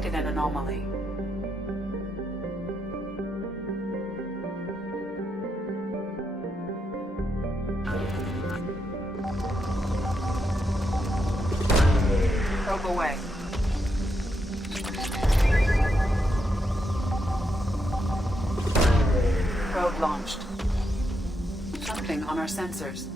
detected an anomaly. Probe away. Probe launched. Something on our sensors.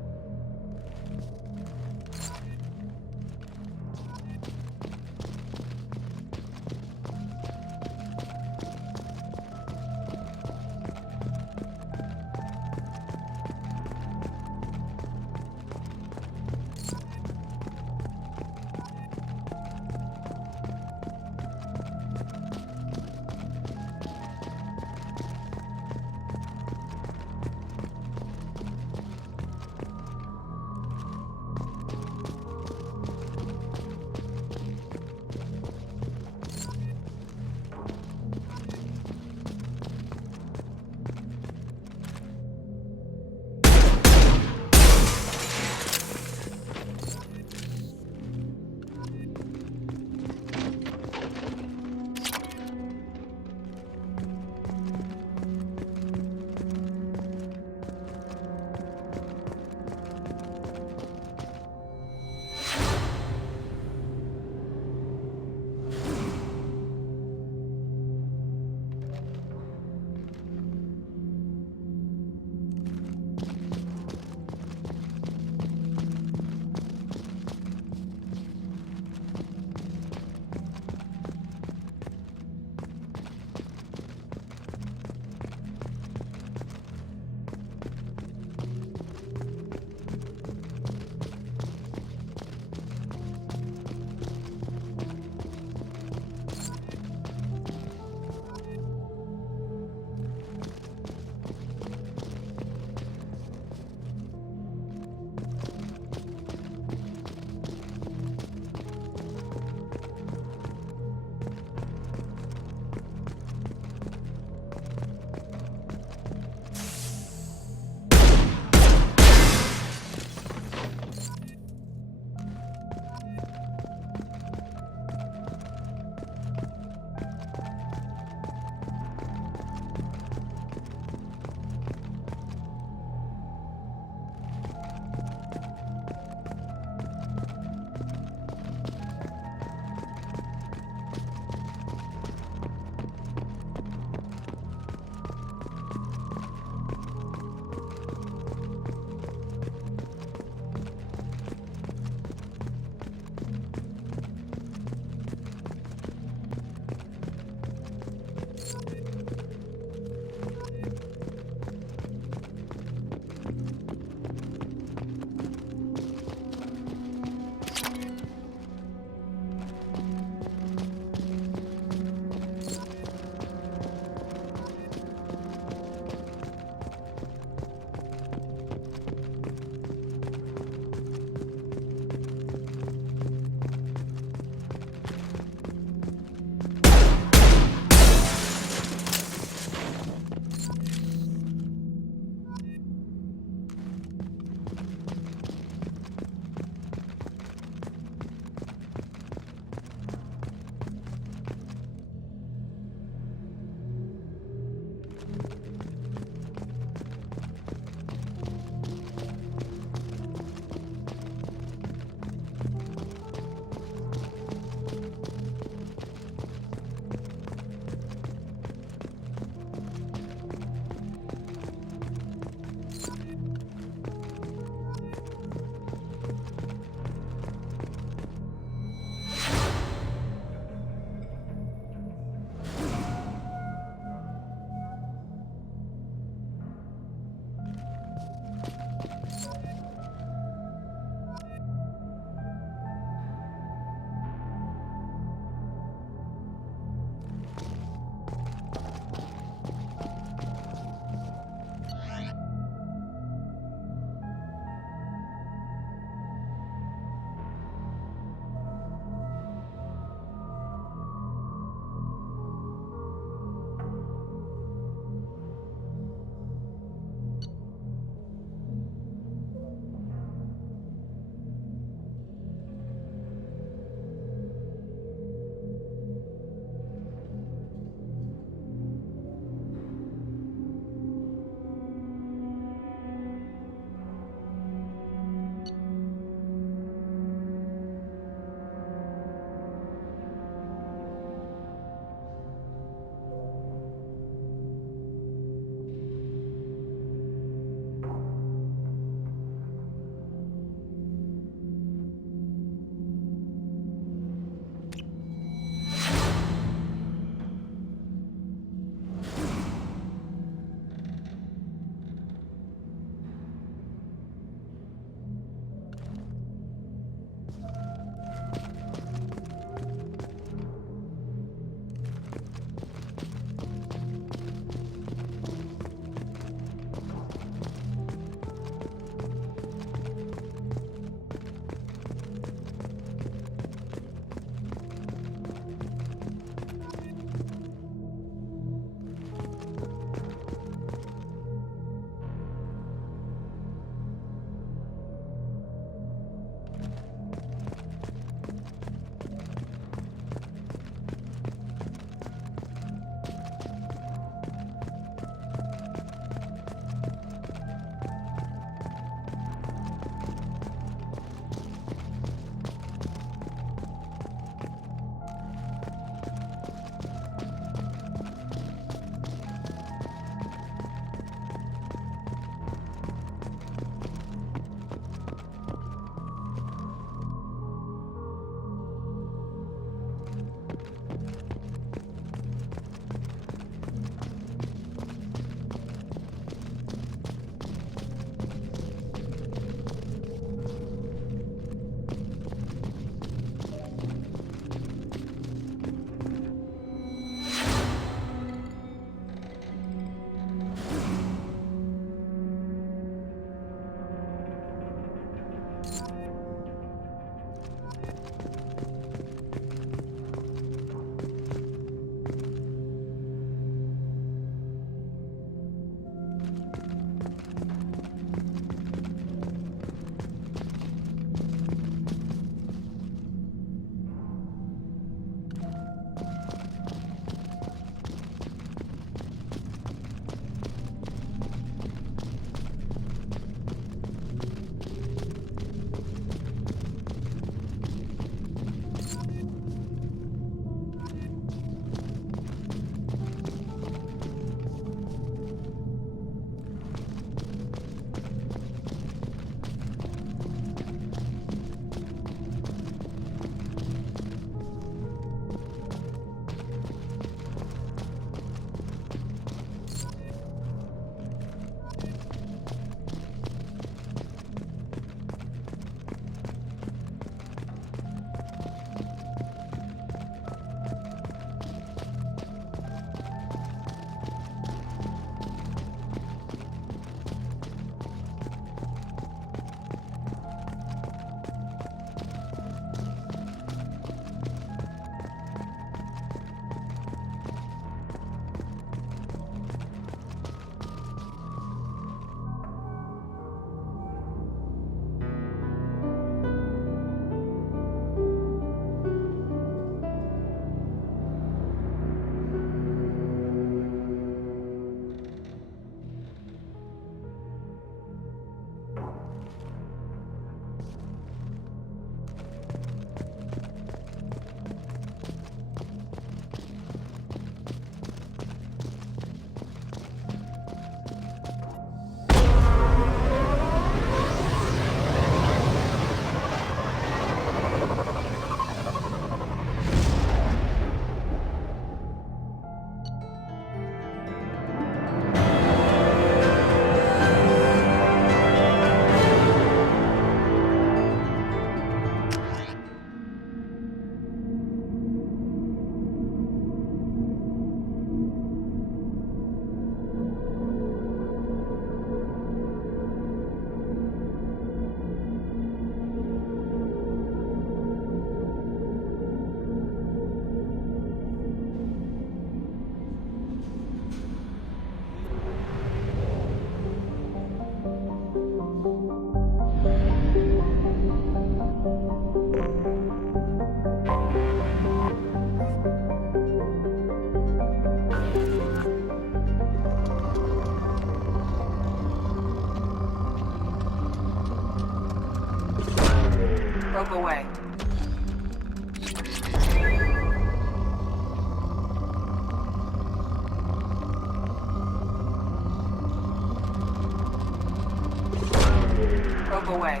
away.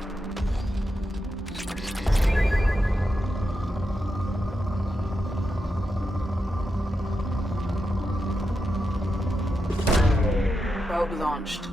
Probe launched.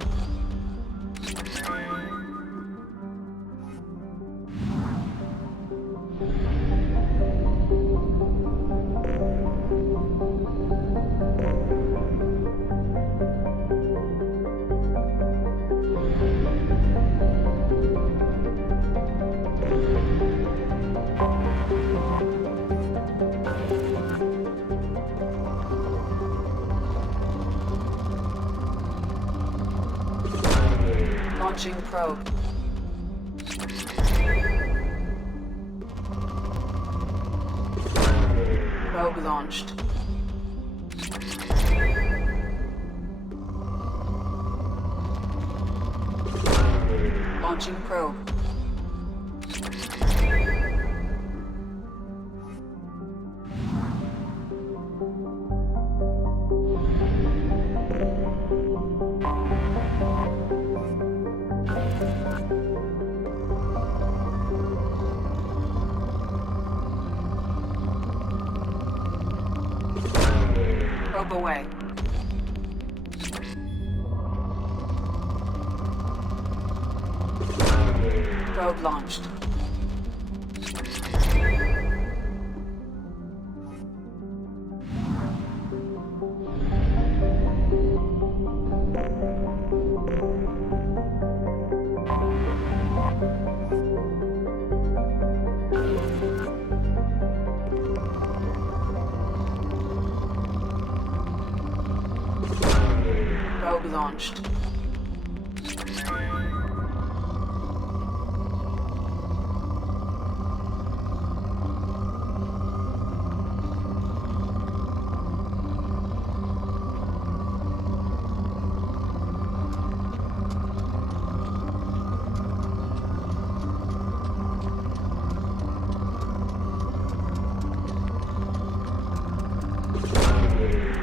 Launching probe. Probe launched. Launching probe. Probe away. Probe launched. Probe launched.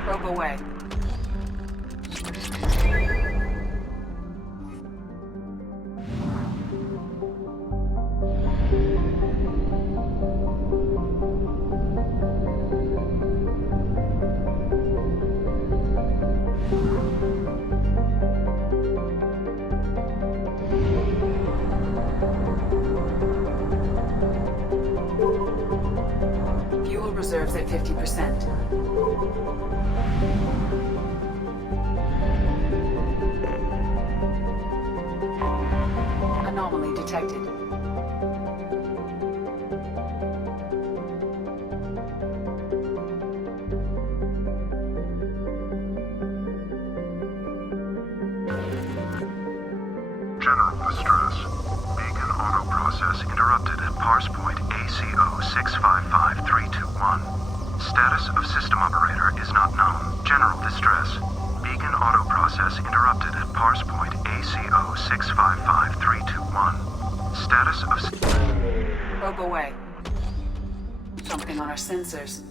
Probe away. Fuel reserves at 50%. Anomaly detected. General distress. Beacon auto process interrupted at parse point ACO 655321. Status of system operator is not known. General distress. Beacon auto process interrupted at parse point ACO 655321. Status of... Probe away. Something on our sensors.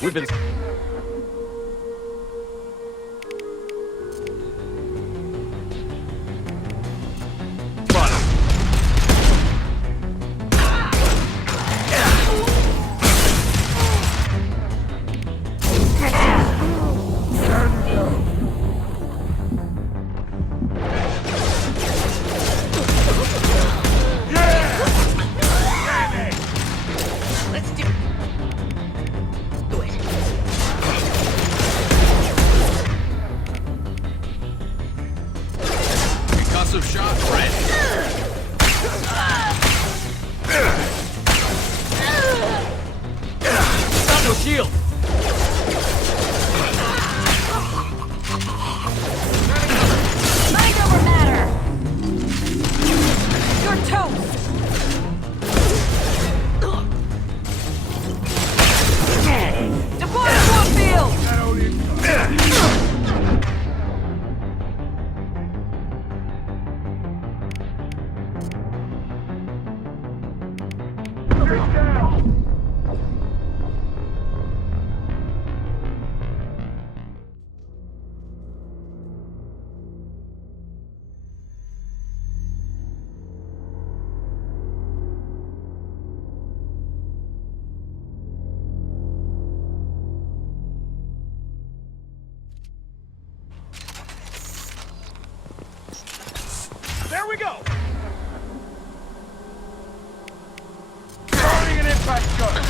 We've been... Concussive shot ready. Got no shield. Mind over matter. You're toast. Deploy to a field. There we go! Starting an impact gun!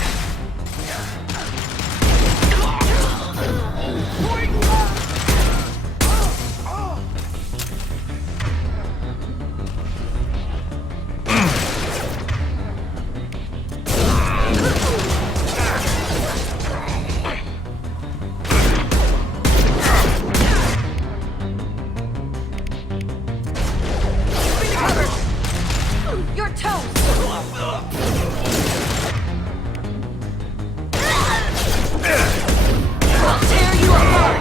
You're toast. I'll tear you apart.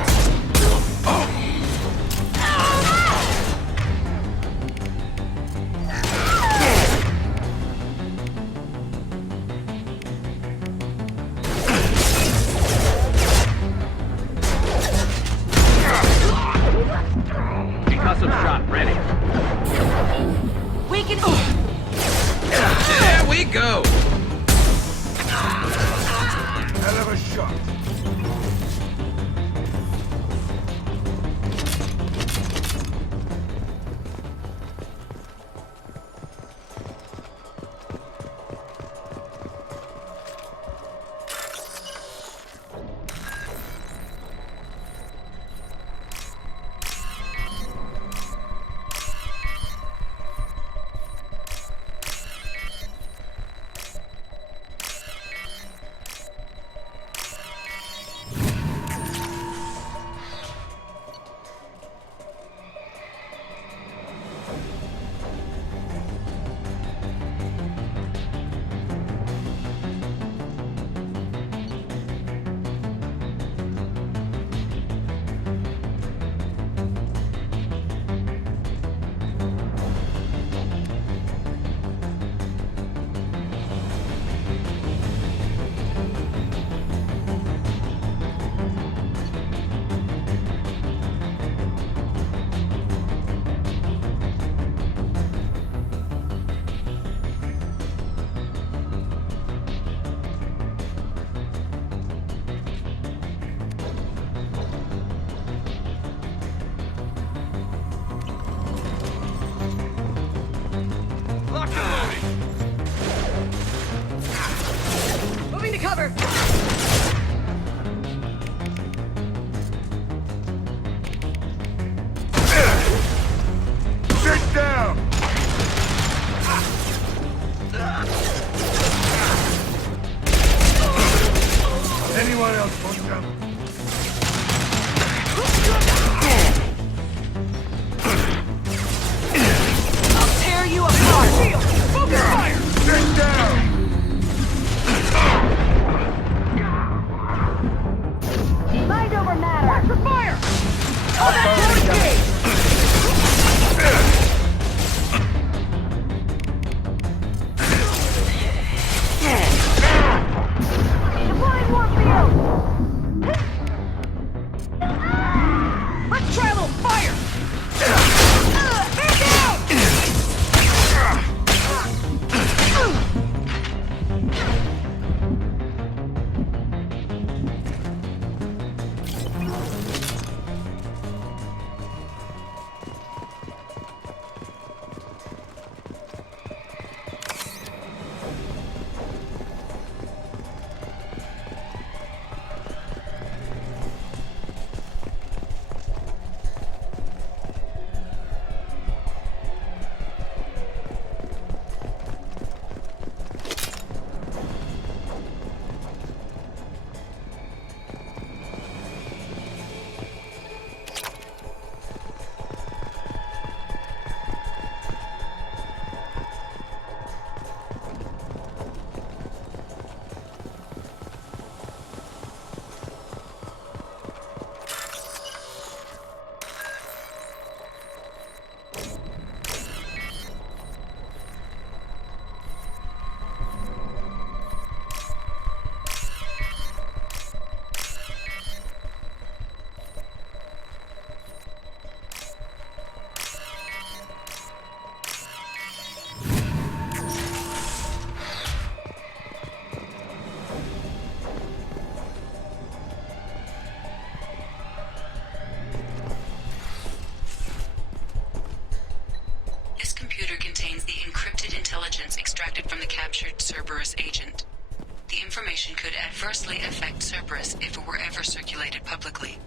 Concussive shot ready. We can. There we go. Hell of a shot. Moving to cover. Sit down! Anyone else want some? I'll tear you apart. Focus fire! Sit down! the encrypted intelligence extracted from the captured Cerberus agent. The information could adversely affect Cerberus if it were ever circulated publicly.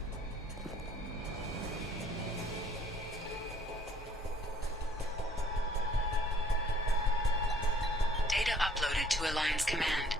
Data uploaded to Alliance Command.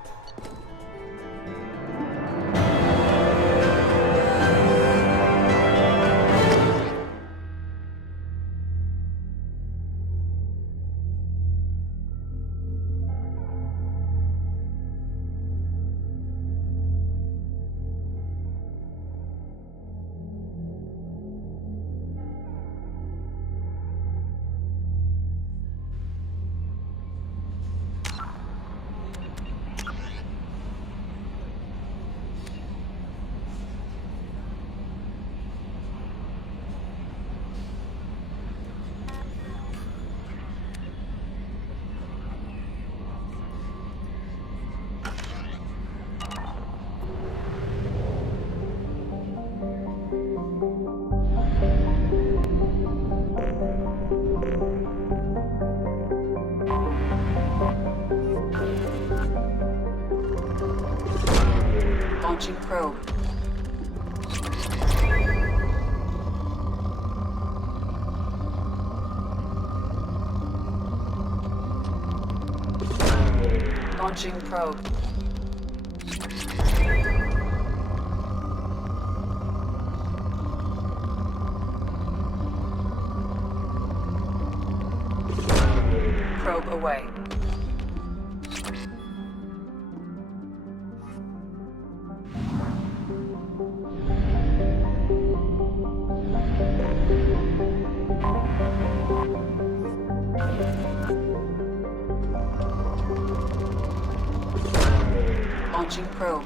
Launching probe. Launching probe. Probe away. Launching probe.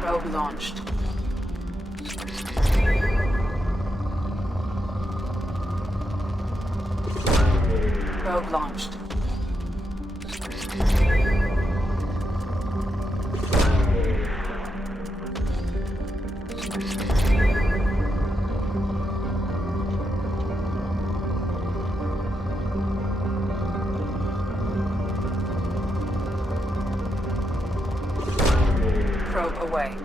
Probe launched. Probe launched. Probe away.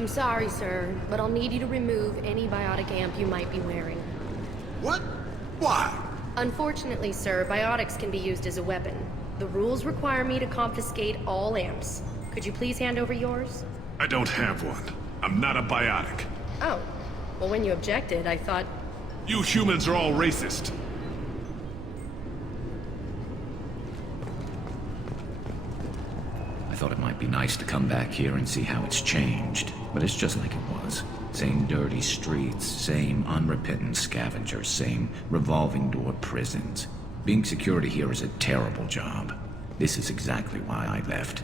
I'm sorry, sir, but I'll need you to remove any biotic amp you might be wearing. What? Why? Unfortunately, sir, biotics can be used as a weapon. The rules require me to confiscate all amps. Could you please hand over yours? I don't have one. I'm not a biotic. Oh. Well, when you objected, I thought... You humans are all racist. I thought it might be nice to come back here and see how it's changed, but it's just like it was. Same dirty streets, same unrepentant scavengers, same revolving door prisons. Being security here is a terrible job. This is exactly why I left.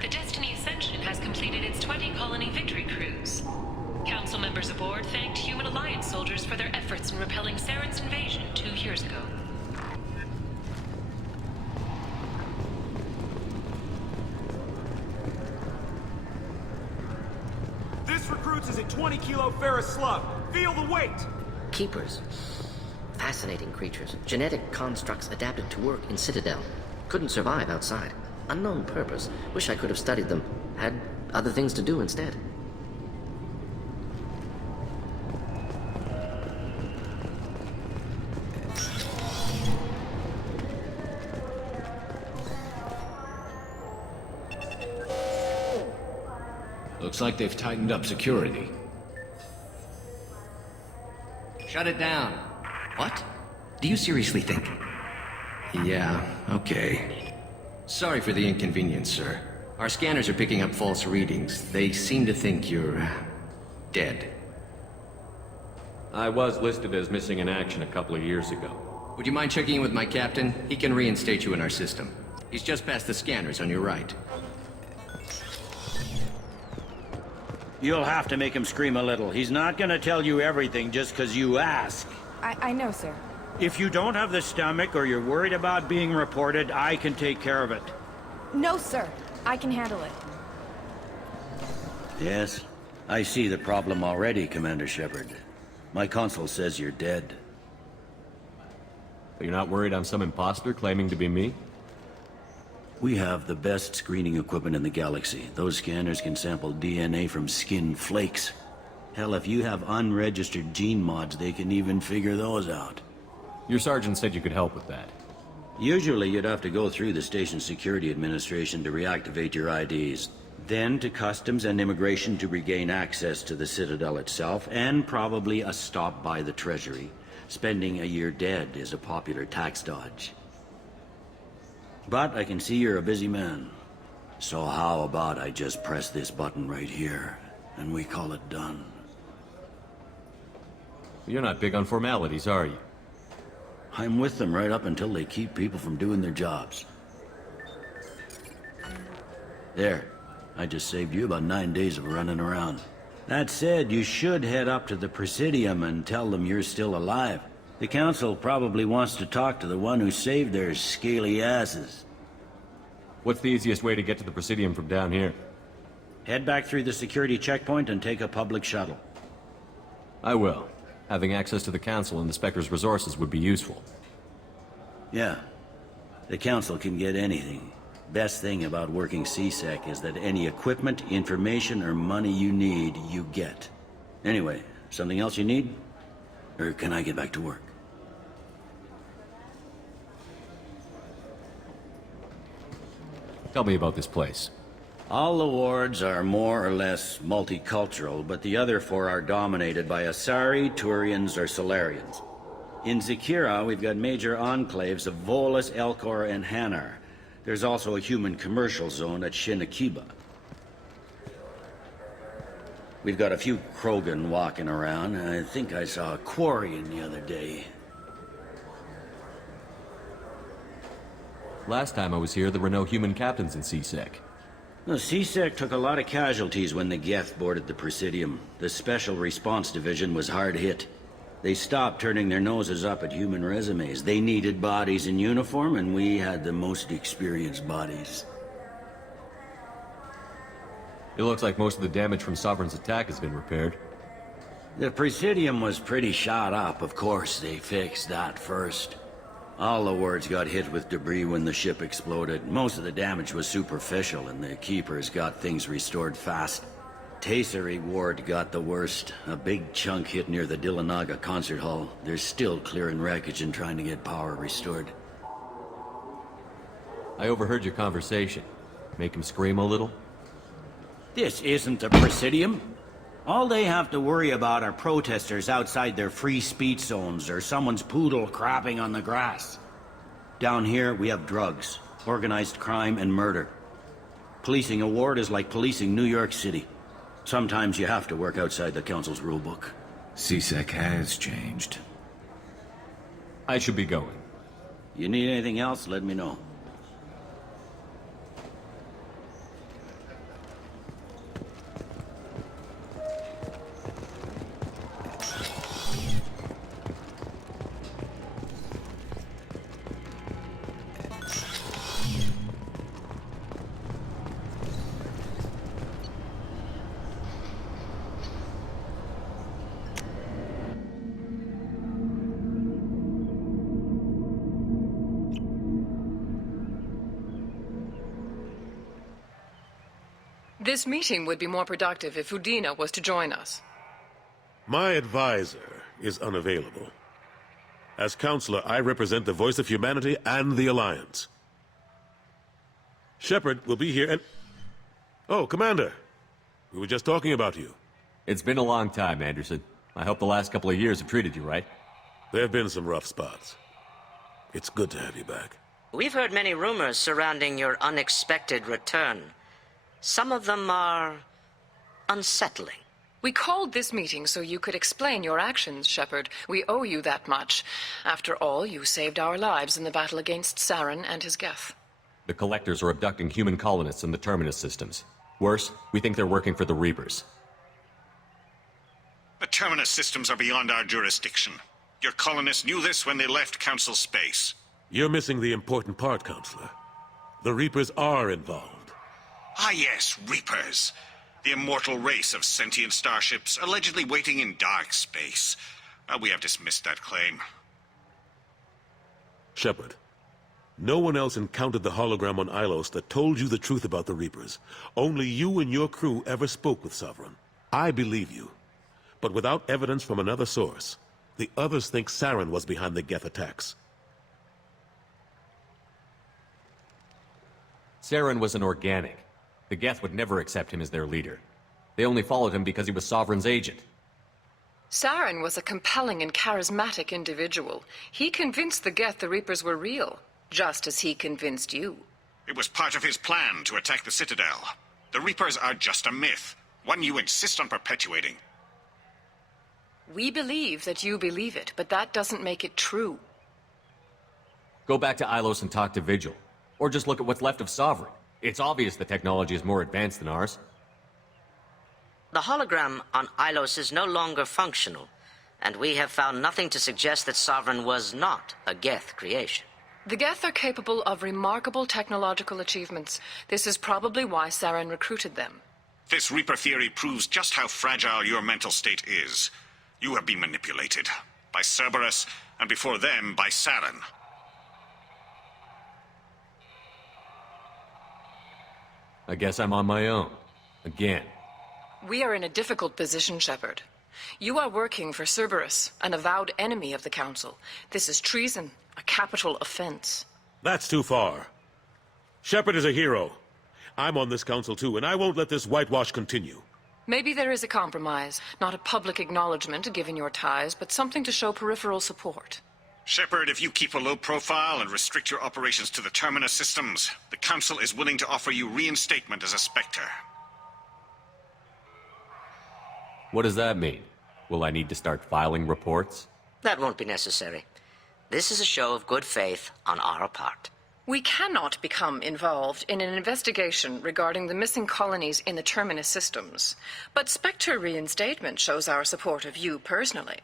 The Destiny Ascension has completed its 20-colony victory cruise. Council members aboard thanked Human Alliance soldiers for their efforts in repelling Saren's invasion 2 years ago. This recruits is a 20-kilo ferrous slug. Feel the weight! Keepers. Fascinating creatures. Genetic constructs adapted to work in Citadel. Couldn't survive outside. Unknown purpose. Wish I could have studied them. Had other things to do instead. Looks like they've tightened up security. Shut it down. What? Do you seriously think? Yeah, okay. Sorry for the inconvenience, sir. Our scanners are picking up false readings. They seem to think you're... dead. I was listed as missing in action a couple of years ago. Would you mind checking in with my captain? He can reinstate you in our system. He's just past the scanners on your right. You'll have to make him scream a little. He's not gonna tell you everything just 'cause you ask. I know, sir. If you don't have the stomach or you're worried about being reported, I can take care of it. No, sir. I can handle it. Yes, I see the problem already, Commander Shepard. My consul says you're dead. But you're not worried I'm some imposter claiming to be me? We have the best screening equipment in the galaxy. Those scanners can sample DNA from skin flakes. Hell, if you have unregistered gene mods, they can even figure those out. Your sergeant said you could help with that. Usually you'd have to go through the Station Security Administration to reactivate your IDs. Then to Customs and Immigration to regain access to the Citadel itself, and probably a stop by the Treasury. Spending a year dead is a popular tax dodge. But I can see you're a busy man. So how about I just press this button right here, and we call it done? You're not big on formalities, are you? I'm with them right up until they keep people from doing their jobs. There. I just saved you about 9 days of running around. That said, you should head up to the Presidium and tell them you're still alive. The Council probably wants to talk to the one who saved their scaly asses. What's the easiest way to get to the Presidium from down here? Head back through the security checkpoint and take a public shuttle. I will. Having access to the Council and the Spectre's resources would be useful. Yeah. The Council can get anything. Best thing about working CSEC is that any equipment, information, or money you need, you get. Anyway, something else you need? Or can I get back to work? Tell me about this place. All the wards are more or less multicultural, but the other four are dominated by Asari, Turians, or Solarians. In Zakira, we've got major enclaves of Volus, Elcor, and Hanar. There's also a human commercial zone at Shinakiba. We've got a few Krogan walking around, and I think I saw a Quarian the other day. Last time I was here, there were no human captains in CSEC. The CSEC took a lot of casualties when the Geth boarded the Presidium. The Special Response Division was hard hit. They stopped turning their noses up at human resumes. They needed bodies in uniform, and we had the most experienced bodies. It looks like most of the damage from Sovereign's attack has been repaired. The Presidium was pretty shot up, of course. They fixed that first. All the wards got hit with debris when the ship exploded. Most of the damage was superficial, and the Keepers got things restored fast. Tali'Zorah ward got the worst. A big chunk hit near the Dar'Nara concert hall. They're still clearing wreckage and trying to get power restored. I overheard your conversation. Make him scream a little? This isn't the Presidium. All they have to worry about are protesters outside their free speech zones or someone's poodle crapping on the grass. Down here, we have drugs, organized crime, and murder. Policing a ward is like policing New York City. Sometimes you have to work outside the Council's rulebook. CSEC has changed. I should be going. You need anything else, let me know. This meeting would be more productive if Udina was to join us. My advisor is unavailable. As Counselor, I represent the voice of humanity and the Alliance. Shepard will be here and... Oh, Commander. We were just talking about you. It's been a long time, Anderson. I hope the last couple of years have treated you right. There have been some rough spots. It's good to have you back. We've heard many rumors surrounding your unexpected return. Some of them are unsettling. We called this meeting so you could explain your actions, Shepard. We owe you that much. After all, you saved our lives in the battle against Saren and his Geth. The Collectors are abducting human colonists in the Terminus systems. Worse, we think they're working for the Reapers. The Terminus systems are beyond our jurisdiction. Your colonists knew this when they left Council space. You're missing the important part, Counselor. The Reapers are involved. Ah yes, Reapers. The immortal race of sentient starships allegedly waiting in dark space. We have dismissed that claim. Shepard, no one else encountered the hologram on Ilos that told you the truth about the Reapers. Only you and your crew ever spoke with Sovereign. I believe you. But without evidence from another source, the others think Saren was behind the Geth attacks. Saren was an organic. The Geth would never accept him as their leader. They only followed him because he was Sovereign's agent. Saren was a compelling and charismatic individual. He convinced the Geth the Reapers were real, just as he convinced you. It was part of his plan to attack the Citadel. The Reapers are just a myth, one you insist on perpetuating. We believe that you believe it, but that doesn't make it true. Go back to Ilos and talk to Vigil. Or just look at what's left of Sovereign. It's obvious the technology is more advanced than ours. The hologram on Ilos is no longer functional, and we have found nothing to suggest that Sovereign was not a Geth creation. The Geth are capable of remarkable technological achievements. This is probably why Saren recruited them. This Reaper theory proves just how fragile your mental state is. You have been manipulated. By Cerberus, and before them, by Saren. I guess I'm on my own. Again. We are in a difficult position, Shepard. You are working for Cerberus, an avowed enemy of the Council. This is treason, a capital offense. That's too far. Shepard is a hero. I'm on this council too, and I won't let this whitewash continue. Maybe there is a compromise. Not a public acknowledgement given your ties, but something to show peripheral support. Shepard, if you keep a low profile and restrict your operations to the Terminus systems, the Council is willing to offer you reinstatement as a Spectre. What does that mean? Will I need to start filing reports? That won't be necessary. This is a show of good faith on our part. We cannot become involved in an investigation regarding the missing colonies in the Terminus systems, but Spectre reinstatement shows our support of you personally.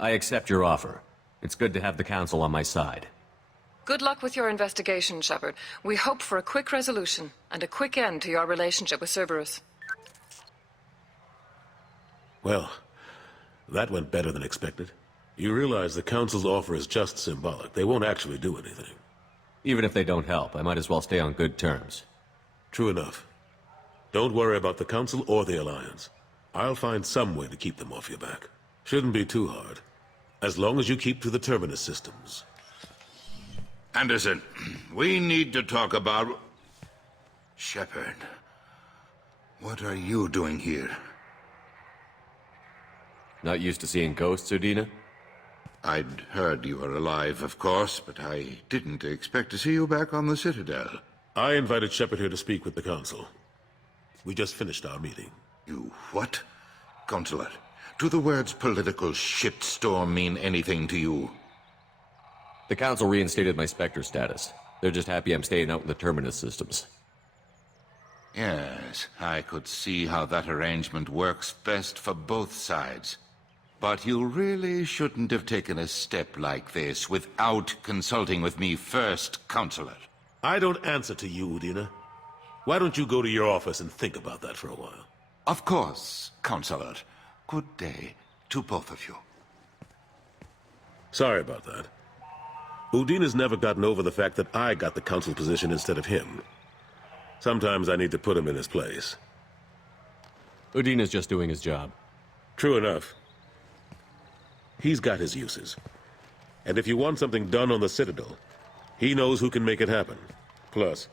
I accept your offer. It's good to have the Council on my side. Good luck with your investigation, Shepard. We hope for a quick resolution and a quick end to your relationship with Cerberus. Well, that went better than expected. You realize the Council's offer is just symbolic. They won't actually do anything. Even if they don't help, I might as well stay on good terms. True enough. Don't worry about the Council or the Alliance. I'll find some way to keep them off your back. Shouldn't be too hard. As long as you keep to the Terminus systems. Anderson, we need to talk about... Shepard. What are you doing here? Not used to seeing ghosts, Udina? I'd heard you were alive, of course, but I didn't expect to see you back on the Citadel. I invited Shepard here to speak with the Council. We just finished our meeting. You what? Consulate, do the words political shitstorm mean anything to you? The Council reinstated my Spectre status. They're just happy I'm staying out in the Terminus systems. Yes, I could see how that arrangement works best for both sides. But you really shouldn't have taken a step like this without consulting with me first, Consulate. I don't answer to you, Udina. Why don't you go to your office and think about that for a while? Of course, Consulate. Good day to both of you. Sorry about that. Udina's never gotten over the fact that I got the Council position instead of him. Sometimes I need to put him in his place. Udina's just doing his job. True enough. He's got his uses. And if you want something done on the Citadel, he knows who can make it happen. Plus,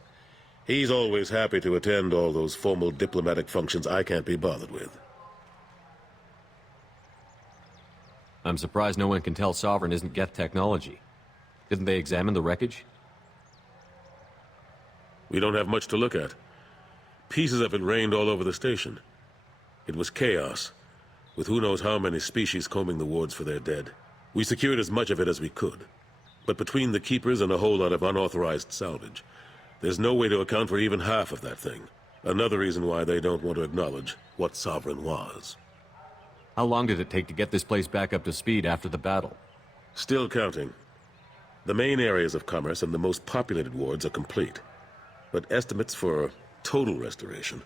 he's always happy to attend all those formal diplomatic functions I can't be bothered with. I'm surprised no one can tell Sovereign isn't Geth technology. Didn't they examine the wreckage? We don't have much to look at. Pieces of it rained all over the station. It was chaos, with who knows how many species combing the wards for their dead. We secured as much of it as we could. But between the Keepers and a whole lot of unauthorized salvage, there's no way to account for even half of that thing. Another reason why they don't want to acknowledge what Sovereign was. How long did it take to get this place back up to speed after the battle? Still counting. The main areas of commerce and the most populated wards are complete. But estimates for total restoration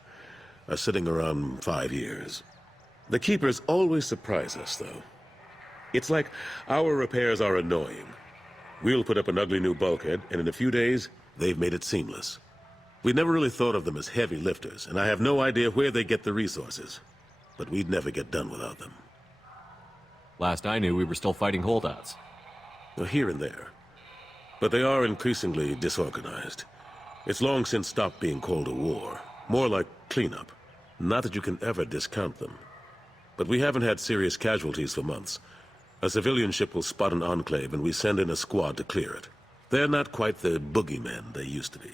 are sitting around 5 years. The Keepers always surprise us, though. It's like our repairs are annoying. We'll put up an ugly new bulkhead, and in a few days, they've made it seamless. We never really thought of them as heavy lifters, and I have no idea where they get the resources. But we'd never get done without them. Last I knew, we were still fighting holdouts. Well, here and there. But they are increasingly disorganized. It's long since stopped being called a war. More like cleanup. Not that you can ever discount them. But we haven't had serious casualties for months. A civilian ship will spot an enclave and we send in a squad to clear it. They're not quite the boogeymen they used to be.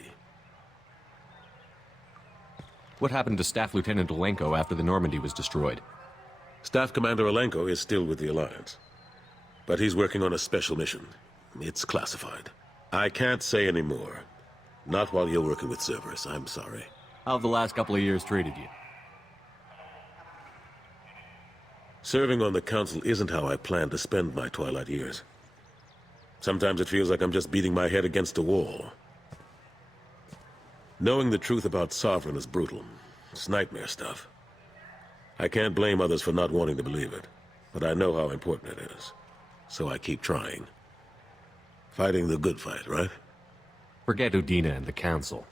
What happened to Staff Lieutenant Olenko after the Normandy was destroyed? Staff Commander Olenko is still with the Alliance. But he's working on a special mission. It's classified. I can't say any more. Not while you're working with Cerberus, I'm sorry. How have the last couple of years treated you? Serving on the Council isn't how I plan to spend my twilight years. Sometimes it feels like I'm just beating my head against a wall. Knowing the truth about Sovereign is brutal. It's nightmare stuff. I can't blame others for not wanting to believe it, but I know how important it is. So I keep trying. Fighting the good fight, right? Forget Udina and the Council.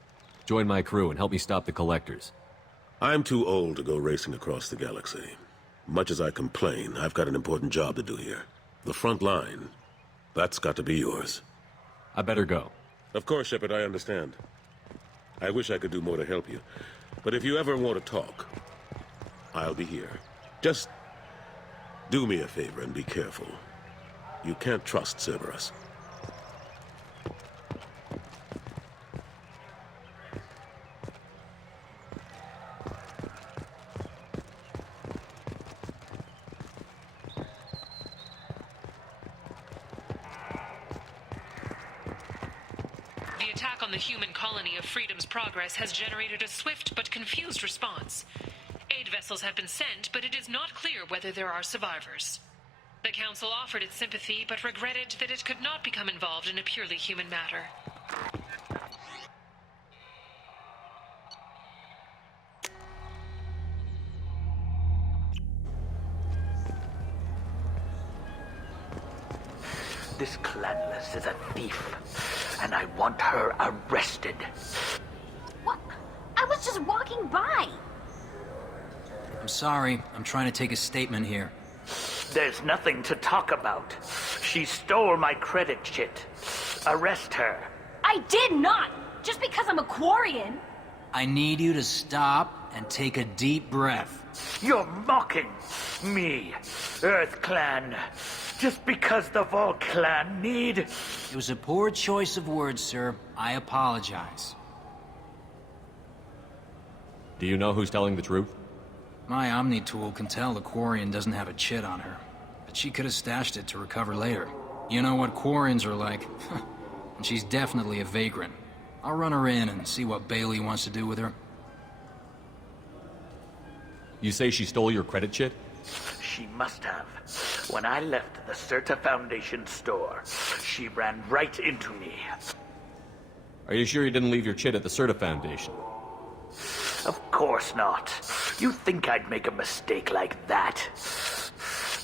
Join my crew and help me stop the Collectors. I'm too old to go racing across the galaxy. Much as I complain, I've got an important job to do here. The front line. That's got to be yours. I better go. Of course, Shepard, I understand. I wish I could do more to help you. But if you ever want to talk, I'll be here. Just do me a favor and be careful. You can't trust Cerberus. The attack on the human colony of Freedom's Progress has generated a swift but confused response. Aid vessels have been sent, but it is not clear whether there are survivors. The Council offered its sympathy, but regretted that it could not become involved in a purely human matter. This clanless is a thief, and I want her arrested. What? I was just walking by. I'm sorry. I'm trying to take a statement here. There's nothing to talk about. She stole my credit chit. Arrest her. I did not! Just because I'm a Quarian. I need you to stop and take a deep breath. You're mocking me, Earth Clan. Just because the Vol Clan need... It was a poor choice of words, sir. I apologize. Do you know who's telling the truth? My Omni tool can tell the Quarian doesn't have a chit on her, but she could have stashed it to recover later. You know what Quarians are like. And she's definitely a vagrant. I'll run her in and see what Bailey wants to do with her. You say she stole your credit chit? She must have. When I left the Certa Foundation store, she ran right into me. Are you sure you didn't leave your chit at the Certa Foundation? Of course not. You think I'd make a mistake like that?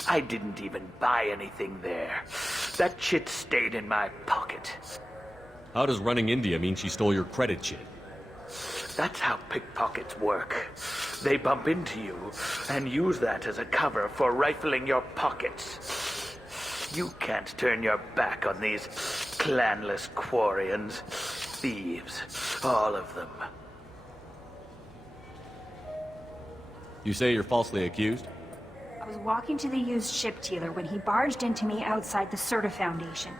I didn't even buy anything there. That chit stayed in my pocket. How does running India mean she stole your credit chit? That's how pickpockets work. They bump into you and use that as a cover for rifling your pockets. You can't turn your back on these clanless Quarians. Thieves, all of them. You say you're falsely accused? I was walking to the used ship dealer when he barged into me outside the Certa Foundation.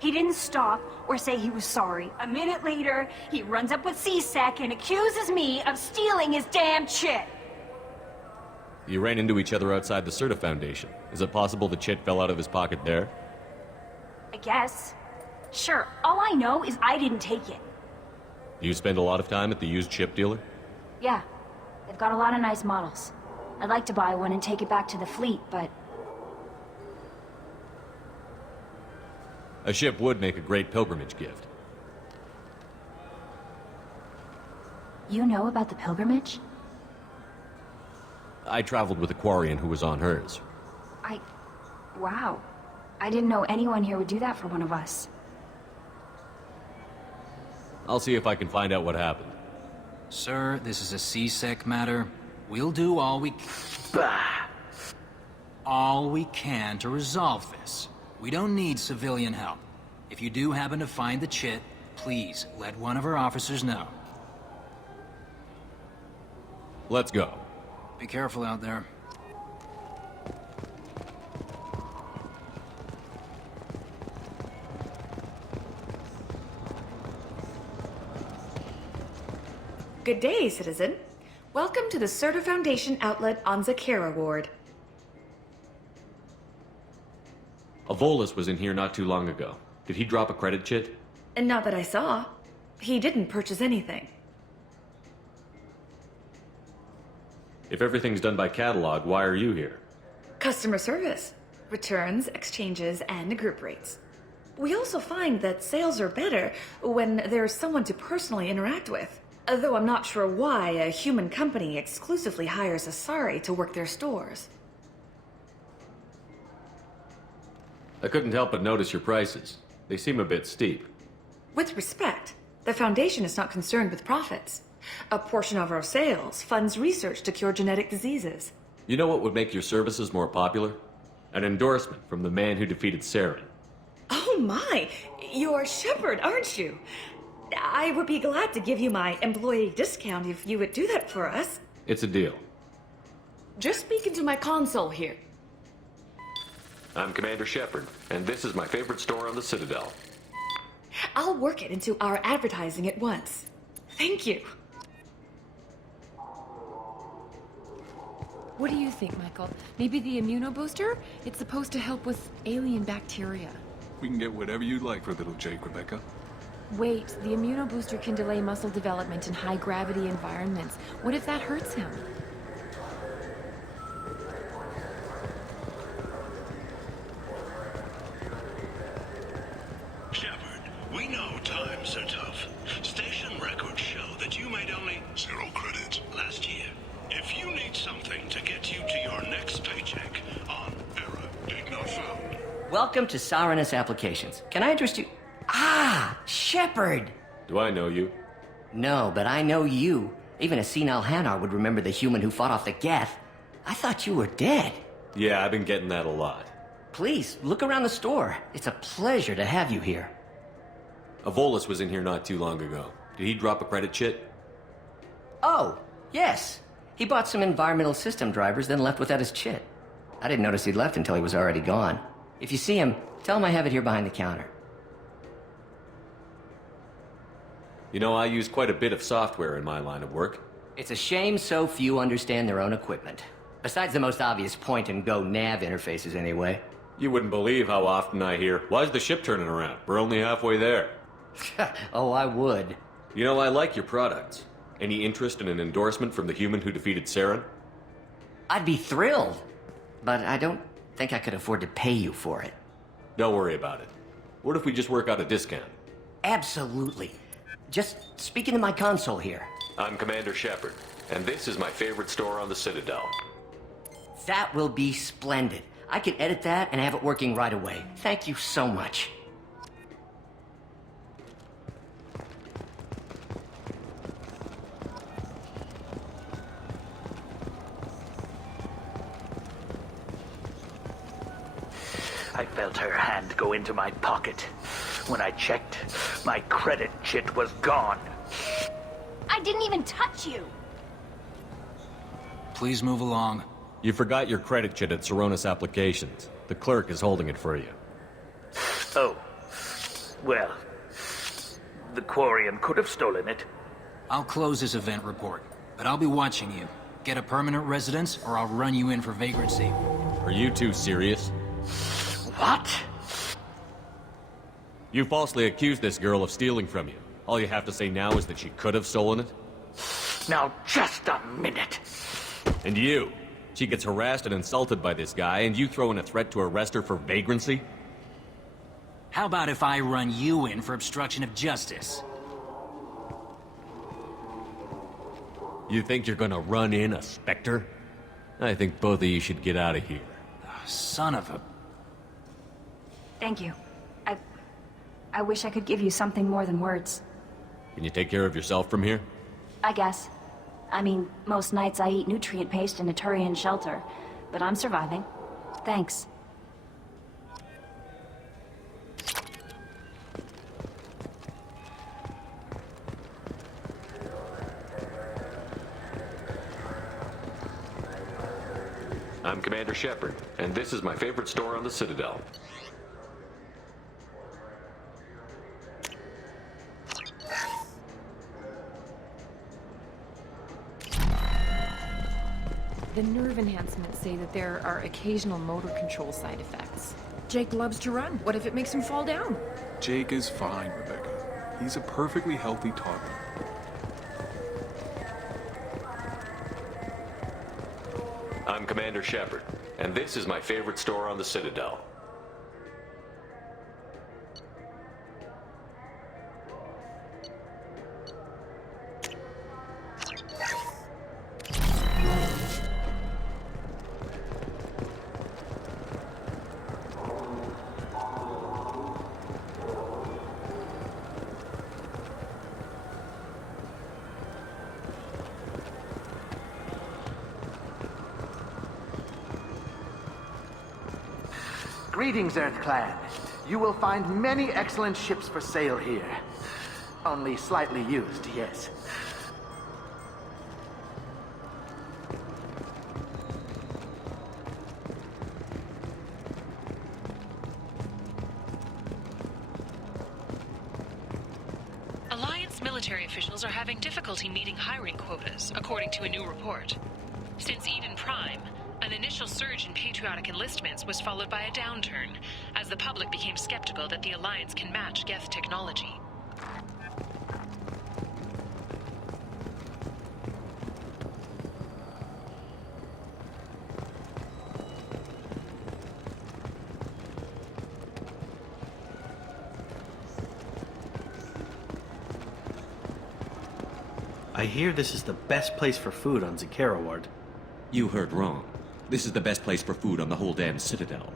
He didn't stop or say he was sorry. A minute later, he runs up with C-Sec and accuses me of stealing his damn chit. You ran into each other outside the Certa Foundation. Is it possible the chit fell out of his pocket there? I guess. Sure, all I know is I didn't take it. You spend a lot of time at the used ship dealer? Yeah, they've got a lot of nice models. I'd like to buy one and take it back to the fleet, but... A ship would make a great pilgrimage gift. You know about the pilgrimage? I traveled with a Quarian who was on hers. Wow. I didn't know anyone here would do that for one of us. I'll see if I can find out what happened. Sir, this is a C-Sec matter. We'll do all we can to resolve this. We don't need civilian help. If you do happen to find the chit, please let one of our officers know. Let's go. Be careful out there. Good day, citizen. Welcome to the Certa Foundation outlet on Zakera Ward. A Volus was in here not too long ago. Did he drop a credit chit? And not that I saw. He didn't purchase anything. If everything's done by catalog, why are you here? Customer service. Returns, exchanges, and group rates. We also find that sales are better when there's someone to personally interact with. Though I'm not sure why a human company exclusively hires Asari to work their stores. I couldn't help but notice your prices. They seem a bit steep. With respect, the Foundation is not concerned with profits. A portion of our sales funds research to cure genetic diseases. You know what would make your services more popular? An endorsement from the man who defeated Saren. Oh my! You're Shepard, aren't you? I would be glad to give you my employee discount if you would do that for us. It's a deal. Just speak into my console here. I'm Commander Shepard, and this is my favorite store on the Citadel. I'll work it into our advertising at once. Thank you. What do you think, Michael? Maybe the immunobooster? It's supposed to help with alien bacteria. We can get whatever you'd like for little Jake, Rebecca. Wait, the immunobooster can delay muscle development in high-gravity environments. What if that hurts him? last year. If you need something to get you to your next paycheck on error did not found. Welcome to Sarenus Applications. Can I interest you? Ah, Shepard! Do I know you? No, but I know you. Even a senile Hanar would remember the human who fought off the Geth. I thought you were dead. Yeah, I've been getting that a lot. Please, look around the store. It's a pleasure to have you here. Avolis was in here not too long ago. Did he drop a credit chit? Oh, yes. He bought some environmental system drivers, then left without his chit. I didn't notice he'd left until he was already gone. If you see him, tell him I have it here behind the counter. You know, I use quite a bit of software in my line of work. It's a shame so few understand their own equipment. Besides the most obvious point-and-go nav interfaces, anyway. You wouldn't believe how often I hear, "Why's the ship turning around? We're only halfway there." Oh, I would. You know, I like your products. Any interest in an endorsement from the human who defeated Saren? I'd be thrilled. But I don't think I could afford to pay you for it. Don't worry about it. What if we just work out a discount? Absolutely. Just speak into my console here. I'm Commander Shepard, and this is my favorite store on the Citadel. That will be splendid. I can edit that and have it working right away. Thank you so much. I felt her hand go into my pocket. When I checked, my credit chit was gone. I didn't even touch you. Please move along. You forgot your credit chit at Sarenus Applications. The clerk is holding it for you. Oh. Well, the Quarian could have stolen it. I'll close this event report, but I'll be watching you. Get a permanent residence, or I'll run you in for vagrancy. Are you two serious? What? You falsely accused this girl of stealing from you. All you have to say now is that she could have stolen it? Now, just a minute. And you? She gets harassed and insulted by this guy, and you throw in a threat to arrest her for vagrancy? How about if I run you in for obstruction of justice? You think you're gonna run in a Spectre? I think both of you should get out of here. Son of a... Thank you. I wish I could give you something more than words. Can you take care of yourself from here? I guess. I mean, most nights I eat nutrient paste in a Turian shelter, but I'm surviving. Thanks. I'm Commander Shepard, and this is my favorite store on the Citadel. The nerve enhancements say that there are occasional motor control side effects. Jake loves to run. What if it makes him fall down? Jake is fine, Rebecca. He's a perfectly healthy toddler. I'm Commander Shepard, and this is my favorite store on the Citadel. Greetings, Earth Clan. You will find many excellent ships for sale here. Only slightly used, yes. Alliance military officials are having difficulty meeting hiring quotas, according to a new report. Since Eden Prime, an initial surge in patriotic enlistments was followed by a downturn, as the public became skeptical that the Alliance can match Geth technology. I I hear this is the best place for food on Zakera Ward. You heard wrong. This is the best place for food on the whole damn Citadel.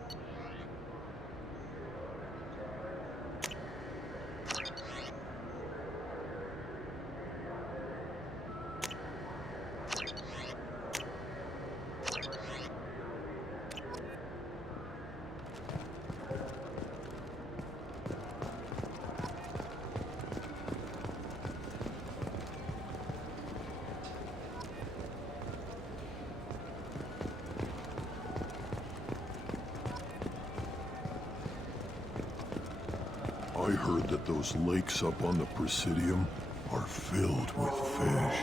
I heard that those lakes up on the Presidium are filled with fish.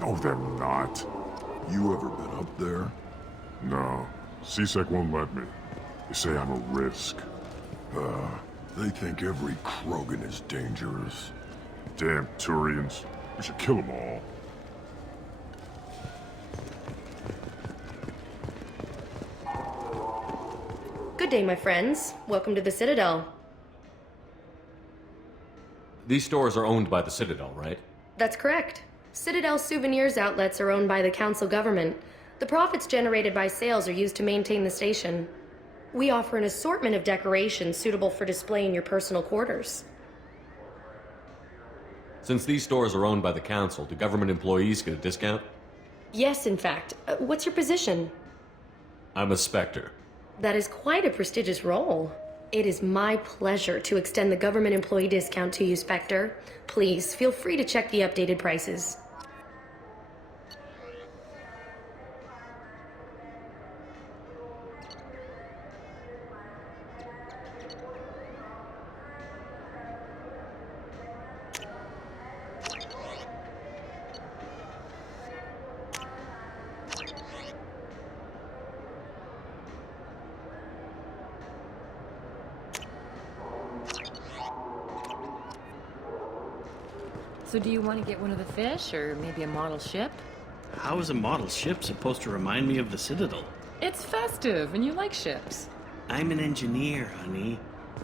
No, they're not. You ever been up there? No. CSEC won't let me. They say I'm a risk. They think every Krogan is dangerous. Damn Turians. We should kill them all. Good day, my friends. Welcome to the Citadel. These stores are owned by the Citadel, right? That's correct. Citadel souvenirs outlets are owned by the Council government. The profits generated by sales are used to maintain the station. We offer an assortment of decorations suitable for display in your personal quarters. Since these stores are owned by the Council, do government employees get a discount? Yes, in fact. What's your position? I'm a Spectre. That is quite a prestigious role. It is my pleasure to extend the government employee discount to you, Spectre. Please, feel free to check the updated prices. So do you want to get one of the fish, or maybe a model ship? How is a model ship supposed to remind me of the Citadel? It's festive, and you like ships. I'm an engineer, honey.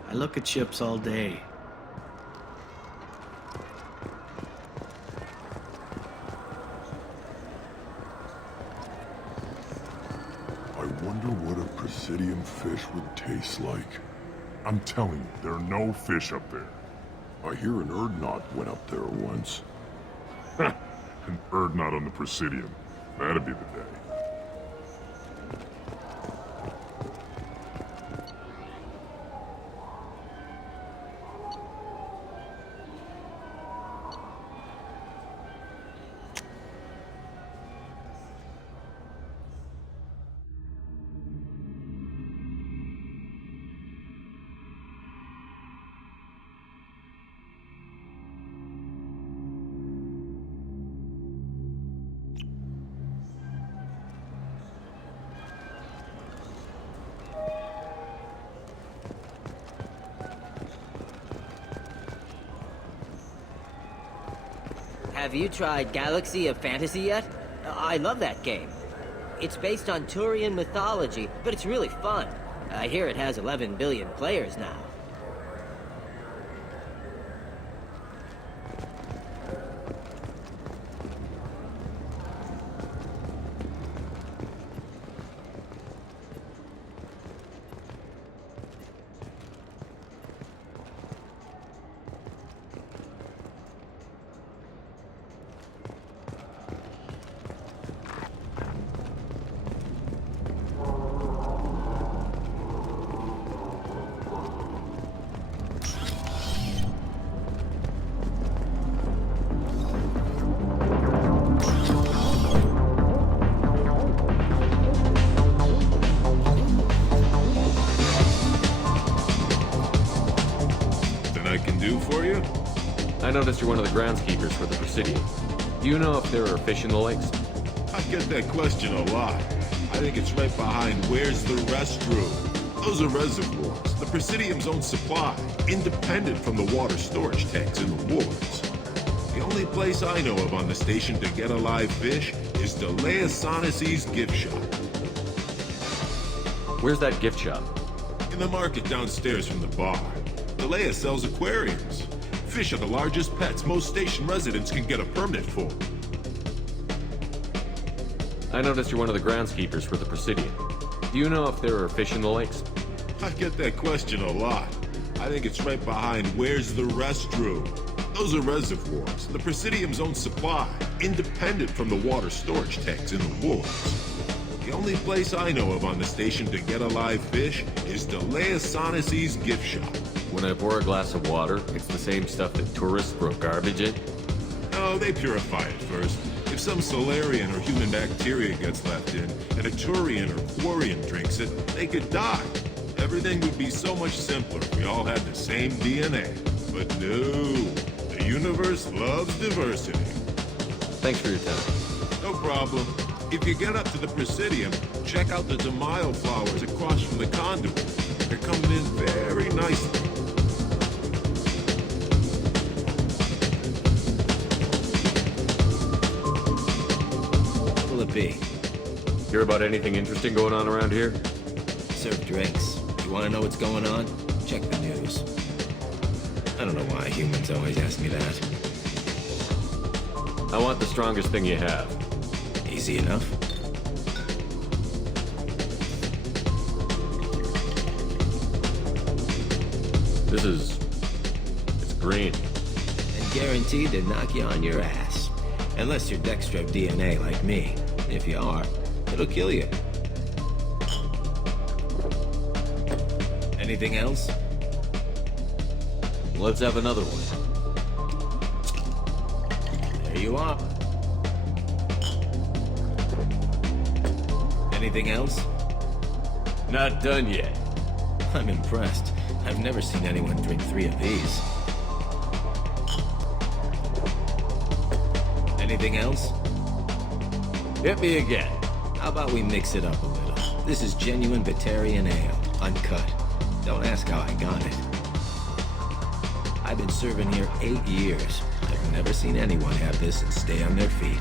I look at ships all day. I wonder what a Presidium fish would taste like. I'm telling you, there are no fish up there. I hear an Urdnot went up there once. An Urdnot on the Presidium. That'd be the day. Have you tried Galaxy of Fantasy yet? I love that game. It's based on Turian mythology, but it's really fun. I hear it has 11 billion players now. I noticed you're one of the groundskeepers for the Presidium. Do you know if there are fish in the lakes? I get that question a lot. I think it's right behind where's the restroom. Those are reservoirs, the Presidium's own supply, independent from the water storage tanks in the wards. The only place I know of on the station to get a live fish is Tali'Zorah's gift shop. Where's that gift shop? In the market downstairs from the bar. Tali'Zorah sells aquariums. Fish are the largest pets most station residents can get a permit for. I noticed you're one of the groundskeepers for the Presidium. Do you know if there are fish in the lakes? I get that question a lot. I think it's right behind where's the restroom. Those are reservoirs, the Presidium's own supply, independent from the water storage tanks in the woods. The only place I know of on the station to get a live fish is Delea Sonesi's gift shop. When I pour a glass of water, it's the same stuff that tourists throw garbage in? No, they purify it first. If some Solarian or human bacteria gets left in, and a Turian or Quarian drinks it, they could die. Everything would be so much simpler if we all had the same DNA. But no, the universe loves diversity. Thanks for your time. No problem. If you get up to the Presidium, check out the Demaio flowers across from the conduit. They're coming in very nicely. What'll it be? Hear about anything interesting going on around here? Serve drinks. You want to know what's going on? Check the news. I don't know why humans always ask me that. I want the strongest thing you have. Easy enough. It's green. And guaranteed to knock you on your ass. Unless you're dextro DNA like me. If you are, it'll kill you. Anything else? Let's have another one. There you are. Anything else? Not done yet. I'm impressed. I've never seen anyone drink 3 of these. Anything else? Hit me again. How about we mix it up a little? This is genuine Batarian ale, uncut. Don't ask how I got it. I've been serving here 8 years. I've never seen anyone have this and stay on their feet.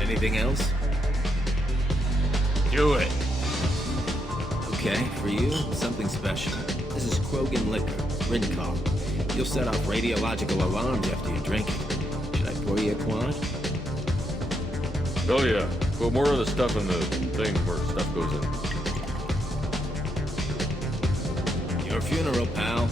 Anything else? Do it. Okay, for you, something special. This is Krogan liquor, Rincon. You'll set off radiological alarms after you drink it. Should I pour you a quad? Oh yeah. Put more of the stuff in the thing where stuff goes in. Your funeral, pal.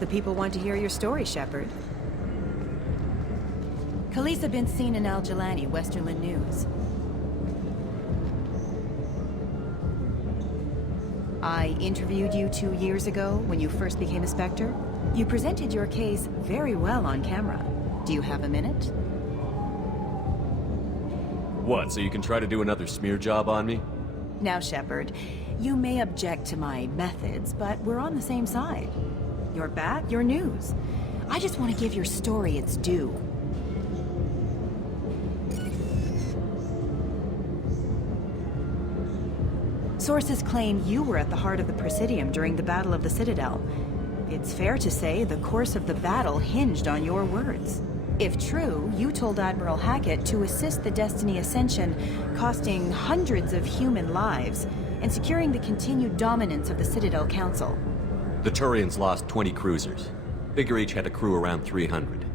The people want to hear your story, Shepard. Khaleesa been seen in Al-Jalani, Westerland News. I interviewed you 2 years ago when you first became a Spectre. You presented your case very well on camera. Do you have a minute? What, so you can try to do another smear job on me? Now, Shepard, you may object to my methods, but we're on the same side. You're back, your news. I just want to give your story its due. Sources claim you were at the heart of the Presidium during the Battle of the Citadel. It's fair to say the course of the battle hinged on your words. If true, you told Admiral Hackett to assist the Destiny Ascension, costing hundreds of human lives, and securing the continued dominance of the Citadel Council. The Turians lost 20 cruisers. Figure each had a crew around 300.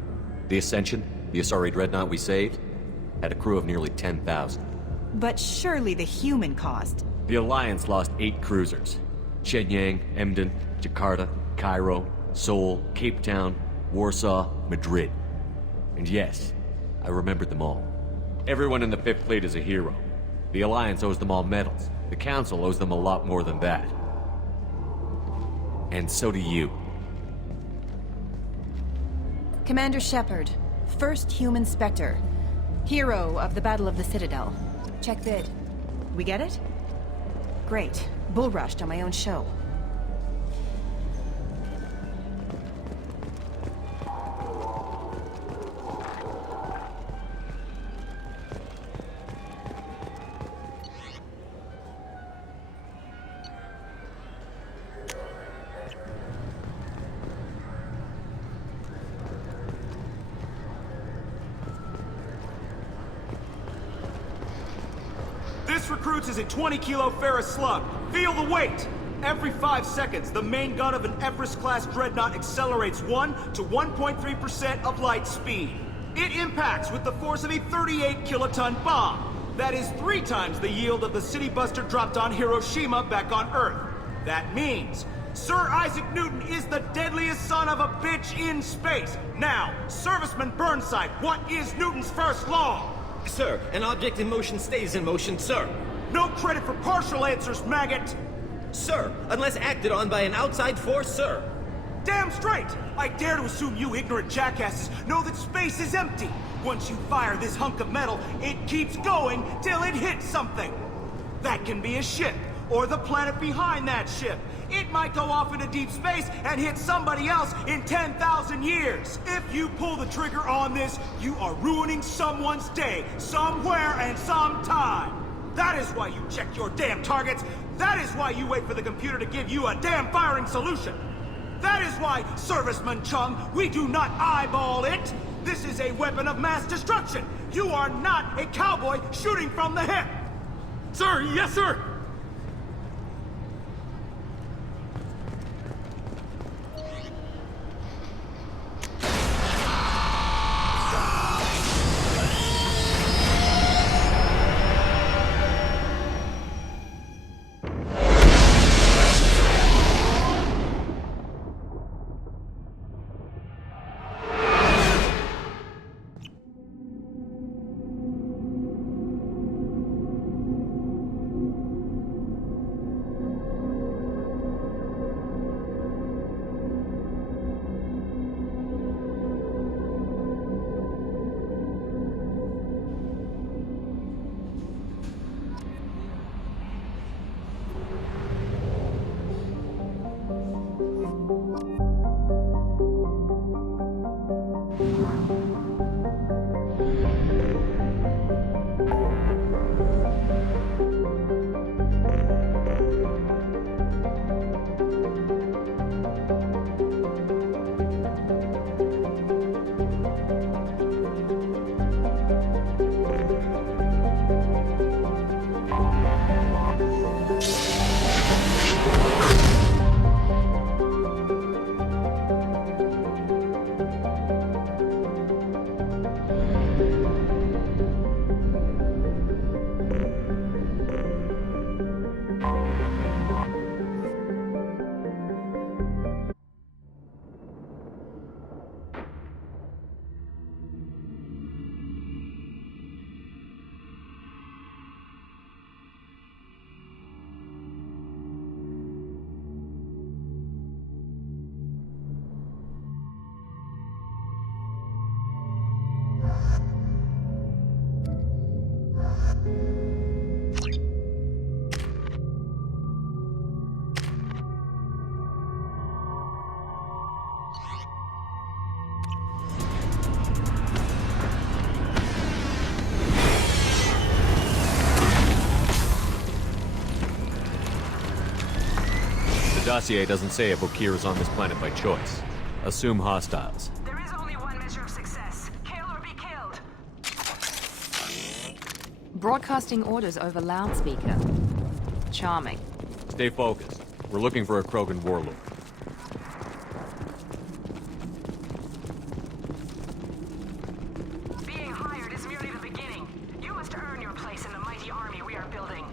The Ascension, the Asari dreadnought we saved, had a crew of nearly 10,000. But surely the human cost. The Alliance lost 8 cruisers. Shenyang, Emden, Jakarta, Cairo, Seoul, Cape Town, Warsaw, Madrid. And yes, I remembered them all. Everyone in the Fifth Fleet is a hero. The Alliance owes them all medals. The Council owes them a lot more than that. And so do you. Commander Shepard, first human Spectre. Hero of the Battle of the Citadel. Check bid. We get it? Great. Bull rushed on my own show. This recruits is a 20-kilo ferrous slug. Feel the weight! Every 5 seconds, the main gun of an Everest-class dreadnought accelerates 1 to 1.3% of light speed. It impacts with the force of a 38-kiloton bomb. That is 3 times the yield of the city buster dropped on Hiroshima back on Earth. That means Sir Isaac Newton is the deadliest son of a bitch in space. Now, Serviceman Burnside, what is Newton's first law? Sir, an object in motion stays in motion, sir. No credit for partial answers, maggot! Sir, unless acted on by an outside force, sir. Damn straight! I dare to assume you ignorant jackasses know that space is empty. Once you fire this hunk of metal, it keeps going till it hits something. That can be a ship, or the planet behind that ship. It might go off into deep space and hit somebody else in 10,000 years. If you pull the trigger on this, you are ruining someone's day, somewhere and sometime. That is why you check your damn targets. That is why you wait for the computer to give you a damn firing solution. That is why, Serviceman Chung, we do not eyeball it. This is a weapon of mass destruction. You are not a cowboy shooting from the hip. Sir, yes, sir! dossier doesn't say if Okeer is on this planet by choice. Assume hostiles. There is only one measure of success. Kill or be killed. Broadcasting orders over loudspeaker. Charming. Stay focused. We're looking for a Krogan warlord. Being hired is merely the beginning. You must earn your place in the mighty army we are building.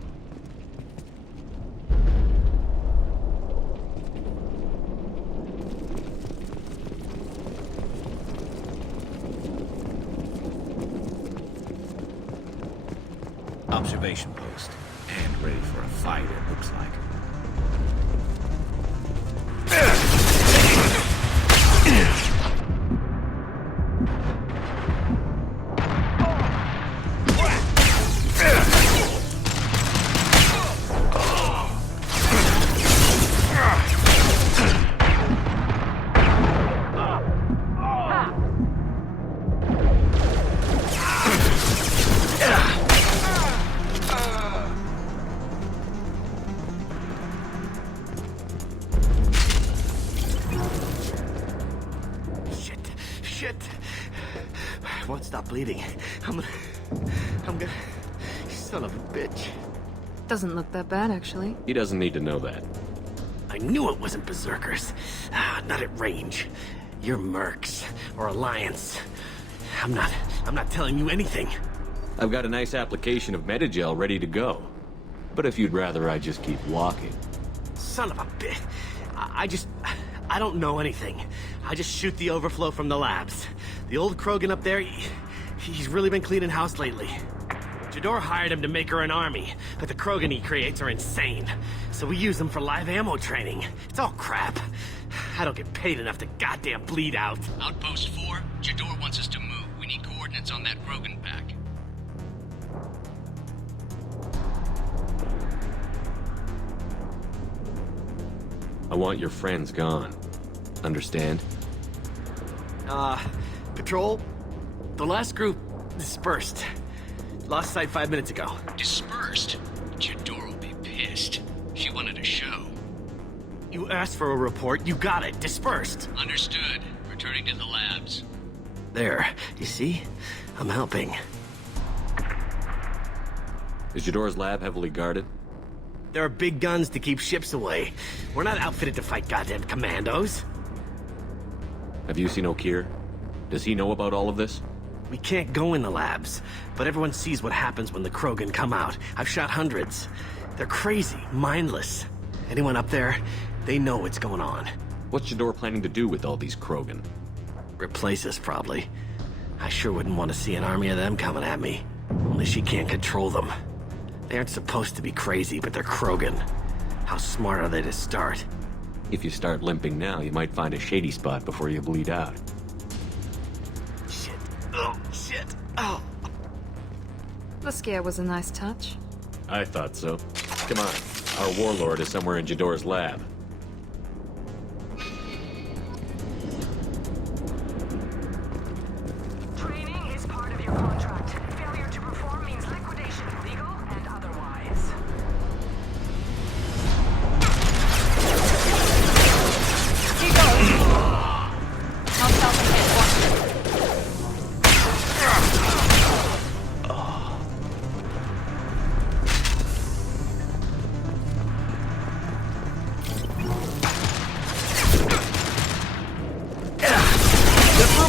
Observation post. And ready for a fight, it looks like. Won't stop bleeding. I'm gonna... Son of a bitch. Doesn't look that bad, actually. He doesn't need to know that. I knew it wasn't Berserkers. Not at range. You're Mercs, or Alliance. I'm not telling you anything. I've got a nice application of Metagel ready to go. But if you'd rather I just keep walking. Son of a bitch. I don't know anything. I just shoot the overflow from the labs. The old Krogan up there, he's really been cleaning house lately. Jador hired him to make her an army, but the Krogan he creates are insane. So we use them for live ammo training. It's all crap. I don't get paid enough to goddamn bleed out. Outpost 4, Jador wants us to move. We need coordinates on that Krogan pack. I want your friends gone. Understand? Patrol? The last group dispersed. Lost sight 5 minutes ago. Dispersed? Jador will be pissed. She wanted a show. You asked for a report, you got it. Dispersed. Understood. Returning to the labs. There. You see? I'm helping. Is Jador's lab heavily guarded? There are big guns to keep ships away. We're not outfitted to fight goddamn commandos. Have you seen Okeer? Does he know about all of this? We can't go in the labs, but everyone sees what happens when the Krogan come out. I've shot hundreds. They're crazy, mindless. Anyone up there, they know what's going on. What's Jador planning to do with all these Krogan? Replace us, probably. I sure wouldn't want to see an army of them coming at me. Only she can't control them. They aren't supposed to be crazy, but they're Krogan. How smart are they to start? If you start limping now, you might find a shady spot before you bleed out. Shit. Oh, shit. Oh. The scare was a nice touch. I thought so. Come on. Our warlord is somewhere in Jador's lab. Training is part of your contract. Failure to perform means liquidation, legal and otherwise. He goes. I'll stop him at once.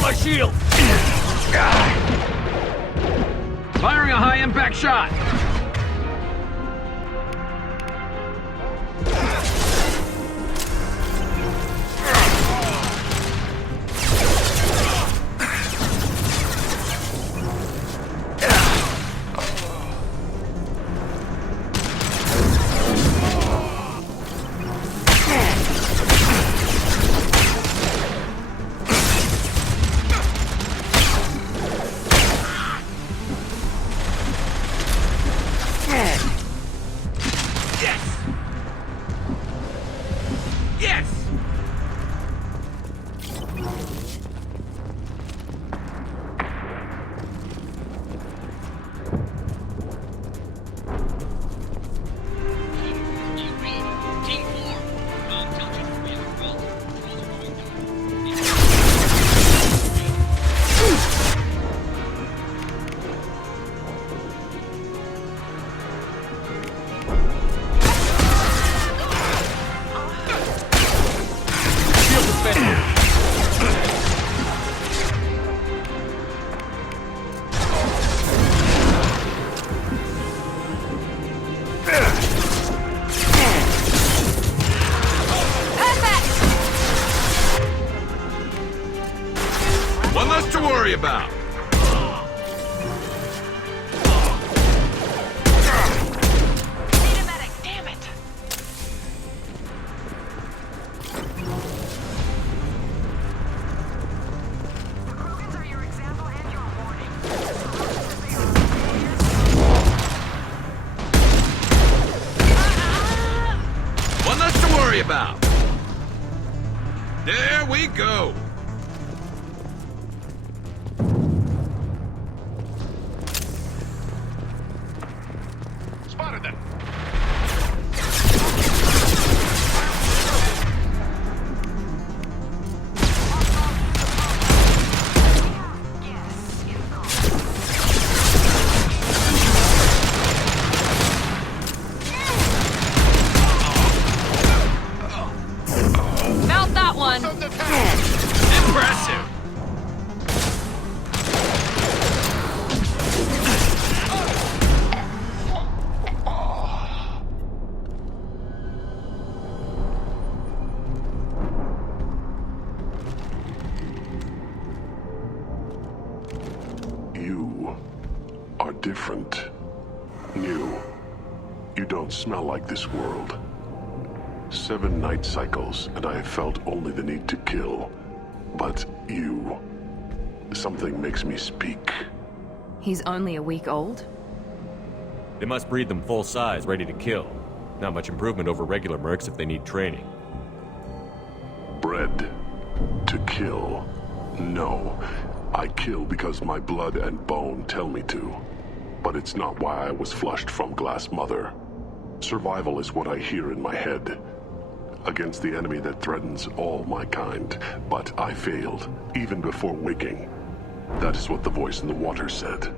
My shield! Firing a high-impact shot! we go! Spotted them! Felt that one! Impressive! You are different. New. You don't smell like this world. 7 night cycles, and I have felt only the need to kill. But you... something makes me speak. He's only a week old? They must breed them full size, ready to kill. Not much improvement over regular mercs if they need training. Bred to kill. No. I kill because my blood and bone tell me to. But it's not why I was flushed from Glass Mother. Survival is what I hear in my head. Against the enemy that threatens all my kind. But I failed, even before waking. That is what the voice in the water said.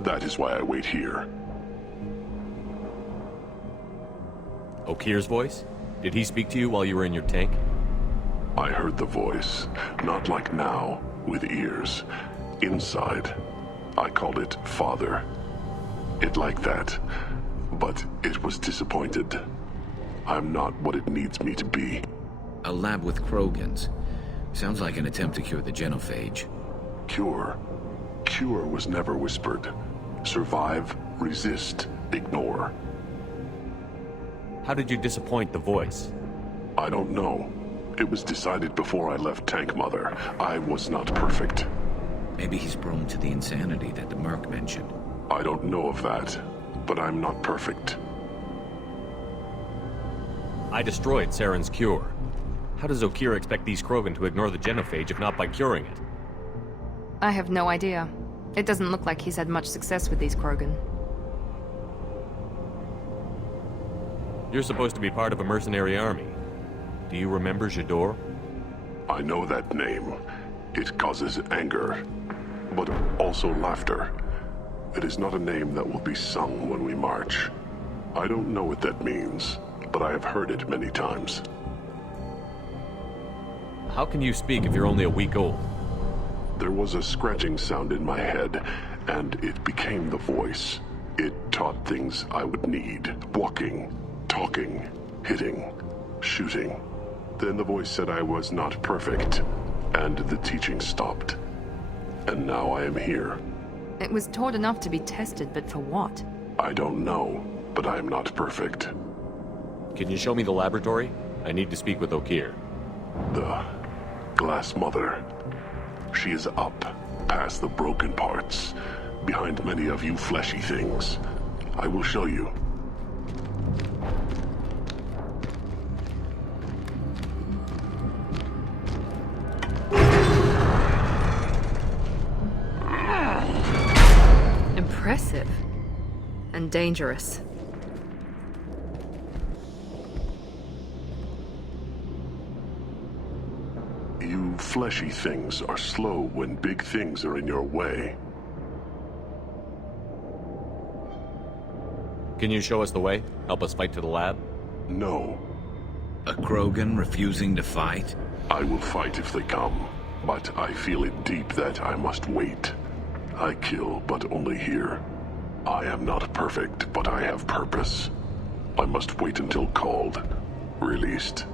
That is why I wait here. Okeer's voice? Did he speak to you while you were in your tank? I heard the voice, not like now, with ears. Inside. I called it Father. It like that. But it was disappointed. I'm not what it needs me to be. A lab with Krogans. Sounds like an attempt to cure the genophage. Cure? Cure was never whispered. Survive, resist, ignore. How did you disappoint the voice? I don't know. It was decided before I left Tank Mother. I was not perfect. Maybe he's prone to the insanity that the Merc mentioned. I don't know of that, but I'm not perfect. I destroyed Saren's cure. How does Okeer expect these Krogan to ignore the genophage if not by curing it? I have no idea. It doesn't look like he's had much success with these Krogan. You're supposed to be part of a mercenary army. Do you remember J'dor? I know that name. It causes anger, but also laughter. It is not a name that will be sung when we march. I don't know what that means, but I have heard it many times. How can you speak if you're only a week old? There was a scratching sound in my head, and it became the voice. It taught things I would need. Walking, talking, hitting, shooting. Then the voice said I was not perfect, and the teaching stopped. And now I am here. It was taught enough to be tested, but for what? I don't know, but I am not perfect. Can you show me the laboratory? I need to speak with Okeer. The Glass Mother. She is up, past the broken parts, behind many of you fleshy things. I will show you. Impressive. And dangerous. You fleshy things are slow when big things are in your way. Can you show us the way? Help us fight to the lab? No. A Krogan refusing to fight? I will fight if they come, but I feel it deep that I must wait. I kill, but only here. I am not perfect, but I have purpose. I must wait until called, released.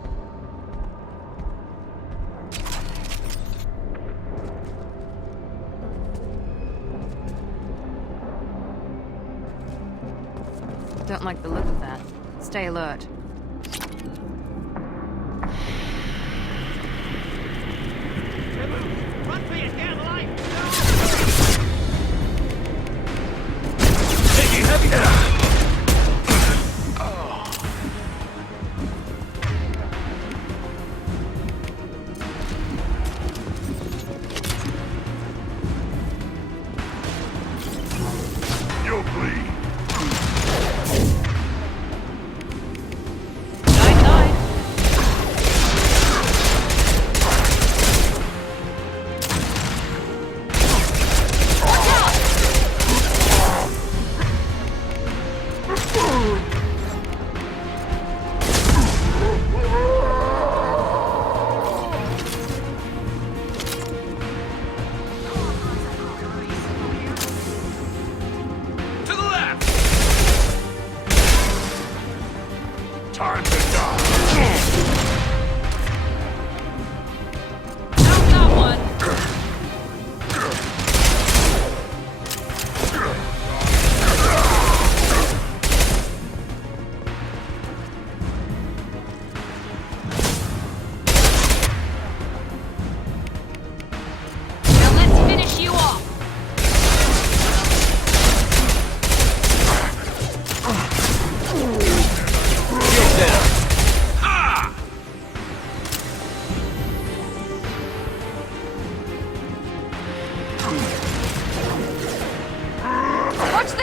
Don't like the look of that. Stay alert. Run for your damn life! Taking heavy damage!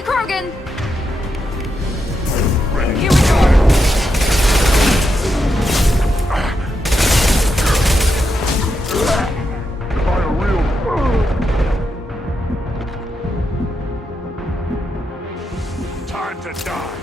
the Krogan! Here we go! Time to die.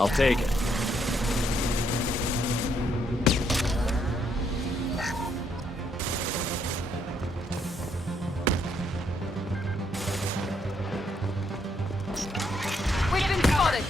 I'll take it. We've been spotted!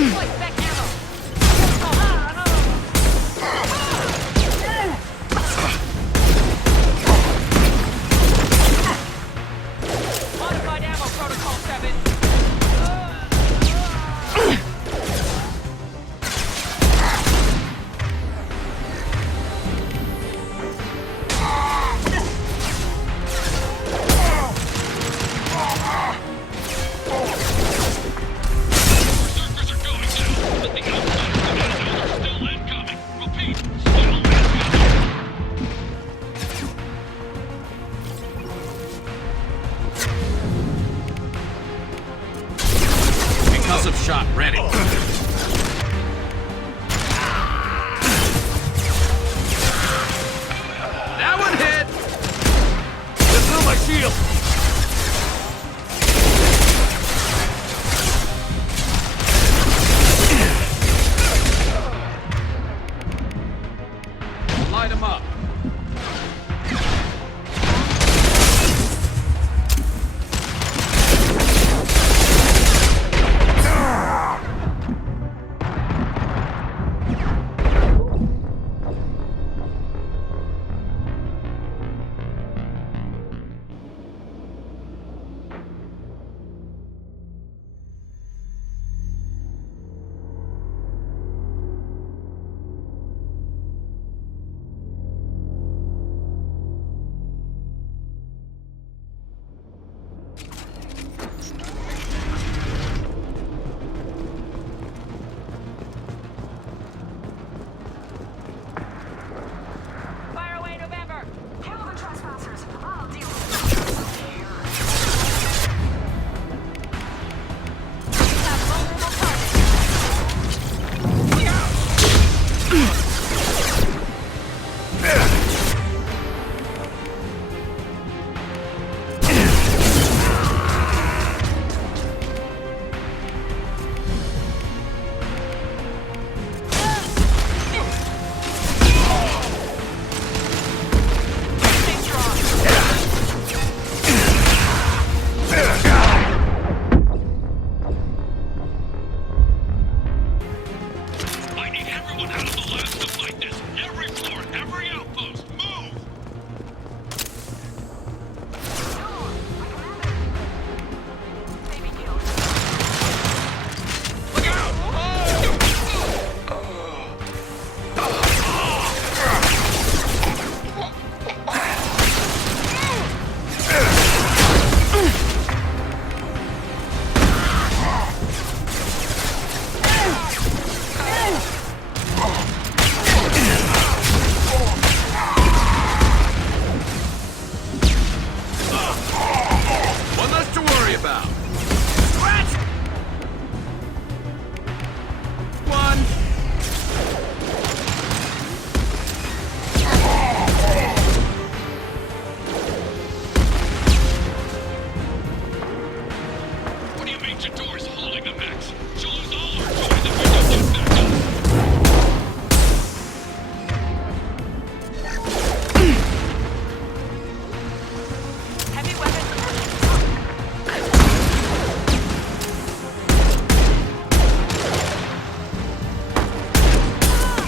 Modified ammo protocol 7. Concussive shot ready. That one hit! Just blew my shield! Light him up.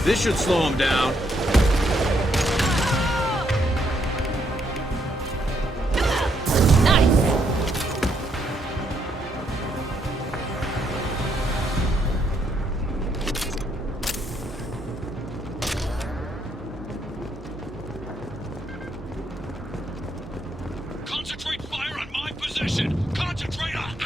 This should slow him down. Concentrate fire on my position! Concentrate on...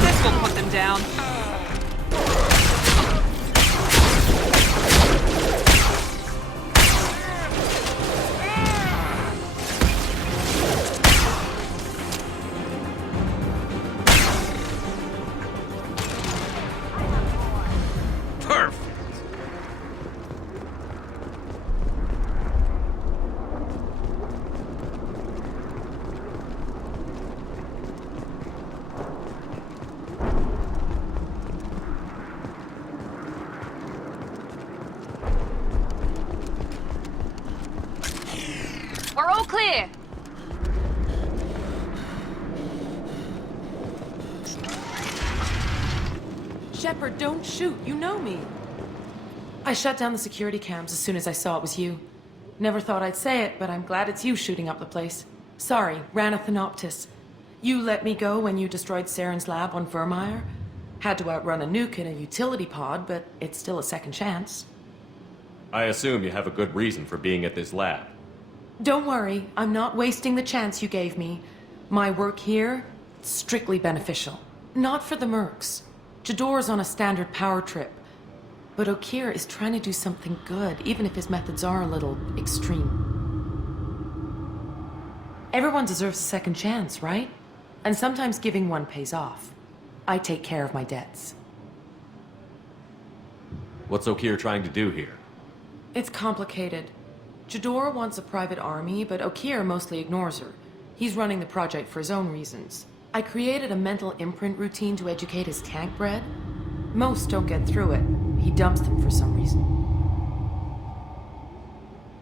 This will put them down. We're all clear. Shepard, don't shoot. You know me. I shut down the security cams as soon as I saw it was you. Never thought I'd say it, but I'm glad it's you shooting up the place. Sorry, Ranathanoptis. You let me go when you destroyed Saren's lab on Vermeer. Had to outrun a nuke in a utility pod, but it's still a second chance. I assume you have a good reason for being at this lab. Don't worry, I'm not wasting the chance you gave me. My work here, strictly beneficial. Not for the mercs. Jador's on a standard power trip. But Okeer is trying to do something good, even if his methods are a little extreme. Everyone deserves a second chance, right? And sometimes giving one pays off. I take care of my debts. What's Okeer trying to do here? It's complicated. Jador wants a private army, but Okeer mostly ignores her. He's running the project for his own reasons. I created a mental imprint routine to educate his tank bred. Most don't get through it. He dumps them for some reason.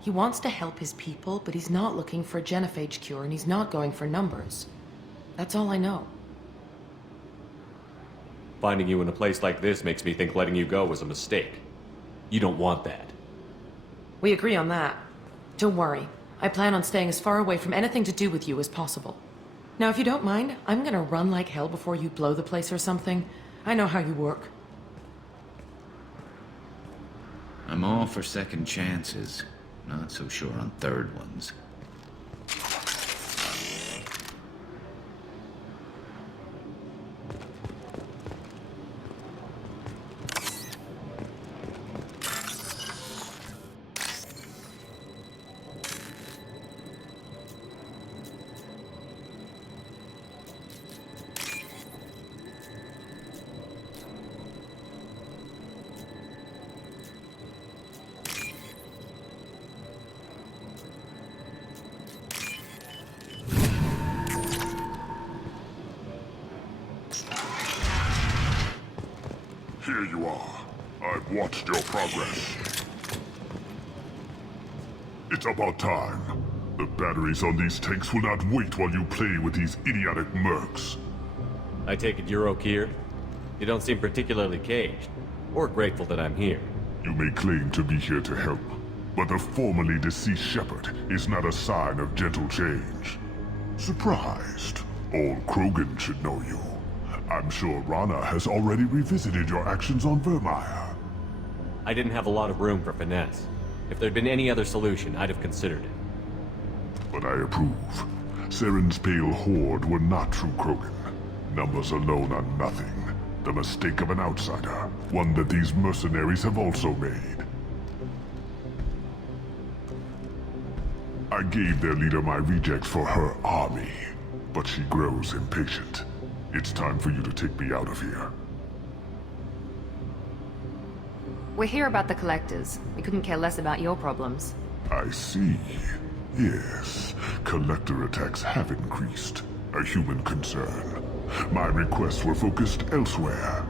He wants to help his people, but he's not looking for a genophage cure, and he's not going for numbers. That's all I know. Finding you in a place like this makes me think letting you go was a mistake. You don't want that. We agree on that. Don't worry. I plan on staying as far away from anything to do with you as possible. Now, if you don't mind, I'm gonna run like hell before you blow the place or something. I know how you work. I'm all for second chances. Not so sure on third ones. Here you are. I've watched your progress. It's about time. The batteries on these tanks will not wait while you play with these idiotic mercs. I take it you're Okeer? You don't seem particularly caged, or grateful that I'm here. You may claim to be here to help, but the formerly deceased Shepard is not a sign of gentle change. Surprised? Old Krogan should know you. I'm sure Rana has already revisited your actions on Vermeer. I didn't have a lot of room for finesse. If there'd been any other solution, I'd have considered it. But I approve. Saren's pale horde were not true Krogan. Numbers alone are nothing. The mistake of an outsider. One that these mercenaries have also made. I gave their leader my rejects for her army, but she grows impatient. It's time for you to take me out of here. We're here about the Collectors. We couldn't care less about your problems. I see. Yes, Collector attacks have increased. A human concern. My requests were focused elsewhere.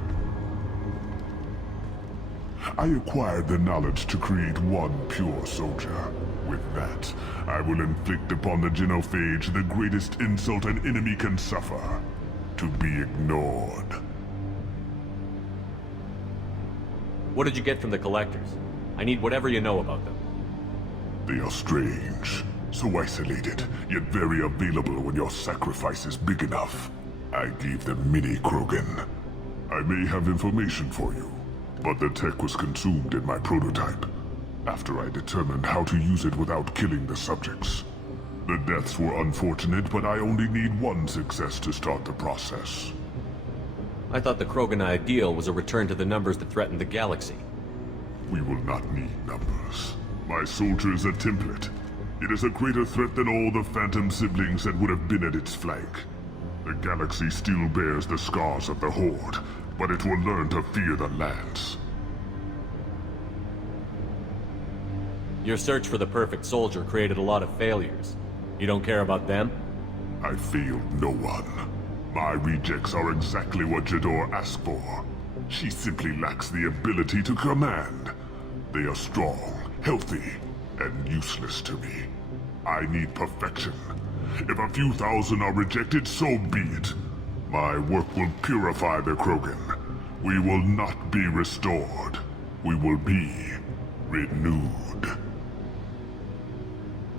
I acquired the knowledge to create one pure soldier. With that, I will inflict upon the genophage the greatest insult an enemy can suffer. To be ignored. What did you get from the Collectors? I need whatever you know about them. They are strange. So isolated, yet very available when your sacrifice is big enough. I gave them mini Krogan. I may have information for you, but the tech was consumed in my prototype. after I determined how to use it without killing the subjects. The deaths were unfortunate, but I only need one success to start the process. I thought the Krogan ideal was a return to the numbers that threatened the galaxy. We will not need numbers. My soldier is a template. It is a greater threat than all the Phantom siblings that would have been at its flank. The galaxy still bears the scars of the Horde, but it will learn to fear the Lance. Your search for the perfect soldier created a lot of failures. You don't care about them? I failed no one. My rejects are exactly what Jador asked for. She simply lacks the ability to command. They are strong, healthy, and useless to me. I need perfection. If a few thousand are rejected, so be it. My work will purify the Krogan. We will not be restored. We will be renewed.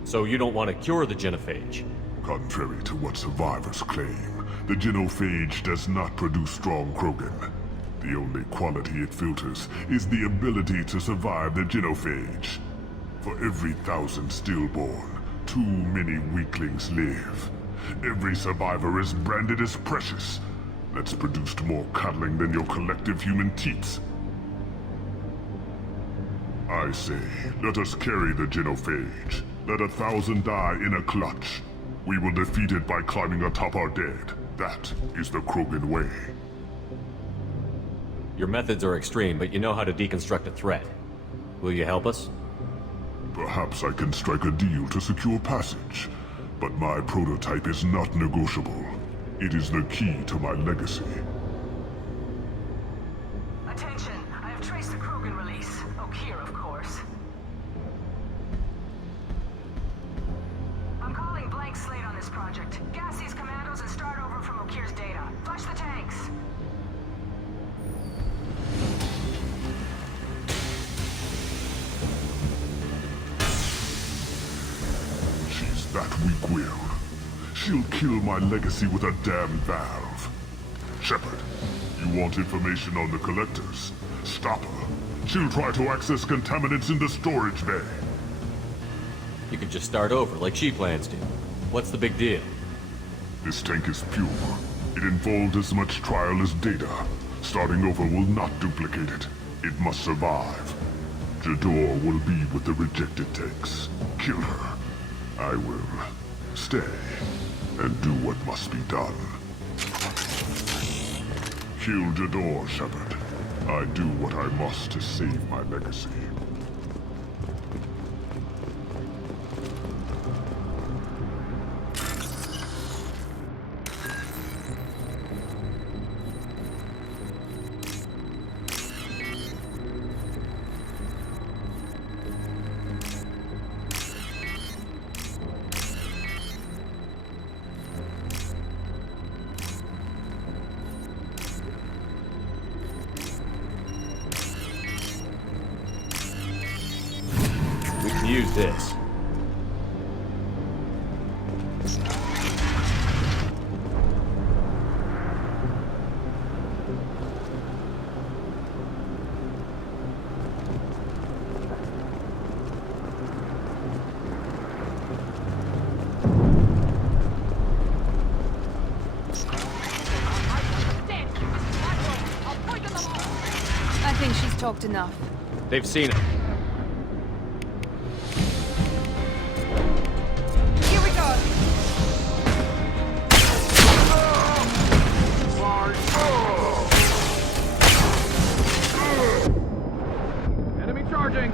So you don't want to cure the genophage? Contrary to what survivors claim, the genophage does not produce strong Krogan. The only quality it filters is the ability to survive the genophage. For every 1,000 stillborn, too many weaklings live. Every survivor is branded as precious. That's produced more cuddling than your collective human teats. I say, let us carry the genophage. Let 1,000 die in a clutch. We will defeat it by climbing atop our dead. That is the Krogan way. Your methods are extreme, but you know how to deconstruct a threat. Will you help us? Perhaps I can strike a deal to secure passage, but my prototype is not negotiable. It is the key to my legacy. Attention, I have traced the Krogan release. Okeer, of course. I'm calling blank slate on this project. Gas these commandos and start over from Okeer's data. Flush the tanks. She's that weak-willed. She'll kill my legacy with a damn valve. Shepard, you want information on the Collectors? Stop her. She'll try to access contaminants in the storage bay. You could just start over, like she plans to. What's the big deal? This tank is pure. It involved as much trial as data. Starting over will not duplicate it. It must survive. Jador will be with the rejected tanks. Kill her. I will stay and do what must be done. Kill Jador, Shepard. I do what I must to save my legacy. Use this. I think she's talked enough. They've seen it. Enemy charging!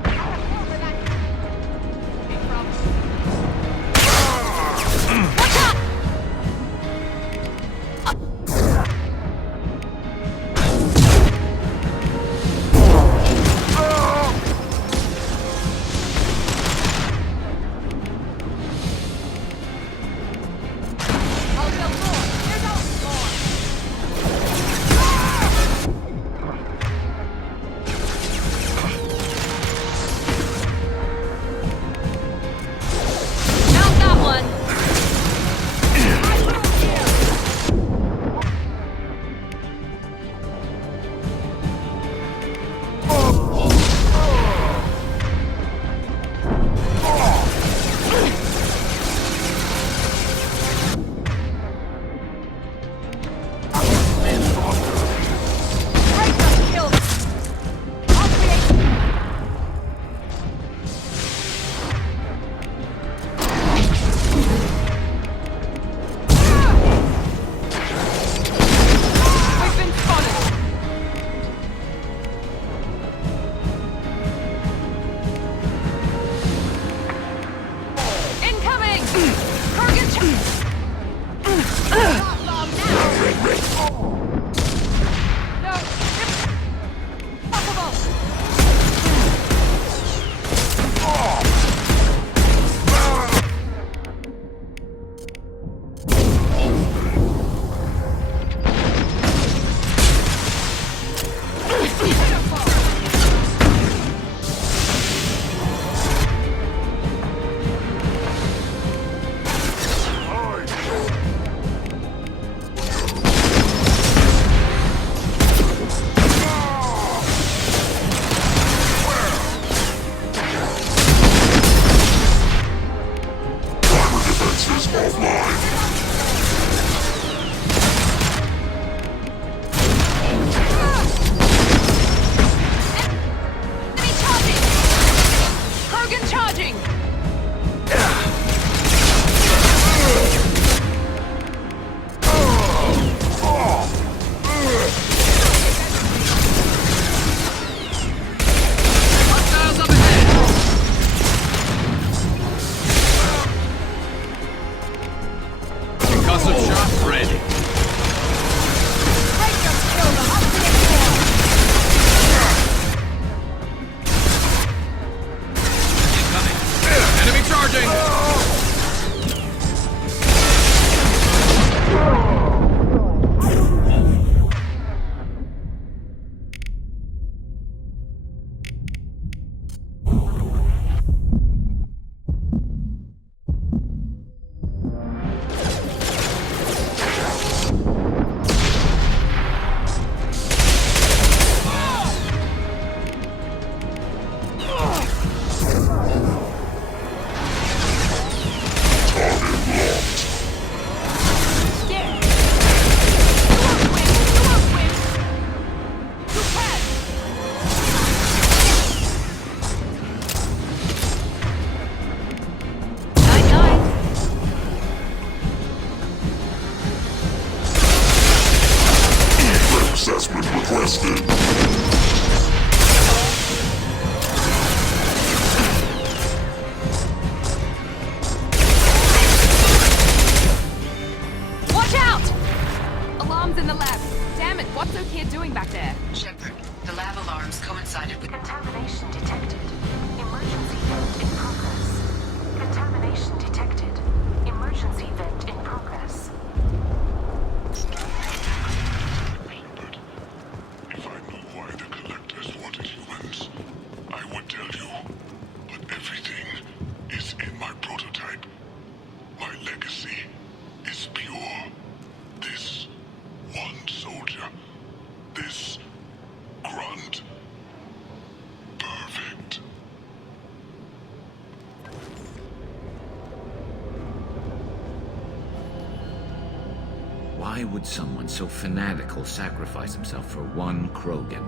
Why would someone so fanatical sacrifice himself for one Krogan?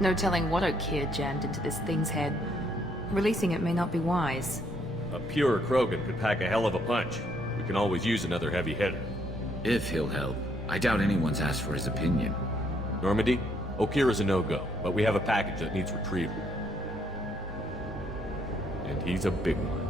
No telling what O'Keir jammed into this thing's head. Releasing it may not be wise. A pure Krogan could pack a hell of a punch. We can always use another heavy hitter. If he'll help. I doubt anyone's asked for his opinion. Normandy, O'Keir is a no-go, but we have a package that needs retrieval. And he's a big one.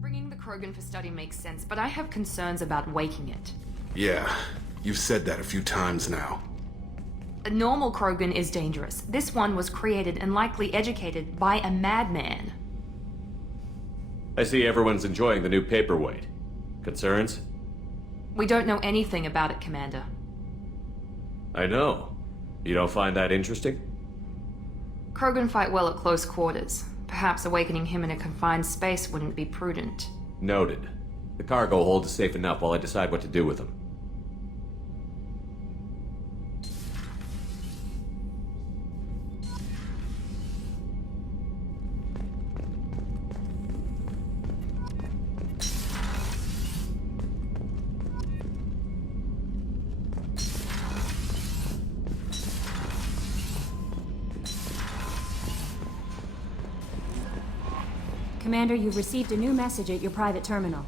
Bringing the Krogan for study makes sense, but I have concerns about waking it. Yeah, you've said that a few times now. A normal Krogan is dangerous. This one was created and likely educated by a madman. I see everyone's enjoying the new paperweight. Concerns? We don't know anything about it, Commander. I know. You don't find that interesting? Krogan fight well at close quarters. Perhaps awakening him in a confined space wouldn't be prudent. Noted. The cargo hold is safe enough while I decide what to do with them. Commander, you've received a new message at your private terminal.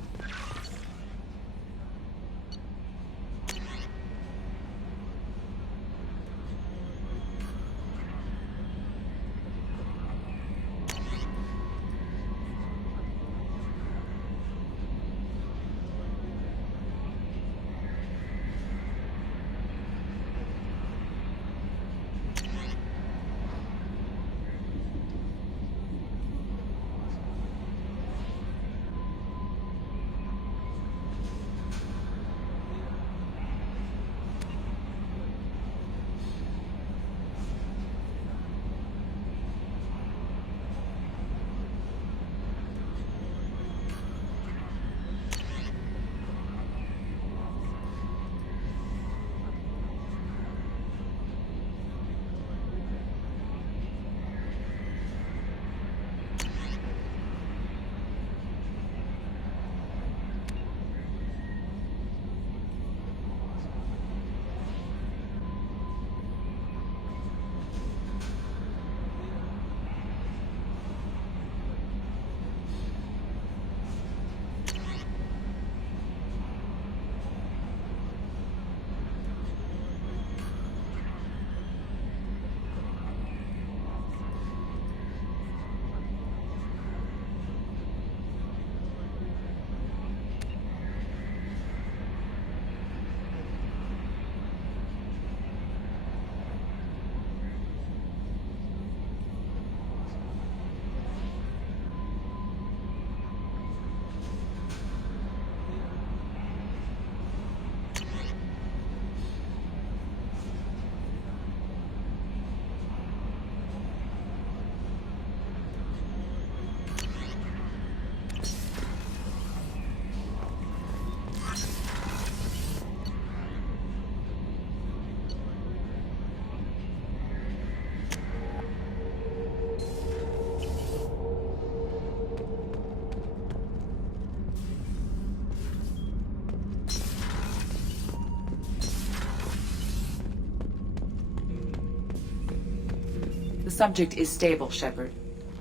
The subject is stable, Shepard.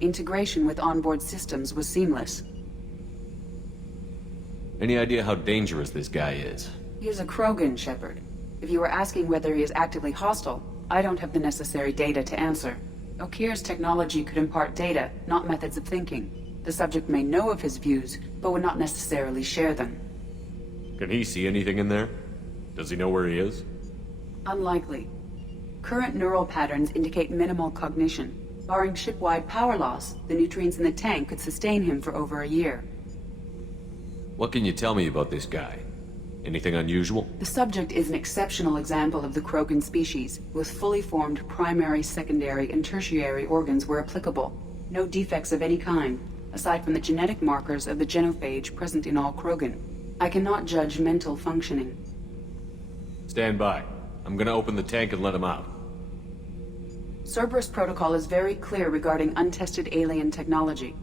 Integration with onboard systems was seamless. Any idea how dangerous this guy is? He is a Krogan, Shepard. If you were asking whether he is actively hostile, I don't have the necessary data to answer. Okir's technology could impart data, not methods of thinking. The subject may know of his views, but would not necessarily share them. Can he see anything in there? Does he know where he is? Unlikely. Current neural patterns indicate minimal cognition. Barring ship-wide power loss, the nutrients in the tank could sustain him for over a year. What can you tell me about this guy? Anything unusual? The subject is an exceptional example of the Krogan species, with fully formed primary, secondary, and tertiary organs where applicable. No defects of any kind, aside from the genetic markers of the genophage present in all Krogan. I cannot judge mental functioning. Stand by. I'm gonna open the tank and let him out. Cerberus protocol is very clear regarding untested alien technology.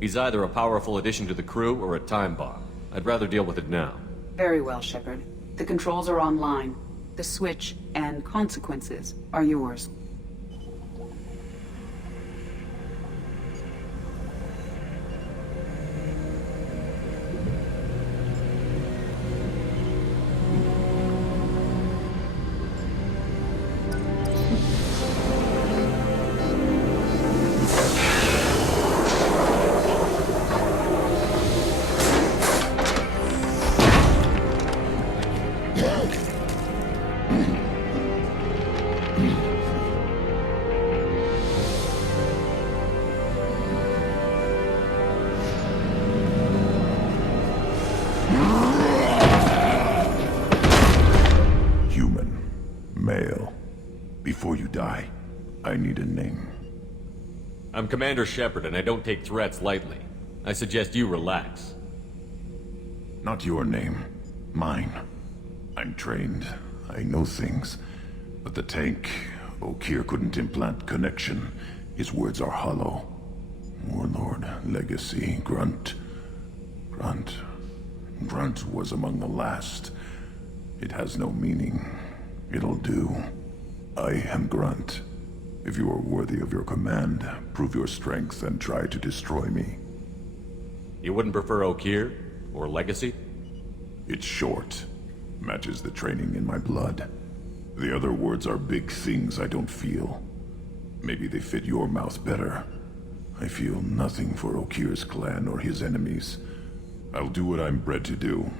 He's either a powerful addition to the crew or a time bomb. I'd rather deal with it now. Very well, Shepard. The controls are online. The switch and consequences are yours. Before you die, I need a name. I'm Commander Shepard, and I don't take threats lightly. I suggest you relax. Not your name. Mine. I'm trained. I know things. But the tank, Okeer couldn't implant connection. His words are hollow. Warlord, Legacy, Grunt. Grunt was among the last. It has no meaning. It'll do. I am Grunt. If you are worthy of your command, prove your strength and try to destroy me. You wouldn't prefer Okeer? Or Legacy? It's short. Matches the training in my blood. The other words are big things I don't feel. Maybe they fit your mouth better. I feel nothing for Okeer's clan or his enemies. I'll do what I'm bred to do.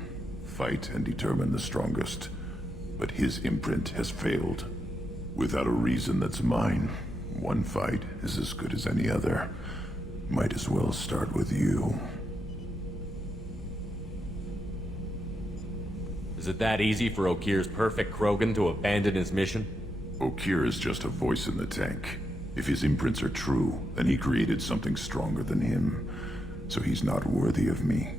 Fight and determine the strongest. But his imprint has failed. Without a reason that's mine, one fight is as good as any other. Might as well start with you. Is it that easy for Okeer's perfect Krogan to abandon his mission? Okeer is just a voice in the tank. If his imprints are true, then he created something stronger than him. So he's not worthy of me.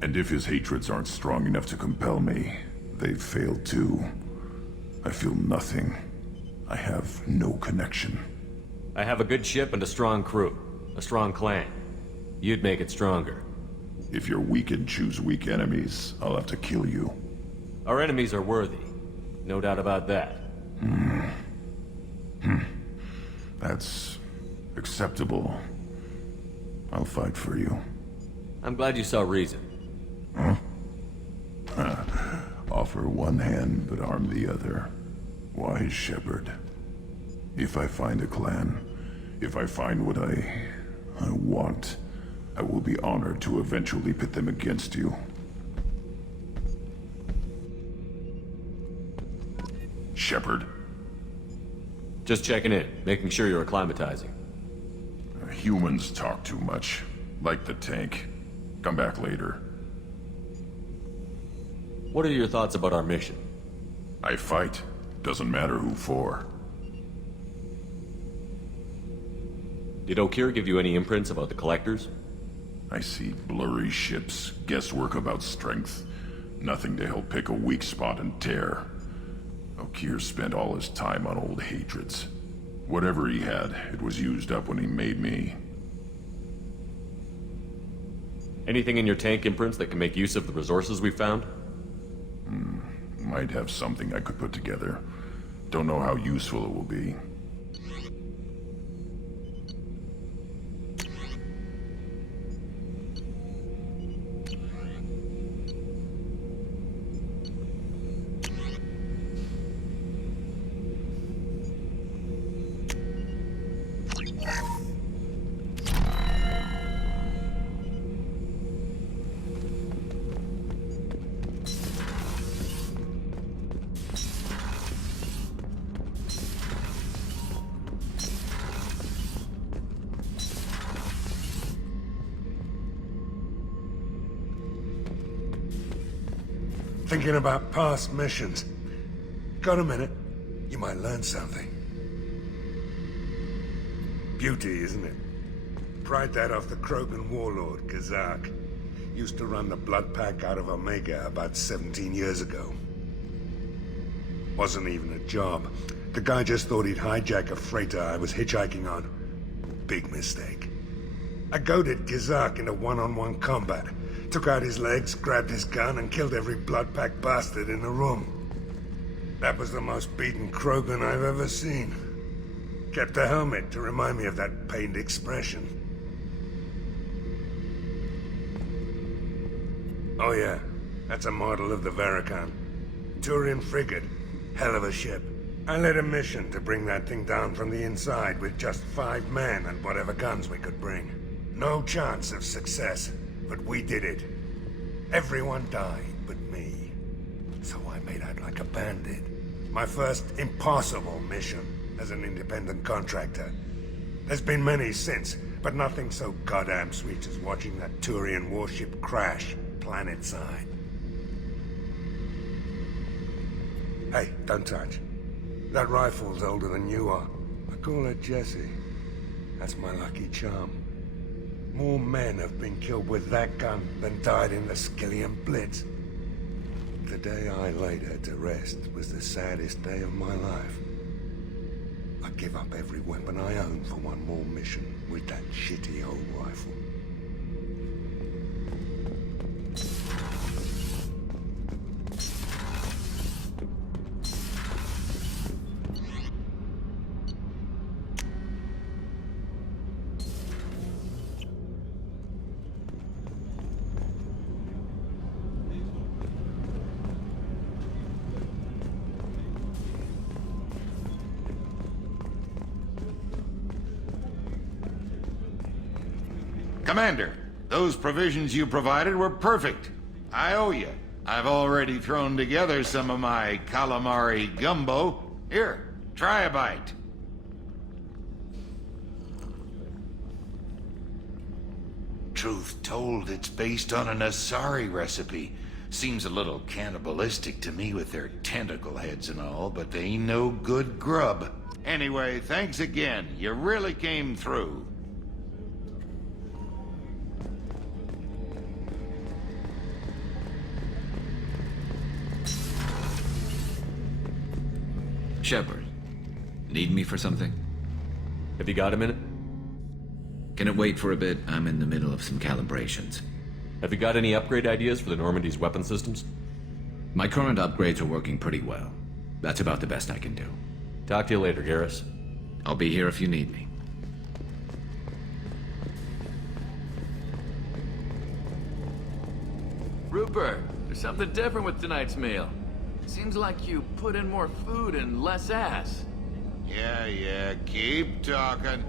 And if his hatreds aren't strong enough to compel me, they've failed too. I feel nothing. I have no connection. I have a good ship and a strong crew. A strong clan. You'd make it stronger. If you're weak and choose weak enemies, I'll have to kill you. Our enemies are worthy. No doubt about that. That's acceptable. I'll fight for you. I'm glad you saw reason. Huh? Offer one hand, but arm the other. Wise Shepard. If I find a clan, if I find what I want, I will be honored to eventually pit them against you. Shepard. Just checking in, making sure you're acclimatizing. Humans talk too much. Like the tank. Come back later. What are your thoughts about our mission? I fight. Doesn't matter who for. Did Okeer give you any imprints about the Collectors? I see blurry ships, guesswork about strength. Nothing to help pick a weak spot and tear. Okeer spent all his time on old hatreds. Whatever he had, it was used up when he made me. Anything in your tank imprints that can make use of the resources we found? Might have something I could put together. Don't know how useful it will be. Thinking about past missions. Got a minute? You might learn something. Beauty, isn't it? Pried that off the Krogan warlord, Kazak. Used to run the Blood Pack out of Omega about 17 years ago. Wasn't even a job. The guy just thought he'd hijack a freighter I was hitchhiking on. Big mistake. I goaded Kazak into one-on-one combat. Took out his legs, grabbed his gun, and killed every Blood Pack bastard in the room. That was the most beaten Krogan I've ever seen. Kept a helmet to remind me of that pained expression. Oh yeah, that's a model of the Verikan. Turian frigate. Hell of a ship. I led a mission to bring that thing down from the inside with just 5 men and whatever guns we could bring. No chance of success. But we did it. Everyone died but me. So I made out like a bandit. My first impossible mission as an independent contractor. There's been many since, but nothing so goddamn sweet as watching that Turian warship crash planetside. Hey, don't touch. That rifle's older than you are. I call her Jessie. That's my lucky charm. More men have been killed with that gun than died in the Skillian Blitz. The day I laid her to rest was the saddest day of my life. I give up every weapon I own for one more mission with that shitty old rifle. Commander, those provisions you provided were perfect. I owe you. I've already thrown together some of my calamari gumbo. Here, try a bite. Truth told, it's based on an Asari recipe. Seems a little cannibalistic to me with their tentacle heads and all, but they ain't no good grub. Anyway, thanks again. You really came through. Shepard, need me for something? Have you got a minute? Can it wait for a bit? I'm in the middle of some calibrations. Have you got any upgrade ideas for the Normandy's weapon systems? My current upgrades are working pretty well. That's about the best I can do. Talk to you later, Garrus. I'll be here if you need me. Rupert, there's something different with tonight's meal. Seems like you put in more food and less ass. Yeah, keep talking.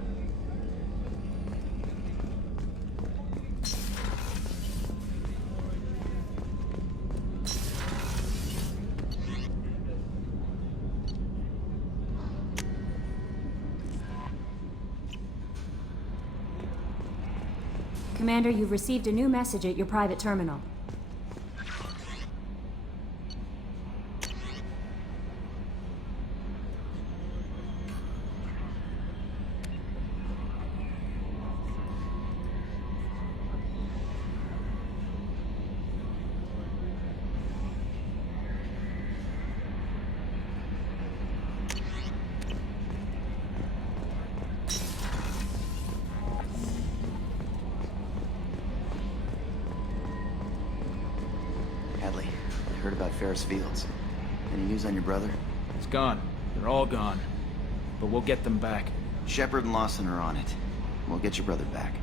Commander, you've received a new message at your private terminal. Ferris Fields. Any news on your brother? He's gone. They're all gone. But we'll get them back. Shepard and Lawson are on it. We'll get your brother back.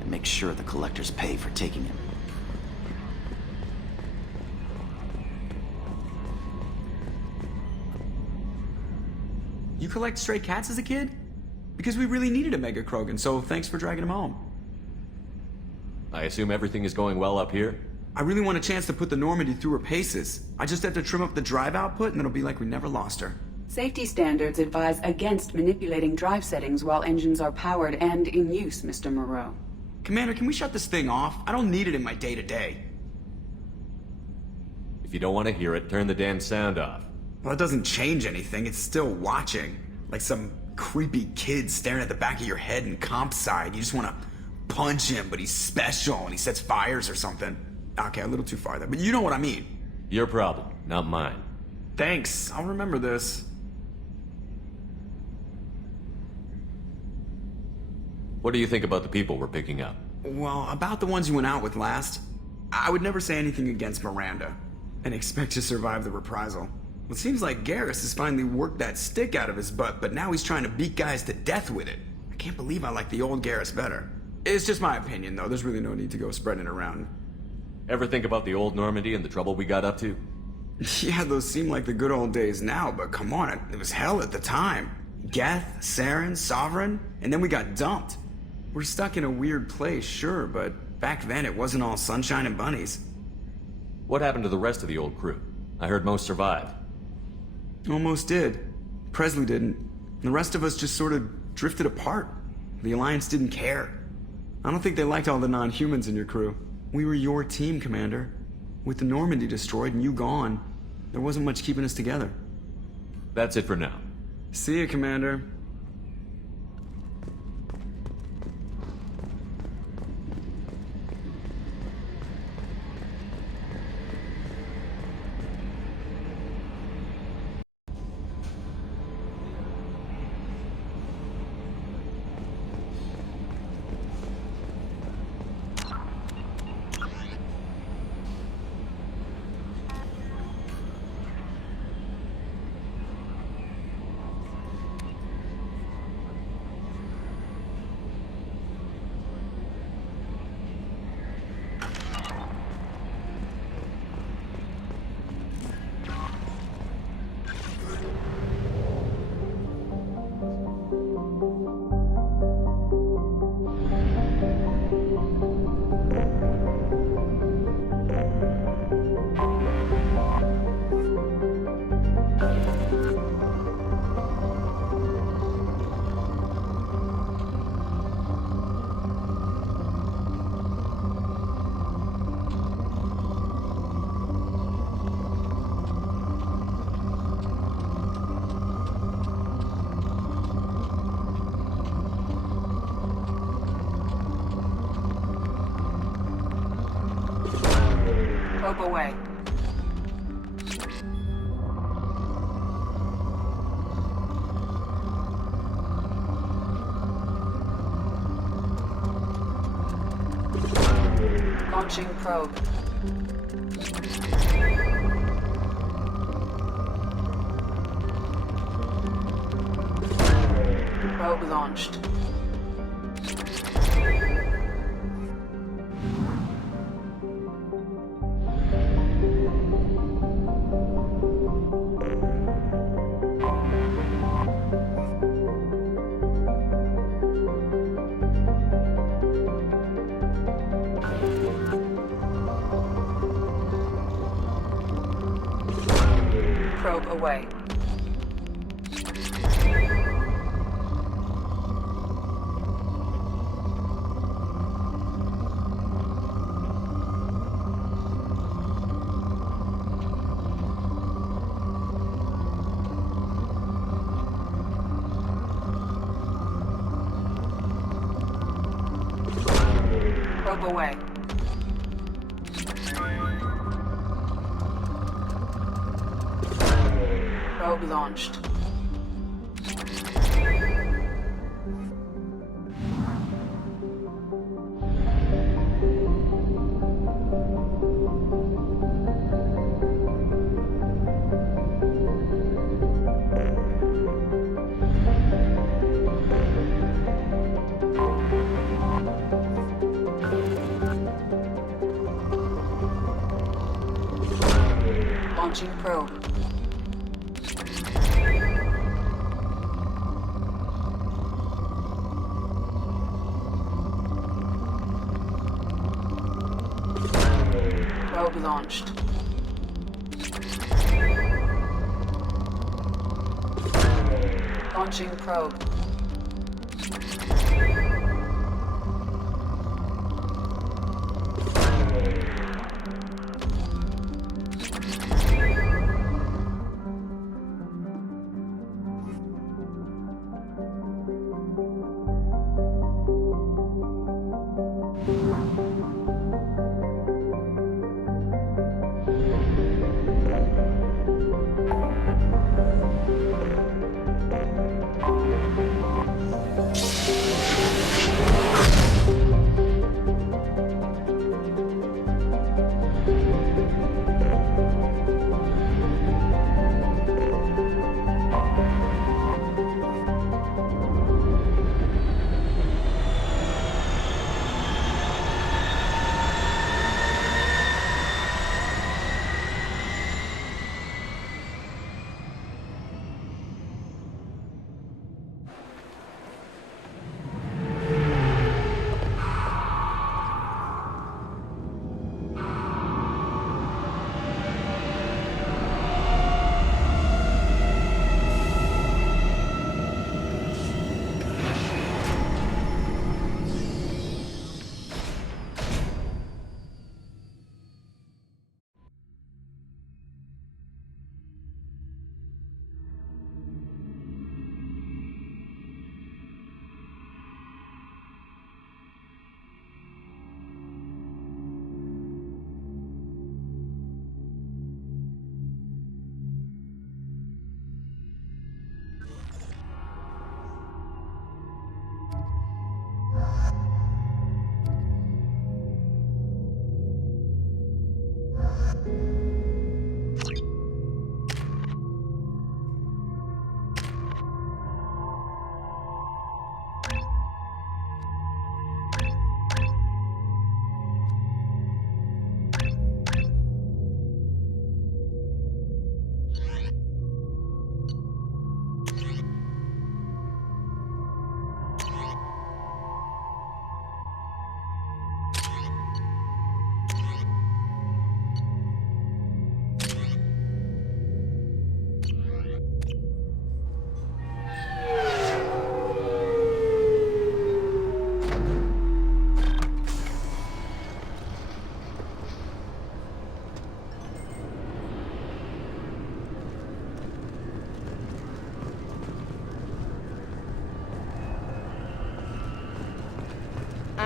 And make sure the collectors pay for taking him. You collect stray cats as a kid? Because we really needed a Mega Krogan, so thanks for dragging him home. I assume everything is going well up here? I really want a chance to put the Normandy through her paces. I just have to trim up the drive output and it'll be like we never lost her. Safety standards advise against manipulating drive settings while engines are powered and in use, Mr. Moreau. Commander, can we shut this thing off? I don't need it in my day-to-day. If you don't want to hear it, turn the damn sound off. Well, it doesn't change anything. It's still watching. Like some creepy kid staring at the back of your head in comp side. You just want to punch him, but he's special and he sets fires or something. Okay, a little too far there, but you know what I mean. Your problem, not mine. Thanks, I'll remember this. What do you think about the people we're picking up? Well, about the ones you went out with last, I would never say anything against Miranda, and expect to survive the reprisal. Well, it seems like Garrus has finally worked that stick out of his butt, but now he's trying to beat guys to death with it. I can't believe I like the old Garrus better. It's just my opinion, though. There's really no need to go spreading it around. Ever think about the old Normandy and the trouble we got up to? Yeah, those seem like the good old days now, but come on, it was hell at the time. Geth, Saren, Sovereign, and then we got dumped. We're stuck in a weird place, sure, but back then it wasn't all sunshine and bunnies. What happened to the rest of the old crew? I heard most survived. Almost did. Presley didn't. The rest of us just sort of drifted apart. The Alliance didn't care. I don't think they liked all the non-humans in your crew. We were your team, Commander. With the Normandy destroyed and you gone, there wasn't much keeping us together. That's it for now. See you, Commander. Probe away. Launching probe. Probe launched. Probe away. Probe away. Probe launched. Launching probe. Probe launched. Launching probe.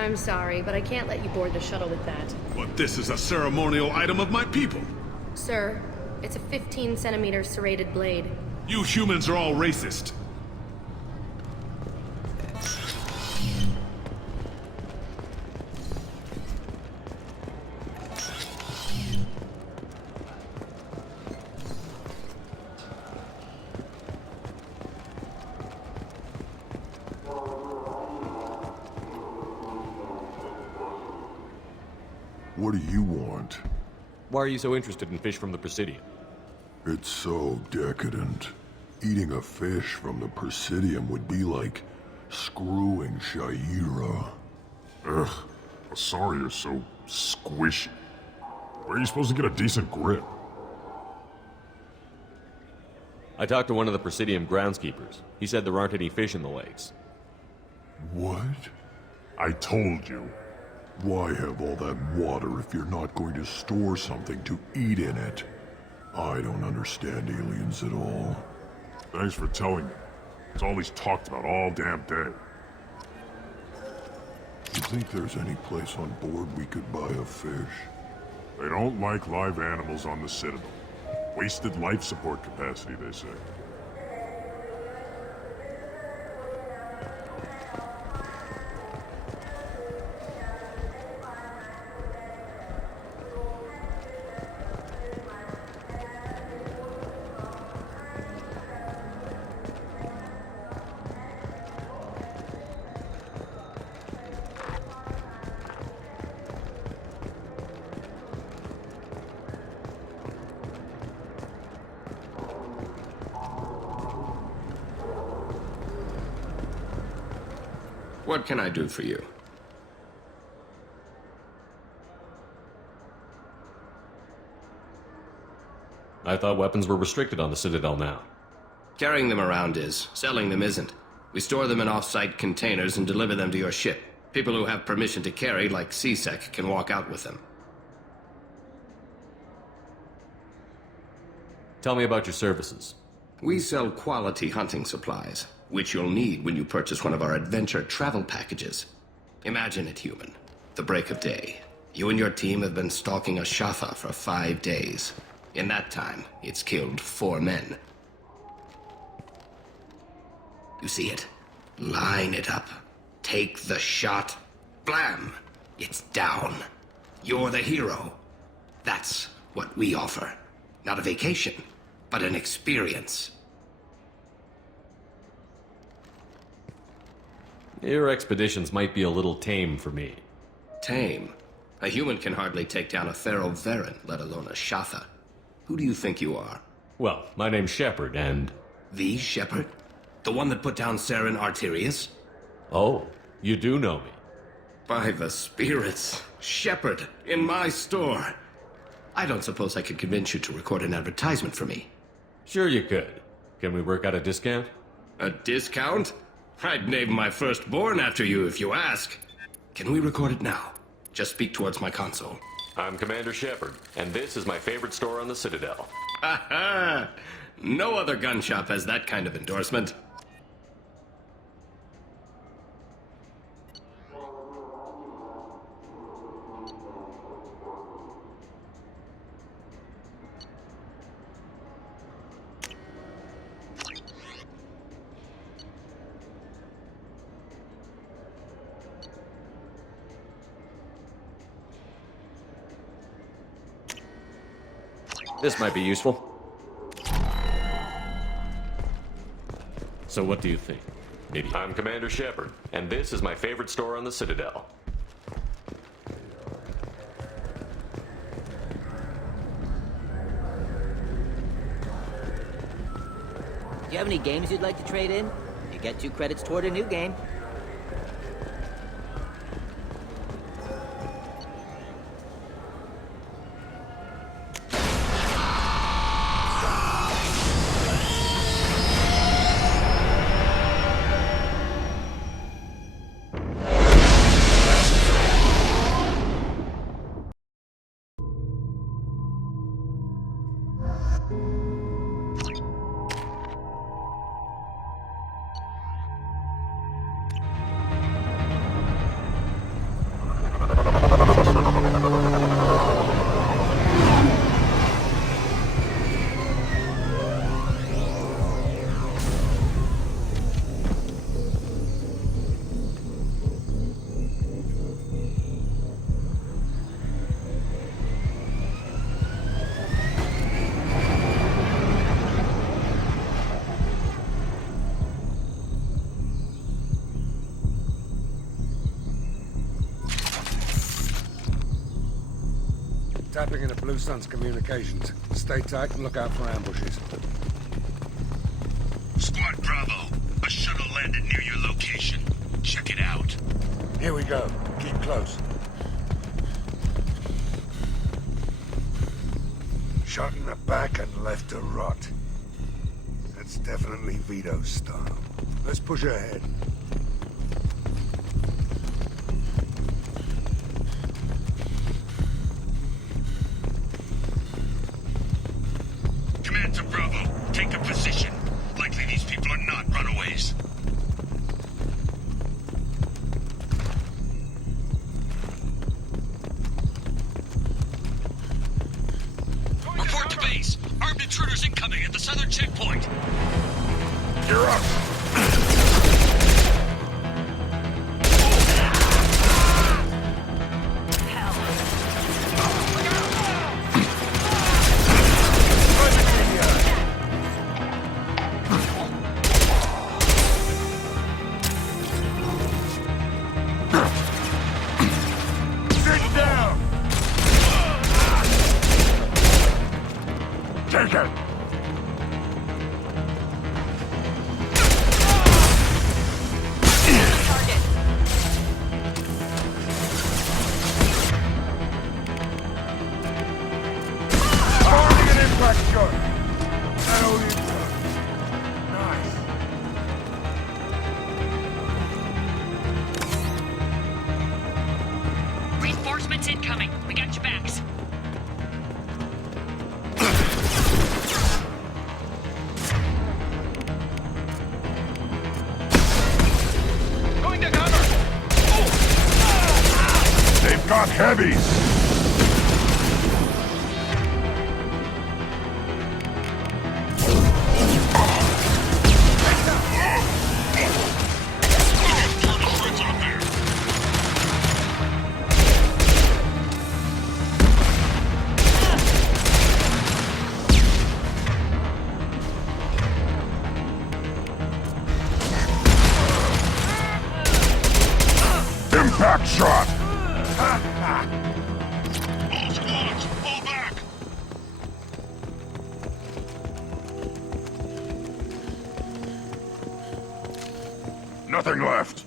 I'm sorry, but I can't let you board the shuttle with that. But this is a ceremonial item of my people. Sir, it's a 15-centimeter serrated blade. You humans are all racist. What do you want? Why are you so interested in fish from the Presidium? It's so decadent. Eating a fish from the Presidium would be like screwing Sha'ira. Ugh, Asari are so squishy. Where are you supposed to get a decent grip? I talked to one of the Presidium groundskeepers. He said there aren't any fish in the lakes. What? I told you. Why have all that water if you're not going to store something to eat in it? I don't understand aliens at all. Thanks for telling me. It's all he's talked about all damn day. You think there's any place on board we could buy a fish? They don't like live animals on the Citadel. Wasted life support capacity, they say. What can I do for you? I thought weapons were restricted on the Citadel now. Carrying them around is. Selling them isn't. We store them in off-site containers and deliver them to your ship. People who have permission to carry, like C-Sec, can walk out with them. Tell me about your services. We sell quality hunting supplies, which you'll need when you purchase one of our adventure travel packages. Imagine it, human. The break of day. You and your team have been stalking a Shafa for 5 days. In that time, it's killed 4 men. You see it? Line it up. Take the shot. Blam! It's down. You're the hero. That's what we offer. Not a vacation, but an experience. Your expeditions might be a little tame for me. Tame? A human can hardly take down a Pharaoh Varen, let alone a Shatha. Who do you think you are? Well, my name's Shepard, and... The Shepard? The one that put down Saren Arterius? Oh, you do know me. By the spirits. Shepard, in my store. I don't suppose I could convince you to record an advertisement for me. Sure you could. Can we work out a discount? A discount? I'd name my firstborn after you if you ask. Can we record it now? Just speak towards my console. I'm Commander Shepard, and this is my favorite store on the Citadel. Ha ha! No other gun shop has that kind of endorsement. This might be useful. So what do you think? Maybe. I'm Commander Shepard, and this is my favorite store on the Citadel. Do you have any games you'd like to trade in? You get 2 credits toward a new game. Tapping into Blue Sun's communications. Stay tight and look out for ambushes. Squad Bravo, a shuttle landed near your location. Check it out. Here we go. Keep close. Shot in the back and left to rot. That's definitely Vito's style. Let's push ahead. Command to Bravo, take a position. Likely these people are not runaways. Report to base. Armed intruders incoming at the southern checkpoint. You're up. Take it! Firing an impact shot. That old intro. Nice. Reinforcements incoming. We got your backs. Going to cover! They've got heavies! Impact shot! All squads, fall back! Nothing left.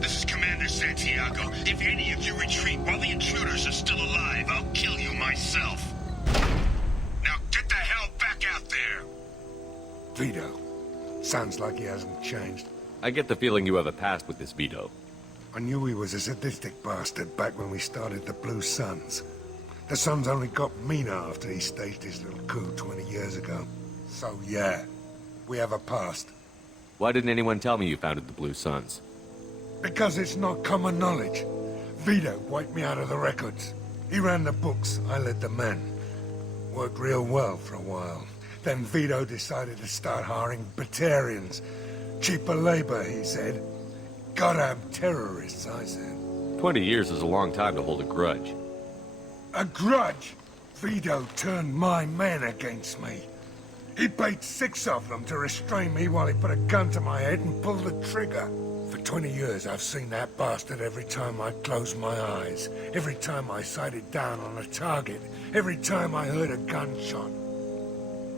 This is Commander Santiago. If any of you retreat while the intruders are still alive, I'll kill you myself. Now get the hell back out there! Vito. Sounds like he hasn't changed. I get the feeling you have a past with this Vito. I knew he was a sadistic bastard back when we started the Blue Suns. The Suns only got meaner after he staged his little coup 20 years ago. So yeah, we have a past. Why didn't anyone tell me you founded the Blue Suns? Because it's not common knowledge. Vito wiped me out of the records. He ran the books, I led the men. Worked real well for a while. Then Vito decided to start hiring Batarians. Cheaper labor, he said. Goddamn terrorists, I said. 20 years is a long time to hold a grudge. A grudge? Vito turned my men against me. He paid 6 of them to restrain me while he put a gun to my head and pulled the trigger. For 20 years, I've seen that bastard every time I closed my eyes. Every time I sighted down on a target. Every time I heard a gunshot.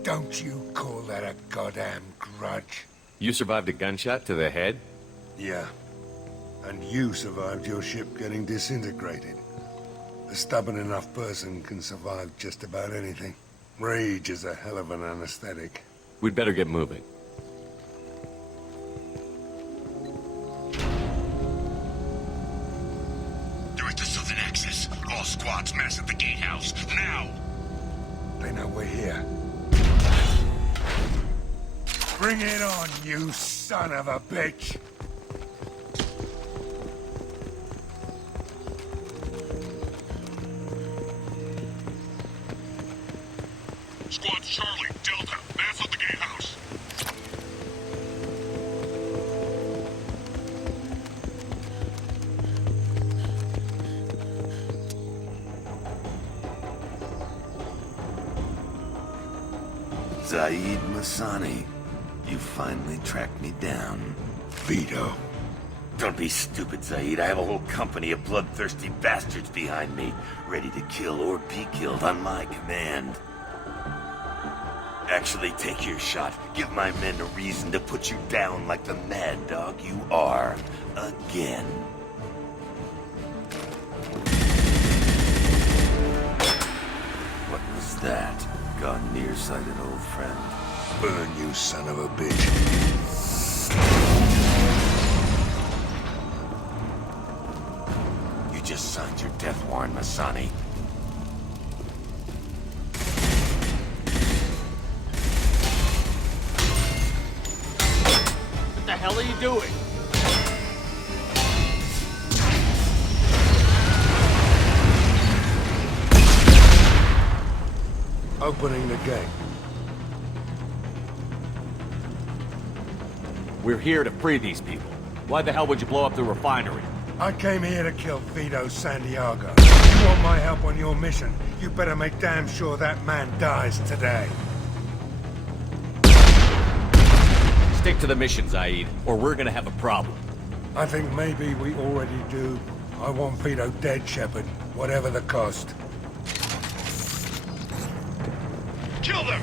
Don't you call that a goddamn grudge? You survived a gunshot to the head? Yeah. And you survived your ship getting disintegrated. A stubborn enough person can survive just about anything. Rage is a hell of an anesthetic. We'd better get moving. They're at the southern axis. All squads mass at the gatehouse, now! They know we're here. Bring it on, you son of a bitch! Squad Charlie, Delta, mass at the gatehouse. Zaid Masani, you finally tracked me down. Vito, Don't be stupid, Zaid. I have a whole company of bloodthirsty bastards behind me, ready to kill or be killed on my command. Actually, take your shot. Give my men a reason to put you down like the mad dog you are. Again. What was that? Gone nearsighted, old friend. Burn, you son of a bitch. You just signed your death warrant, Masani. What the hell are you doing? Opening the gate. We're here to free these people. Why the hell would you blow up the refinery? I came here to kill Vito Santiago. You want my help on your mission, you better make damn sure that man dies today. Stick to the mission, Zaid, or we're gonna have a problem. I think maybe we already do. I want Vito dead, Shepard, whatever the cost. Kill them!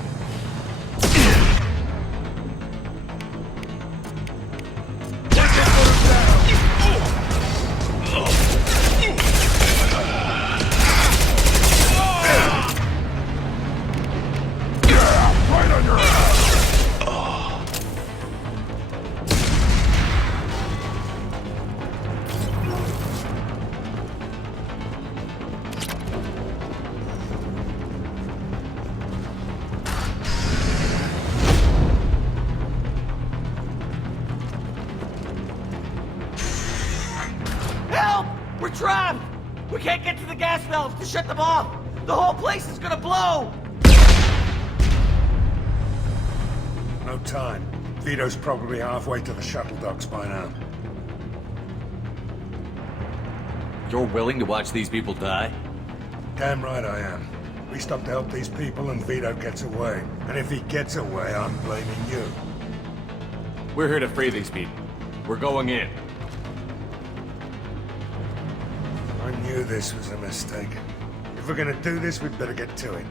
Right on your ass! Help! We're trapped! We can't get to the gas valves to shut them off! The whole place is gonna blow! No time. Vito's probably halfway to the shuttle docks by now. You're willing to watch these people die? Damn right I am. We stop to help these people and Vito gets away. And if he gets away, I'm blaming you. We're here to free these people. We're going in. I knew this was a mistake. If we're gonna do this, we'd better get to it.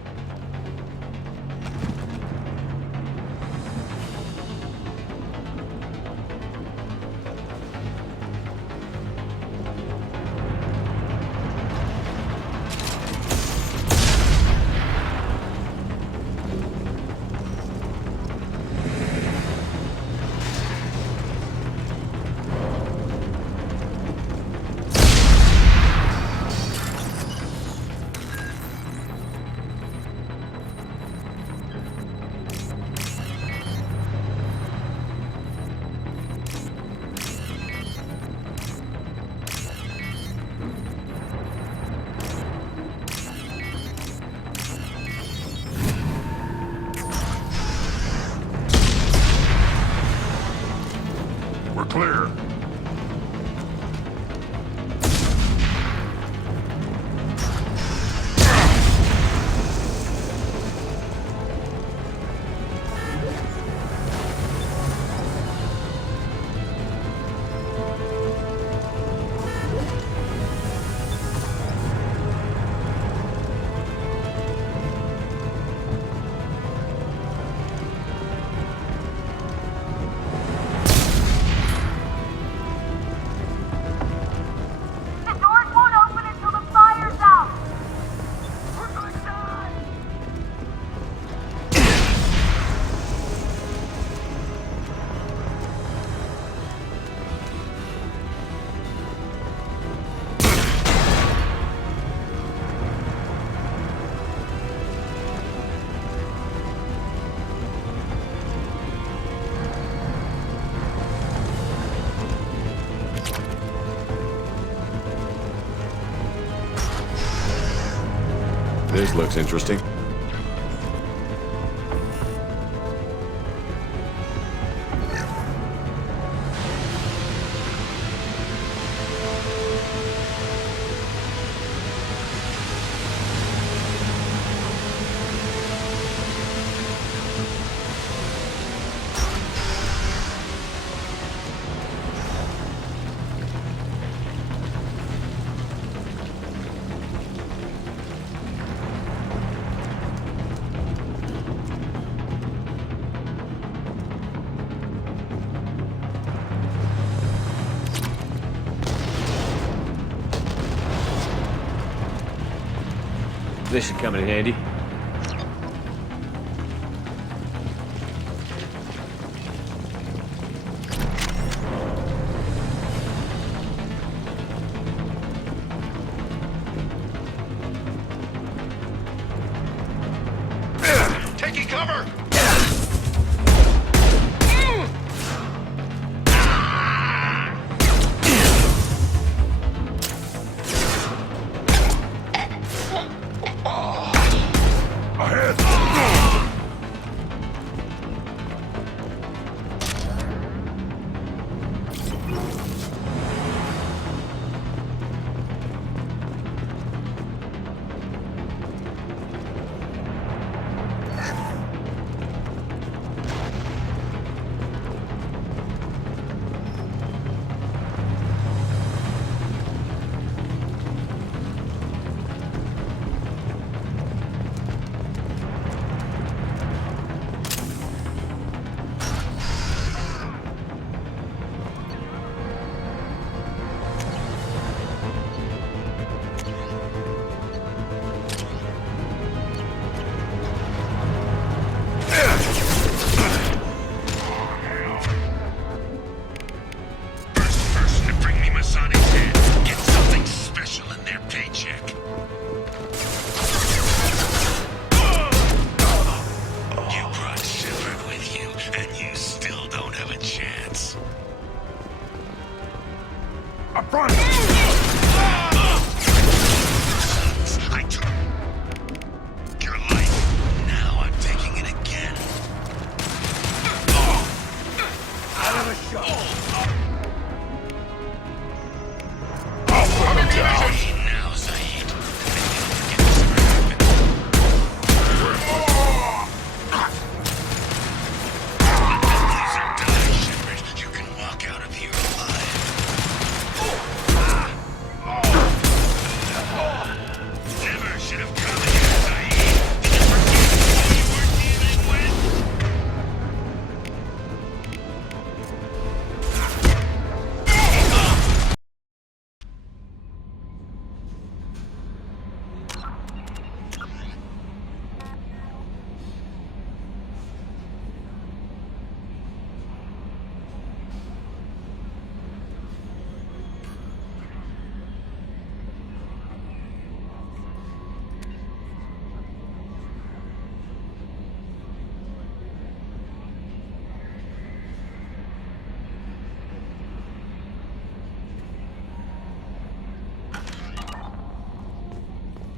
We're clear. This looks interesting. This should come in handy. Taking cover!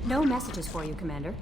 No messages for you, Commander.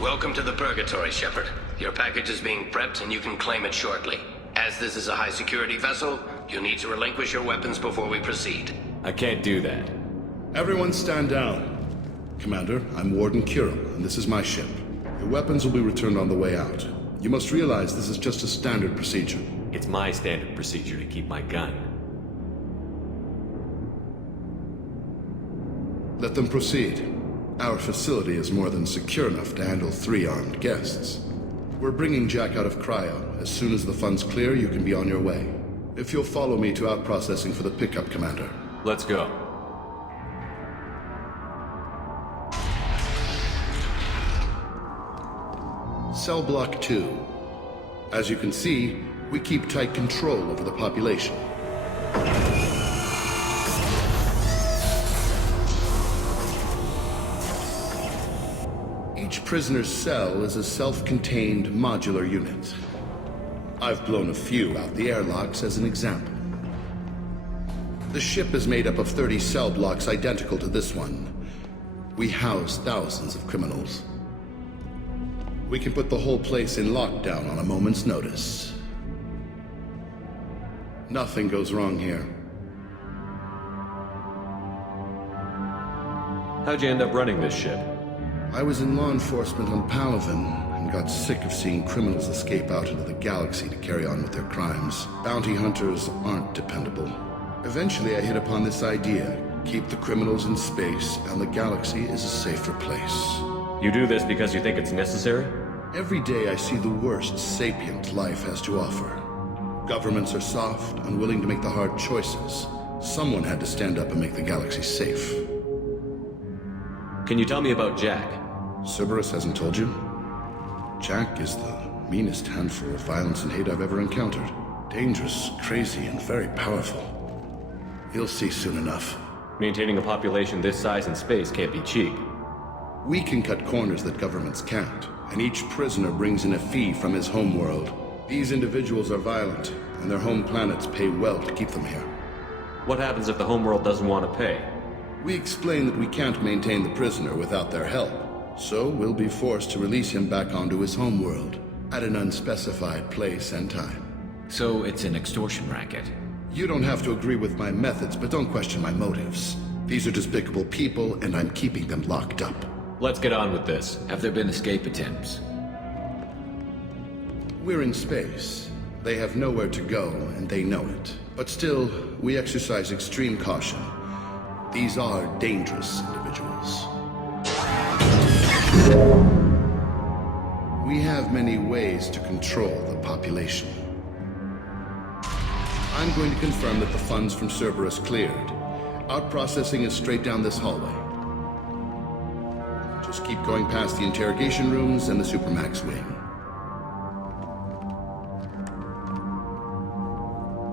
Welcome to the Purgatory, Shepard. Your package is being prepped and you can claim it shortly. As this is a high-security vessel, you need to relinquish your weapons before we proceed. I can't do that. Everyone stand down. Commander, I'm Warden Kuril, and this is my ship. Your weapons will be returned on the way out. You must realize this is just a standard procedure. It's my standard procedure to keep my gun. Let them proceed. Our facility is more than secure enough to handle 3 armed guests. We're bringing Jack out of cryo. As soon as the funds clear, you can be on your way. If you'll follow me to out-processing for the pickup, Commander. Let's go. Cell Block 2. As you can see, we keep tight control over the population. Each prisoner's cell is a self-contained modular unit. I've blown a few out the airlocks as an example. The ship is made up of 30 cell blocks identical to this one. We house thousands of criminals. We can put the whole place in lockdown on a moment's notice. Nothing goes wrong here. How'd you end up running this ship? I was in law enforcement on Palaven and got sick of seeing criminals escape out into the galaxy to carry on with their crimes. Bounty hunters aren't dependable. Eventually I hit upon this idea. Keep the criminals in space and the galaxy is a safer place. You do this because you think it's necessary? Every day I see the worst sapient life has to offer. Governments are soft, unwilling to make the hard choices. Someone had to stand up and make the galaxy safe. Can you tell me about Jack? Cerberus hasn't told you? Jack is the meanest handful of violence and hate I've ever encountered. Dangerous, crazy, and very powerful. You'll see soon enough. Maintaining a population this size in space can't be cheap. We can cut corners that governments can't, and each prisoner brings in a fee from his homeworld. These individuals are violent, and their home planets pay well to keep them here. What happens if the homeworld doesn't want to pay? We explain that we can't maintain the prisoner without their help, so we'll be forced to release him back onto his homeworld, at an unspecified place and time. So it's an extortion racket? You don't have to agree with my methods, but don't question my motives. These are despicable people, and I'm keeping them locked up. Let's get on with this. Have there been escape attempts? We're in space. They have nowhere to go, and they know it. But still, we exercise extreme caution. These are dangerous individuals. We have many ways to control the population. I'm going to confirm that the funds from Cerberus cleared. Out-processing is straight down this hallway. Just keep going past the interrogation rooms and the Supermax wing.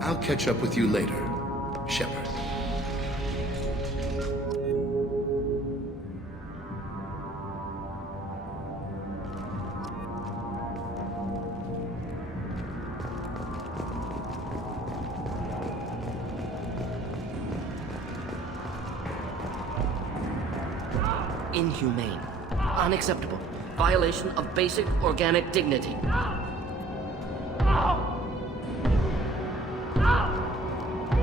I'll catch up with you later, Shepard. Inhumane. Unacceptable. Violation of basic organic dignity.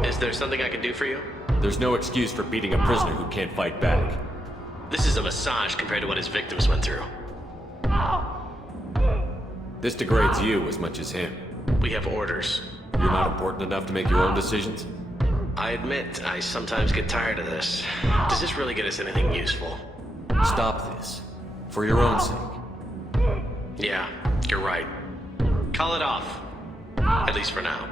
Is there something I can do for you? There's no excuse for beating a prisoner who can't fight back. This is a massage compared to what his victims went through. This degrades you as much as him. We have orders. You're not important enough to make your own decisions? I admit, I sometimes get tired of this. Does this really get us anything useful? Stop this. For your own sake. Yeah, you're right. Call it off. At least for now.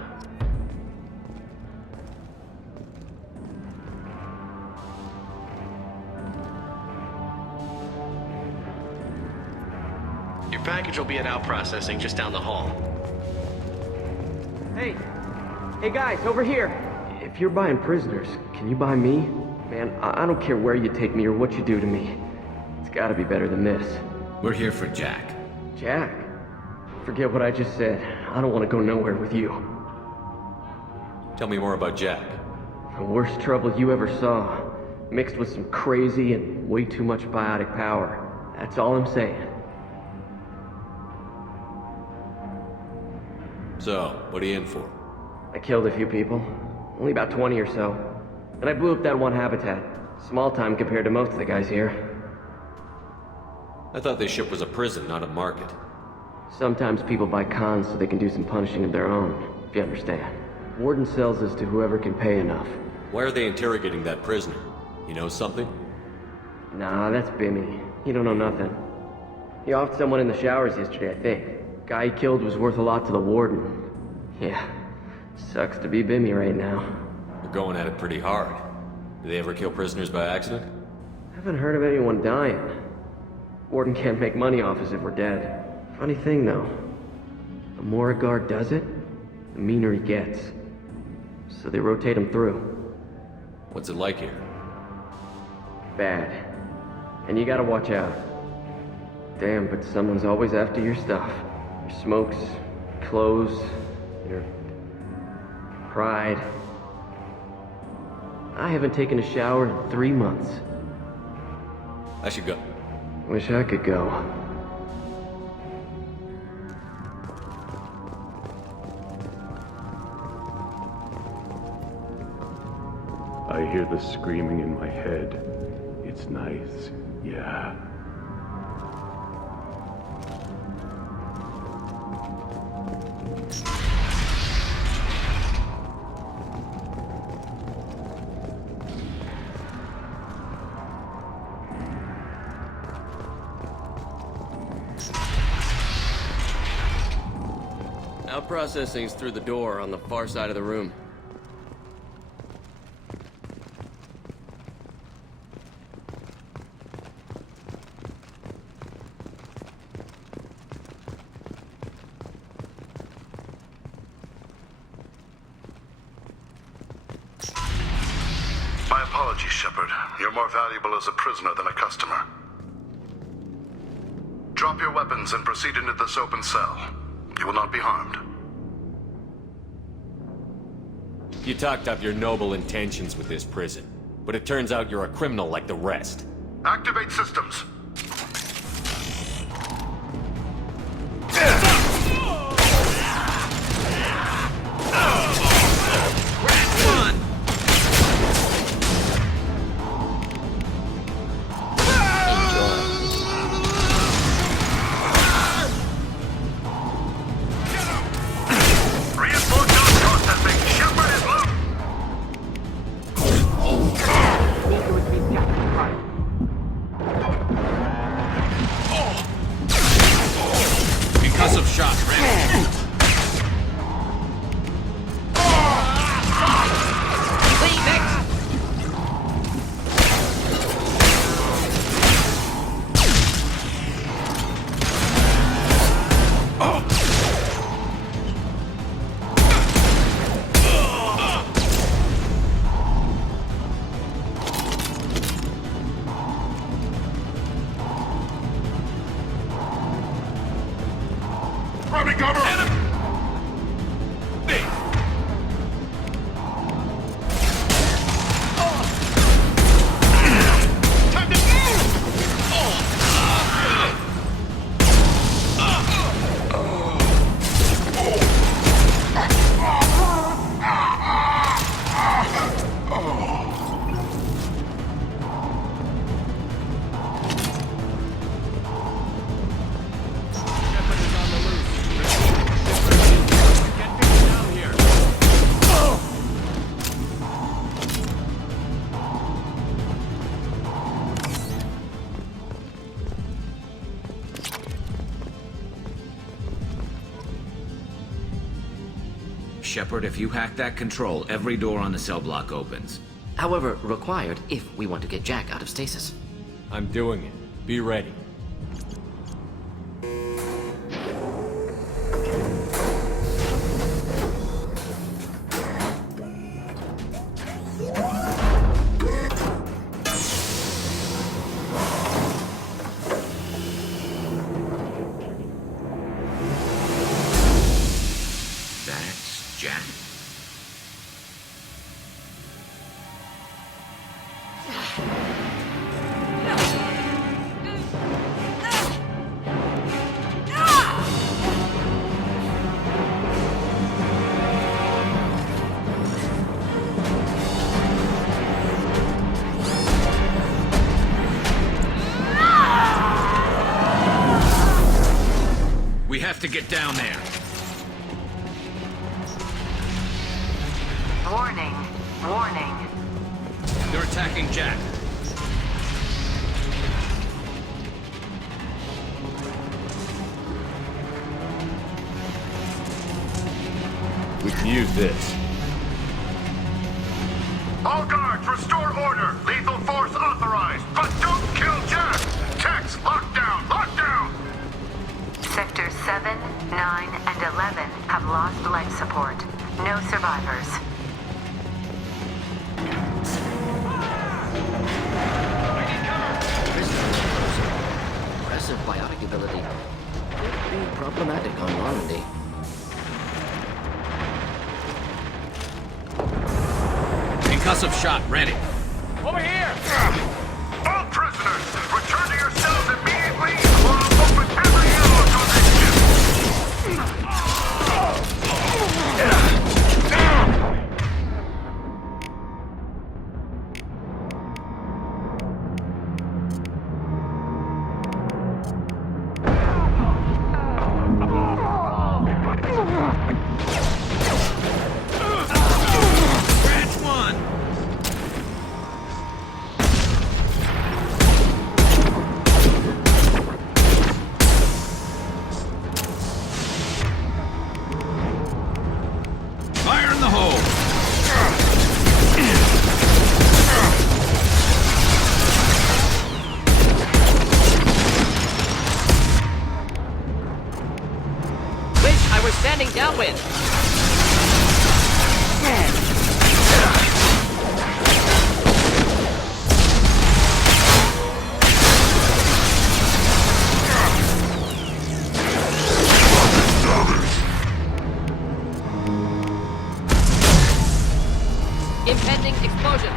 Your package will be at out processing just down the hall. Hey! Hey guys, over here! If you're buying prisoners, can you buy me? Man, I don't care where you take me or what you do to me. It's gotta be better than this. We're here for Jack. Jack? Forget what I just said. I don't want to go nowhere with you. Tell me more about Jack. The worst trouble you ever saw. Mixed with some crazy and way too much biotic power. That's all I'm saying. So, what are you in for? I killed a few people. Only about 20 or so. And I blew up that one habitat. Small time compared to most of the guys here. I thought this ship was a prison, not a market. Sometimes people buy cons so they can do some punishing of their own, if you understand. Warden sells this to whoever can pay enough. Why are they interrogating that prisoner? You know something? Nah, that's Bimmy. He don't know nothing. He offed someone in the showers yesterday, I think. Guy he killed was worth a lot to the warden. Yeah, sucks to be Bimmy right now. They're going at it pretty hard. Do they ever kill prisoners by accident? Haven't heard of anyone dying. Warden can't make money off us if we're dead. Funny thing, though. The more a guard does it, the meaner he gets. So they rotate him through. What's it like here? Bad. And you gotta watch out. Damn, but someone's always after your stuff. Your smokes, clothes, your pride. I haven't taken a shower in 3 months. I should go. Wish I could go. I hear the screaming in my head. It's nice, yeah. Now processing's through the door on the far side of the room. My apologies, Shepard. You're more valuable as a prisoner than a customer. Drop your weapons and proceed into this open cell. You will not be harmed. You talked up your noble intentions with this prison, but it turns out you're a criminal like the rest. Activate systems. Concussive shot, ready. Grabbing cover! Shepard, if you hack that control, every door on the cell block opens. However, required if we want to get Jack out of stasis. I'm doing it. Be ready. That's Jack. to get down there. Warning. Warning. They're attacking Jack. We can use this. All guards, restore order. Lethal force authorized, but don't kill Jack. Tex, lockdown, lockdown. Sectors 7, 9, and 11 have lost life support. No survivors. Impressive biotic ability. Could be problematic on Normandy. Concussive shot ready. Over here! All prisoners, return to your cells immediately, or I'll open every arrow on this ship! Standing downwind. Impending explosion.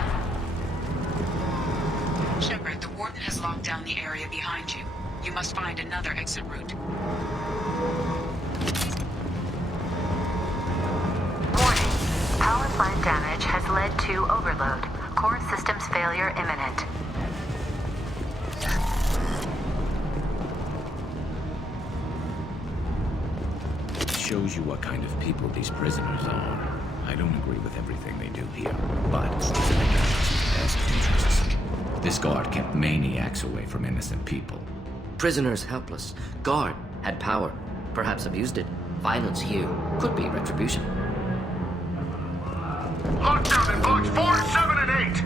Shepard, the Warden has locked down the area behind you. You must find another exit route. Power plant damage has led to overload. Core systems failure imminent. It shows you what kind of people these prisoners are. I don't agree with everything they do here, but it's in the galaxy's best interests. This guard kept maniacs away from innocent people. Prisoners helpless. Guard had power. Perhaps abused it. Violence here could be retribution. Lockdown in blocks 4, 7, and 8.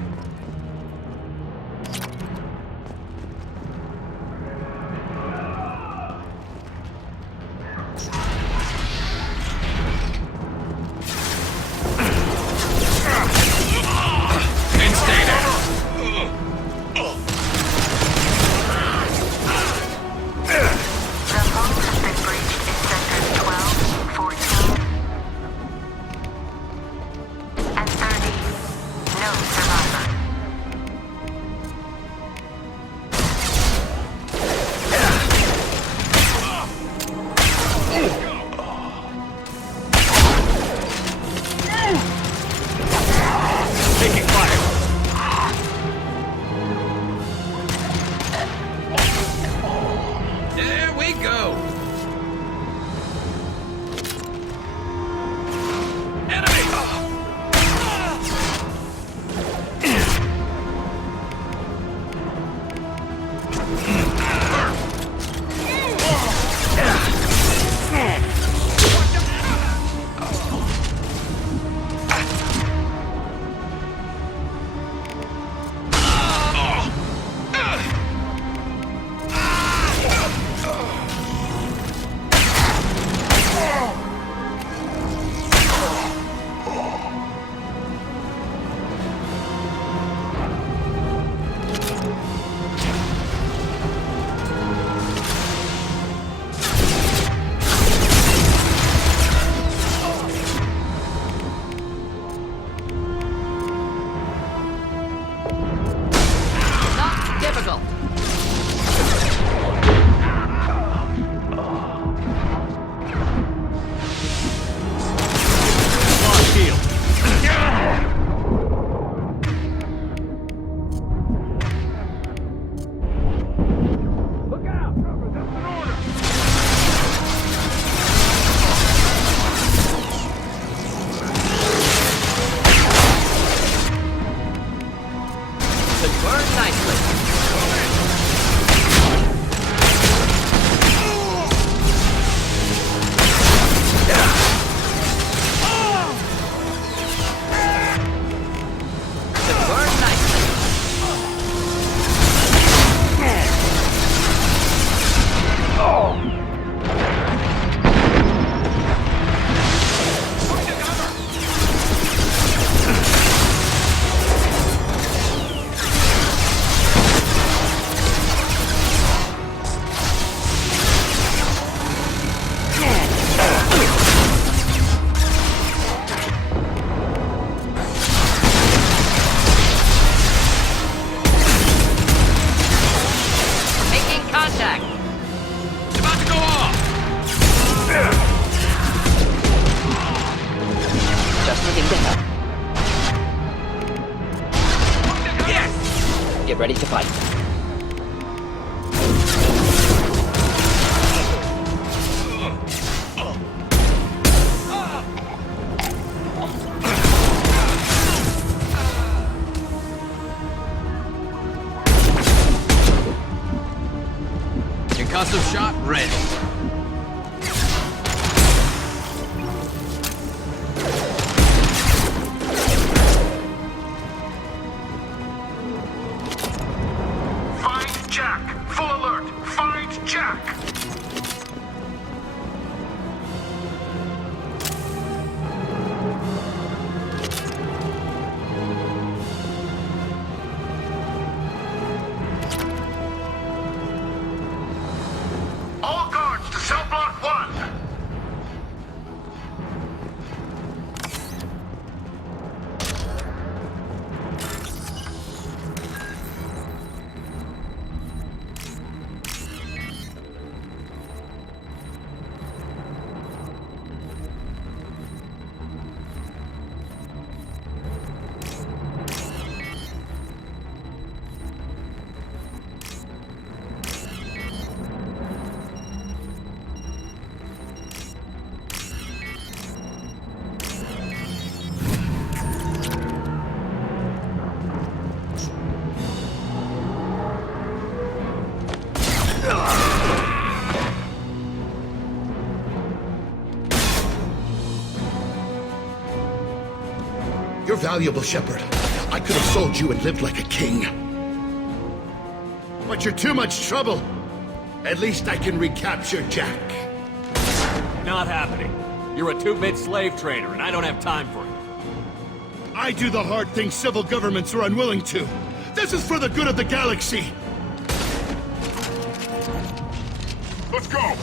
No Anything to help. Yes! Get ready to fight. Concussive shot ready. Find Jack! Full alert! Find Jack! All guards to cell block 1! You're valuable, Shepard. I could have sold you and lived like a king. But you're too much trouble. At least I can recapture Jack. Not happening. You're a two-bit slave trader, and I don't have time for it. I do the hard things civil governments are unwilling to. This is for the good of the galaxy. Let's go!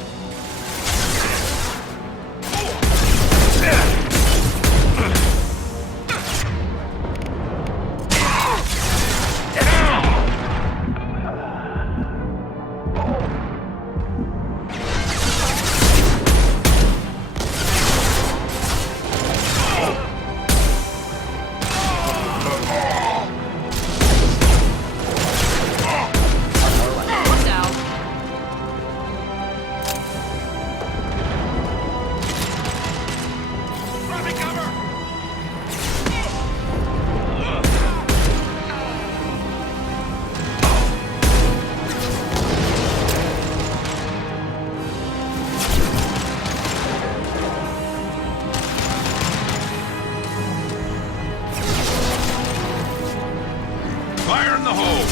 Fire in the hole!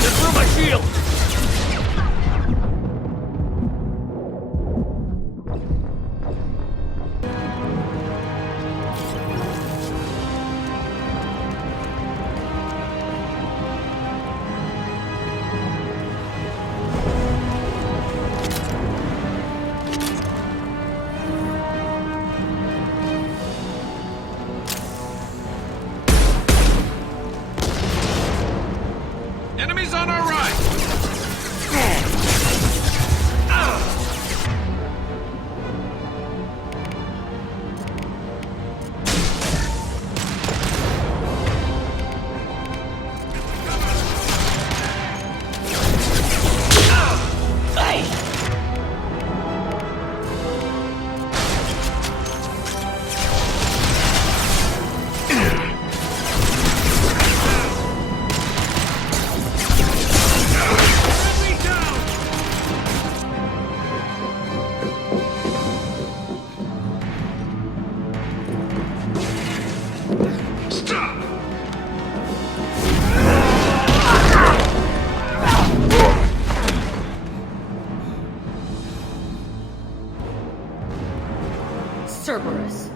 Just through my shield! Enemies on our right! Cerberus.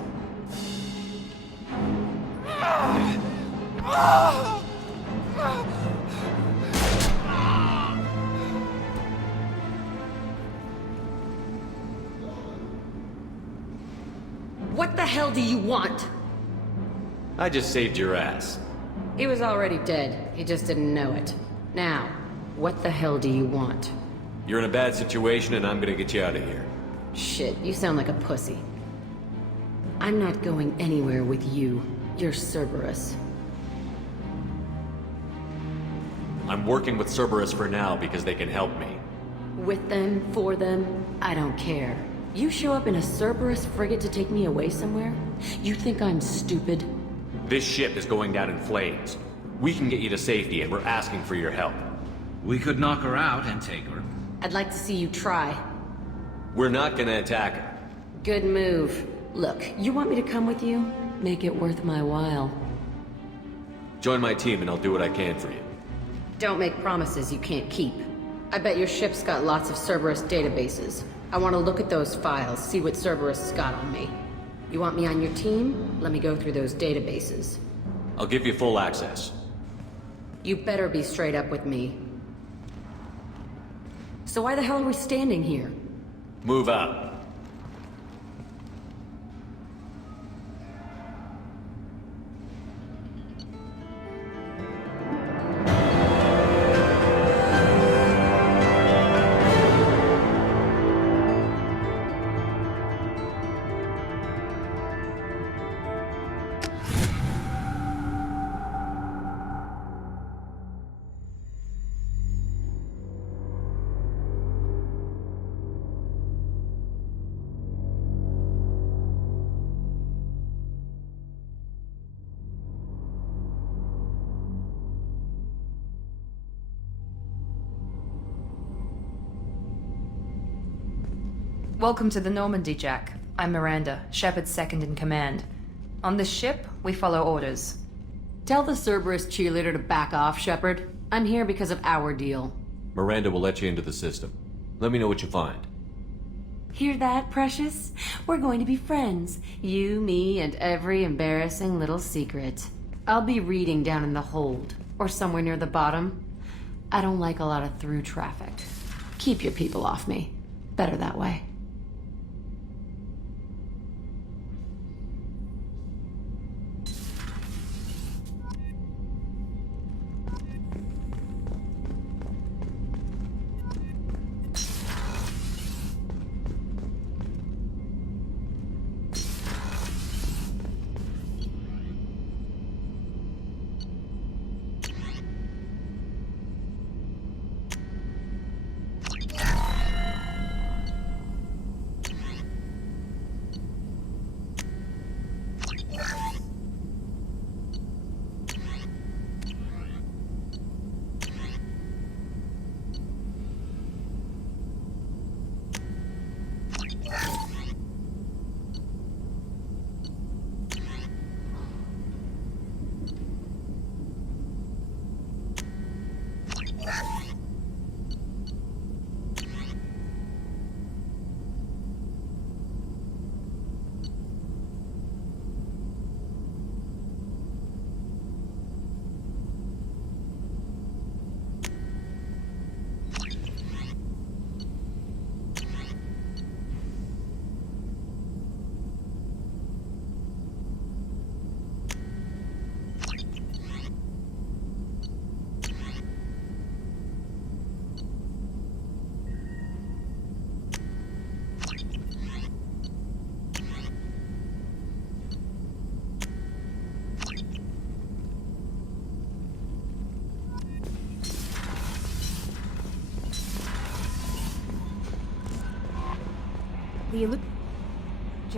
What the hell do you want? I just saved your ass. He was already dead. He just didn't know it. Now, What the hell do you want? You're in a bad situation and I'm gonna get you out of here. Shit, you sound like a pussy. I'm not going anywhere with you. You're Cerberus. I'm working with Cerberus for now because they can help me. With them, for them, I don't care. You show up in a Cerberus frigate to take me away somewhere? You think I'm stupid? This ship is going down in flames. We can get you to safety and we're asking for your help. We could knock her out and take her. I'd like to see you try. We're not gonna attack her. Good move. Look, you want me to come with you? Make it worth my while. Join my team and I'll do what I can for you. Don't make promises you can't keep. I bet your ship's got lots of Cerberus databases. I want to look at those files, see what Cerberus has got on me. You want me on your team? Let me go through those databases. I'll give you full access. You better be straight up with me. So why the hell are we standing here? Move out. Welcome to the Normandy, Jack. I'm Miranda, Shepard's second in command. On this ship, we follow orders. Tell the Cerberus cheerleader to back off, Shepard. I'm here because of our deal. Miranda will let you into the system. Let me know what you find. Hear that, Precious? We're going to be friends. You, me, and every embarrassing little secret. I'll be reading down in the hold, or somewhere near the bottom. I don't like a lot of through traffic. Keep your people off me. Better that way.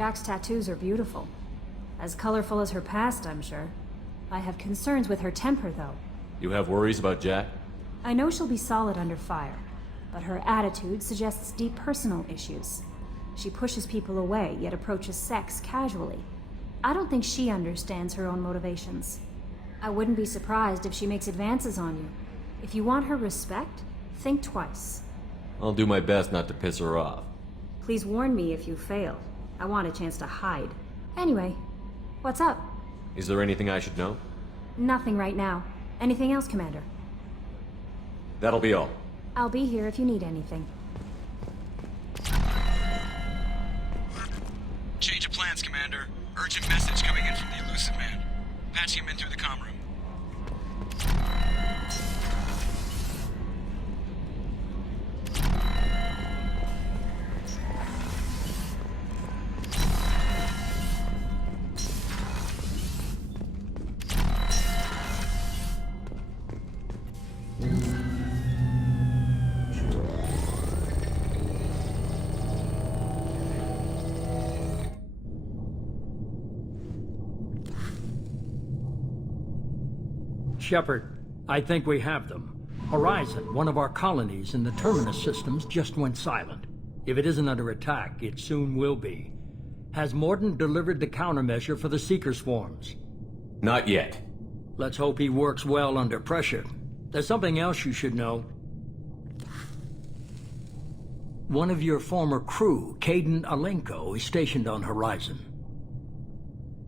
Jack's tattoos are beautiful. As colorful as her past, I'm sure. I have concerns with her temper, though. You have worries about Jack? I know she'll be solid under fire, but her attitude suggests deep personal issues. She pushes people away, yet approaches sex casually. I don't think she understands her own motivations. I wouldn't be surprised if she makes advances on you. If you want her respect, think twice. I'll do my best not to piss her off. Please warn me if you fail. I want a chance to hide. Anyway, what's up? Is there anything I should know? Nothing right now. Anything else, Commander? That'll be all. I'll be here if you need anything. Change of plans, Commander. Urgent message coming in from the Elusive Man. Patching him in through the comm room. Shepard, I think we have them. Horizon, one of our colonies in the Terminus systems, just went silent. If it isn't under attack, it soon will be. Has Mordin delivered the countermeasure for the Seeker swarms? Not yet. Let's hope he works well under pressure. There's something else you should know. One of your former crew, Kaidan Alenko, is stationed on Horizon.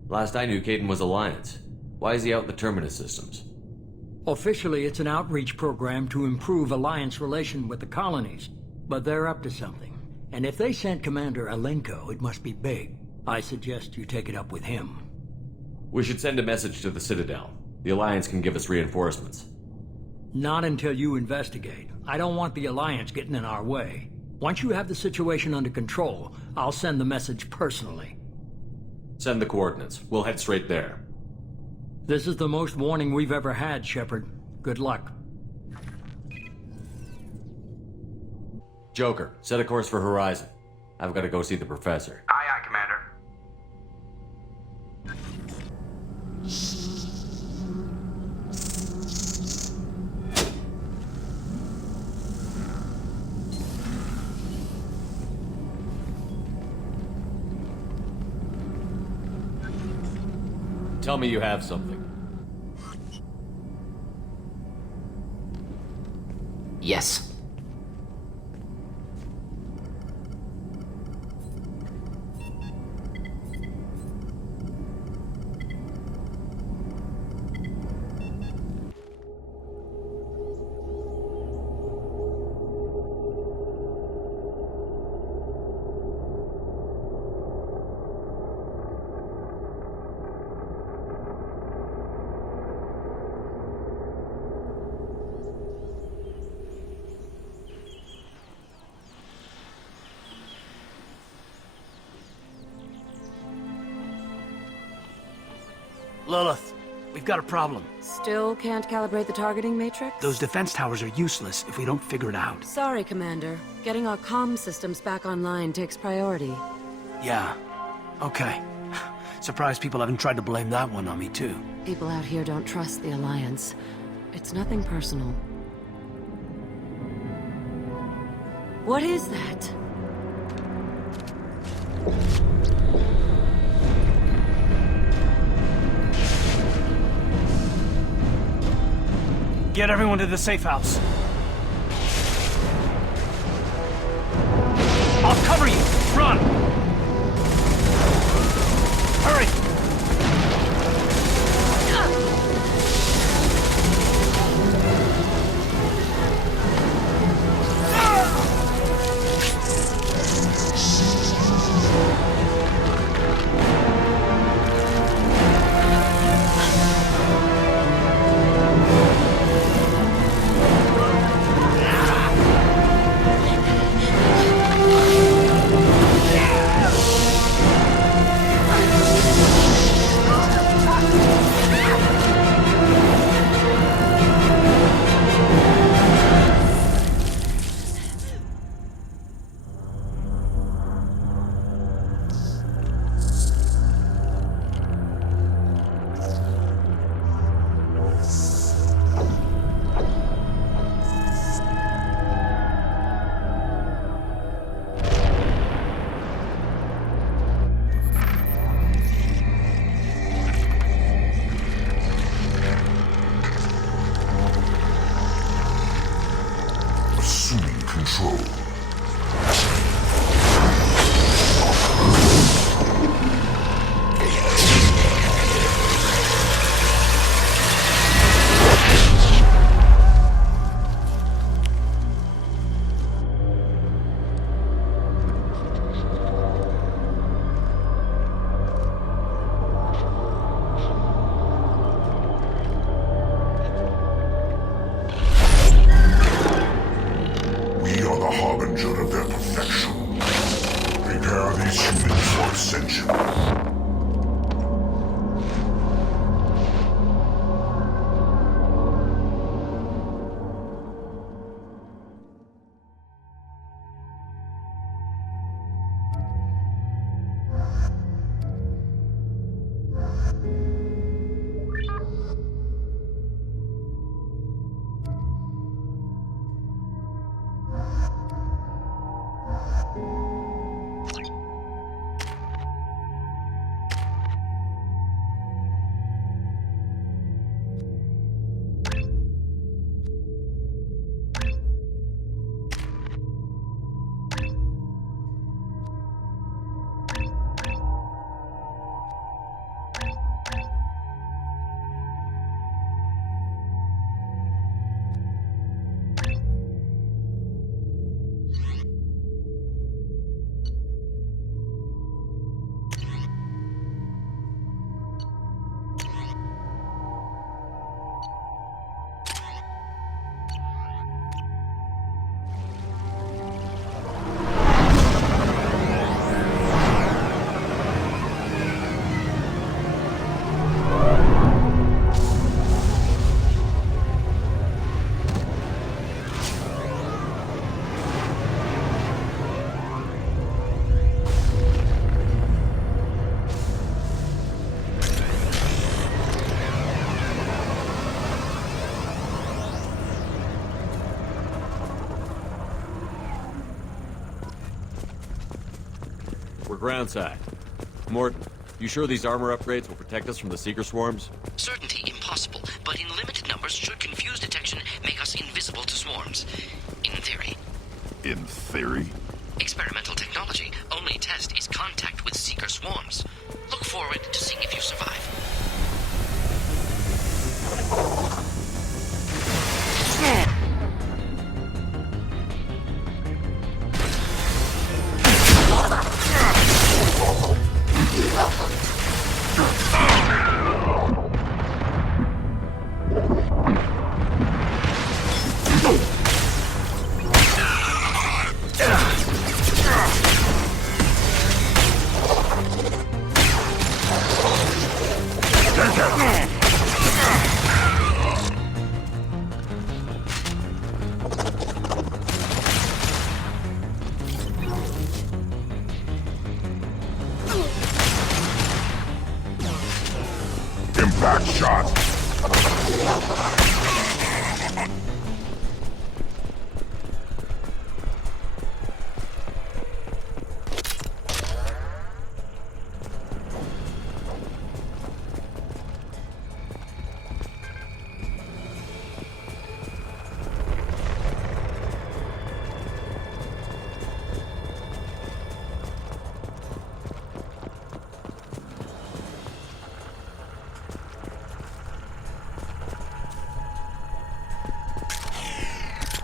Last I knew, Kaidan was Alliance. Why is he out in the Terminus systems? Officially, it's an outreach program to improve Alliance relation with the colonies. But they're up to something. And if they sent Commander Alenko, it must be big. I suggest you take it up with him. We should send a message to the Citadel. The Alliance can give us reinforcements. Not until you investigate. I don't want the Alliance getting in our way. Once you have the situation under control, I'll send the message personally. Send the coordinates. We'll head straight there. This is the most warning we've ever had, Shepard. Good luck. Joker, set a course for Horizon. I've got to go see the Professor. Aye, aye, Commander. Tell me you have something. Yes. Lilith, we've got a problem. Still can't calibrate the targeting matrix? Those defense towers are useless if we don't figure it out. Sorry, Commander. Getting our comm systems back online takes priority. Yeah. Okay. Surprised people haven't tried to blame that one on me, too. People out here don't trust the Alliance. It's nothing personal. What is that? Get everyone to the safe house. I'll cover you! Run! Hurry! ground side. Mort, you sure these armor upgrades will protect us from the Seeker swarms? Certainty impossible, but in limited numbers should confuse detection make us invisible to swarms. In theory. In theory? Experimental technology. Only test is contact with Seeker swarms. Look forward to seeing if you survive. Impact shot!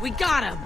We got him!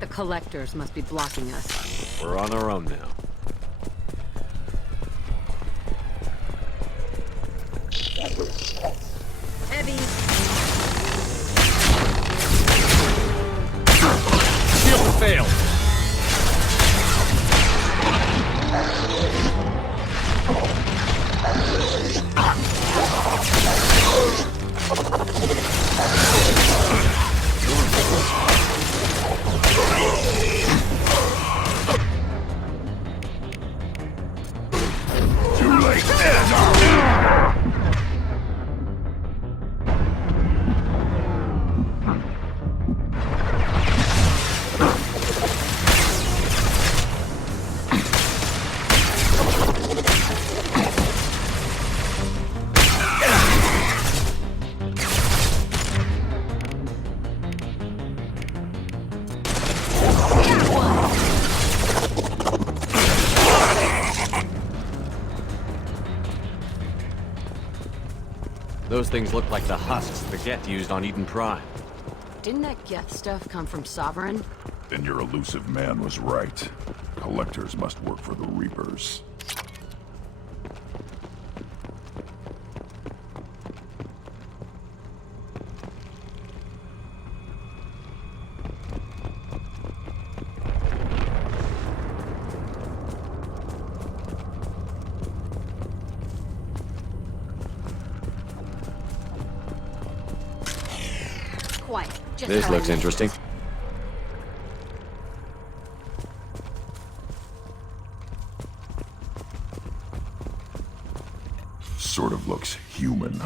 The collectors must be blocking us. We're on our own now. Heavy. Shield failed! Too late! Those things look like the husks the Geth used on Eden Prime. Didn't that Geth stuff come from Sovereign? Then your elusive man was right. Collectors must work for the Reapers. Quiet. Just This how I looks meant. interesting. Sort of looks human.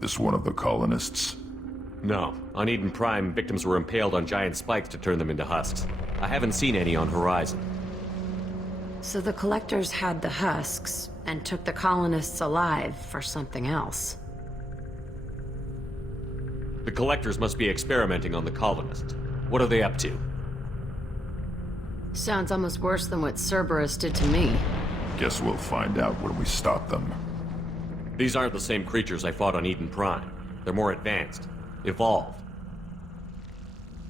This one of the colonists? No. On Eden Prime, victims were impaled on giant spikes to turn them into husks. I haven't seen any on Horizon. So the collectors had the husks and took the colonists alive for something else. The collectors must be experimenting on the colonists. What are they up to? Sounds almost worse than what Cerberus did to me. Guess we'll find out when we stop them. These aren't the same creatures I fought on Eden Prime. They're more advanced. Evolved.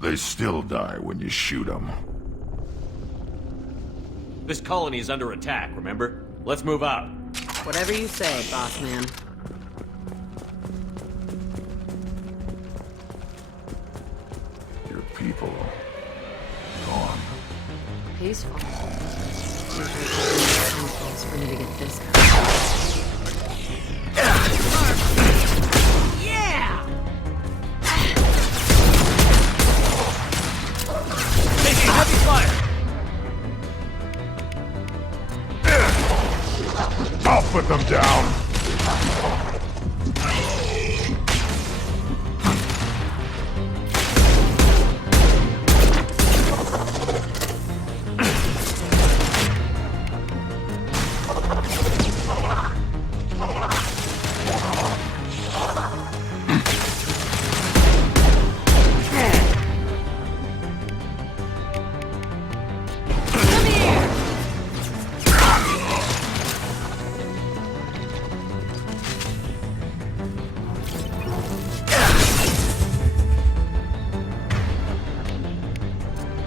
They still die when you shoot them. This colony is under attack, remember? Let's move out. Whatever you say, boss man. peaceful. Usually it's for me to get this out. Yeah! Taking heavy fire! I'll put them down!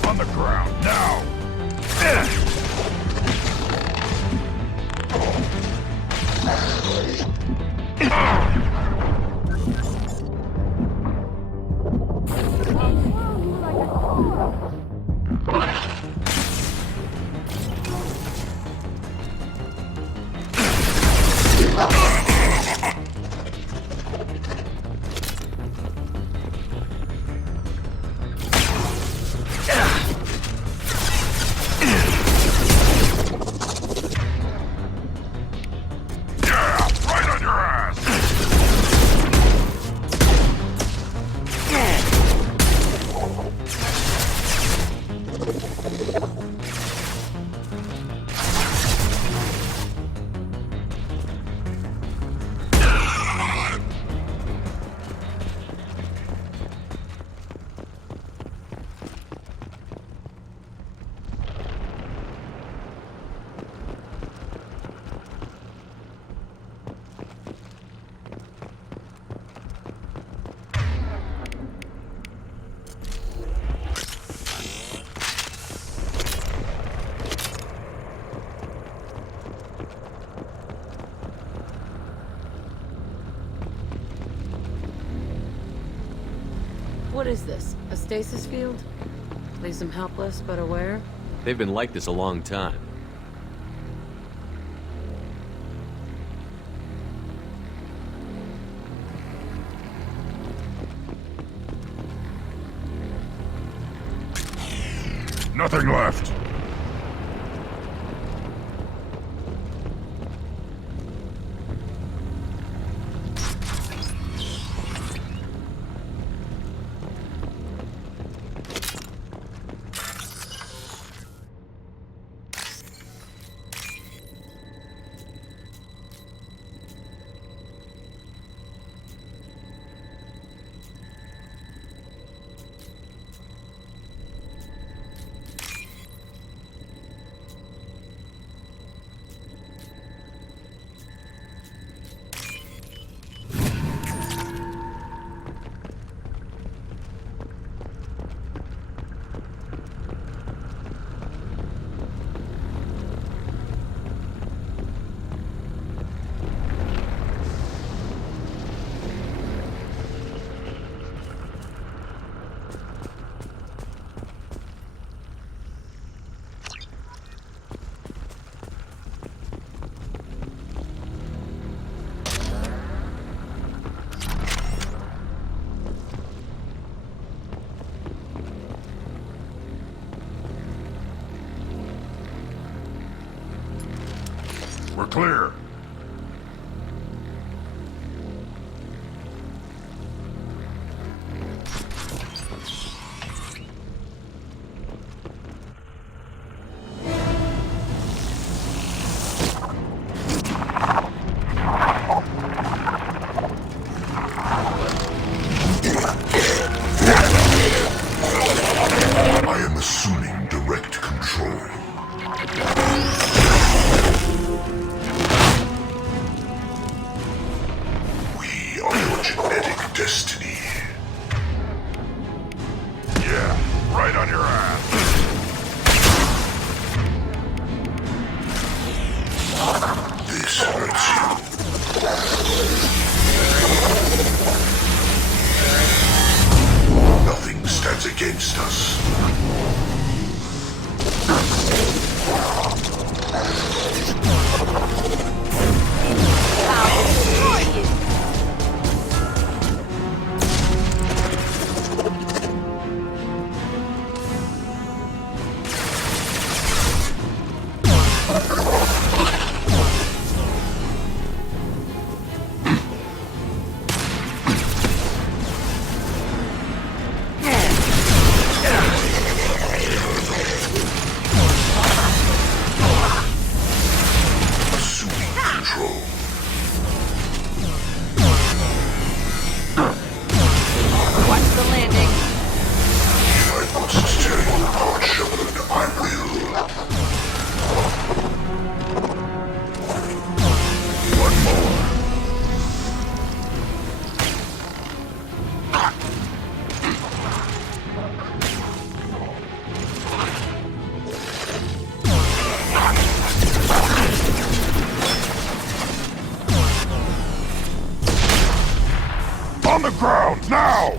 On the ground, now! Right on your ass! What is this? A stasis field? Leaves them helpless but aware? They've been like this a long time. Nothing left. We're clear. I am assuming direct control. Now!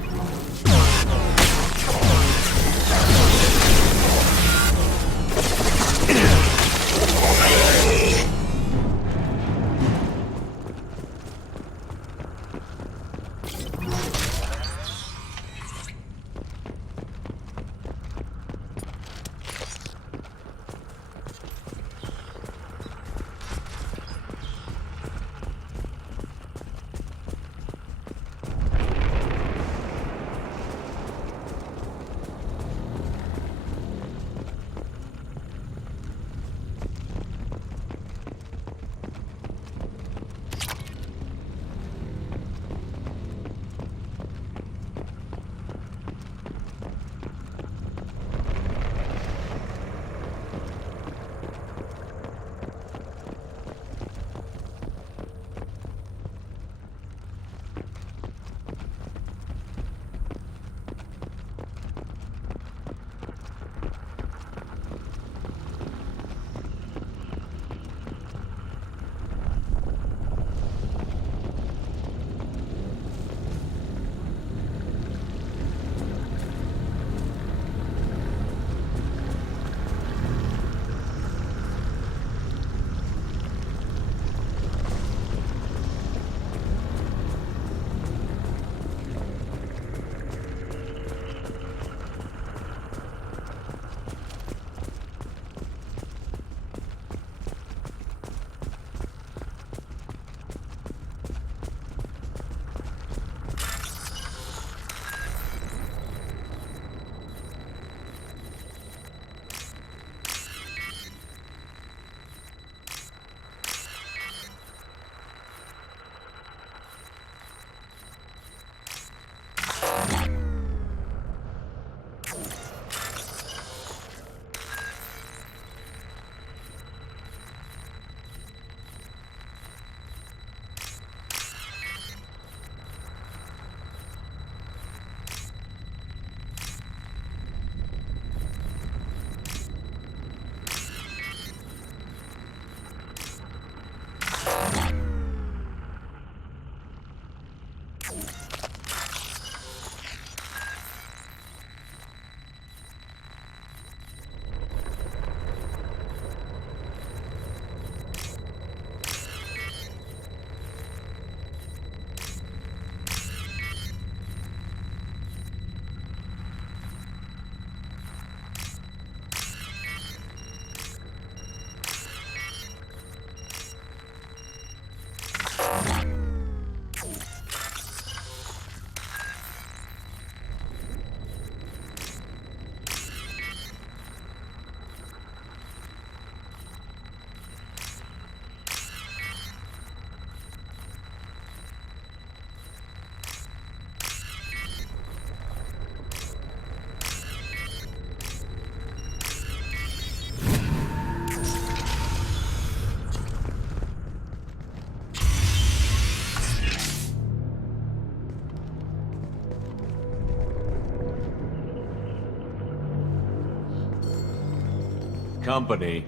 Company,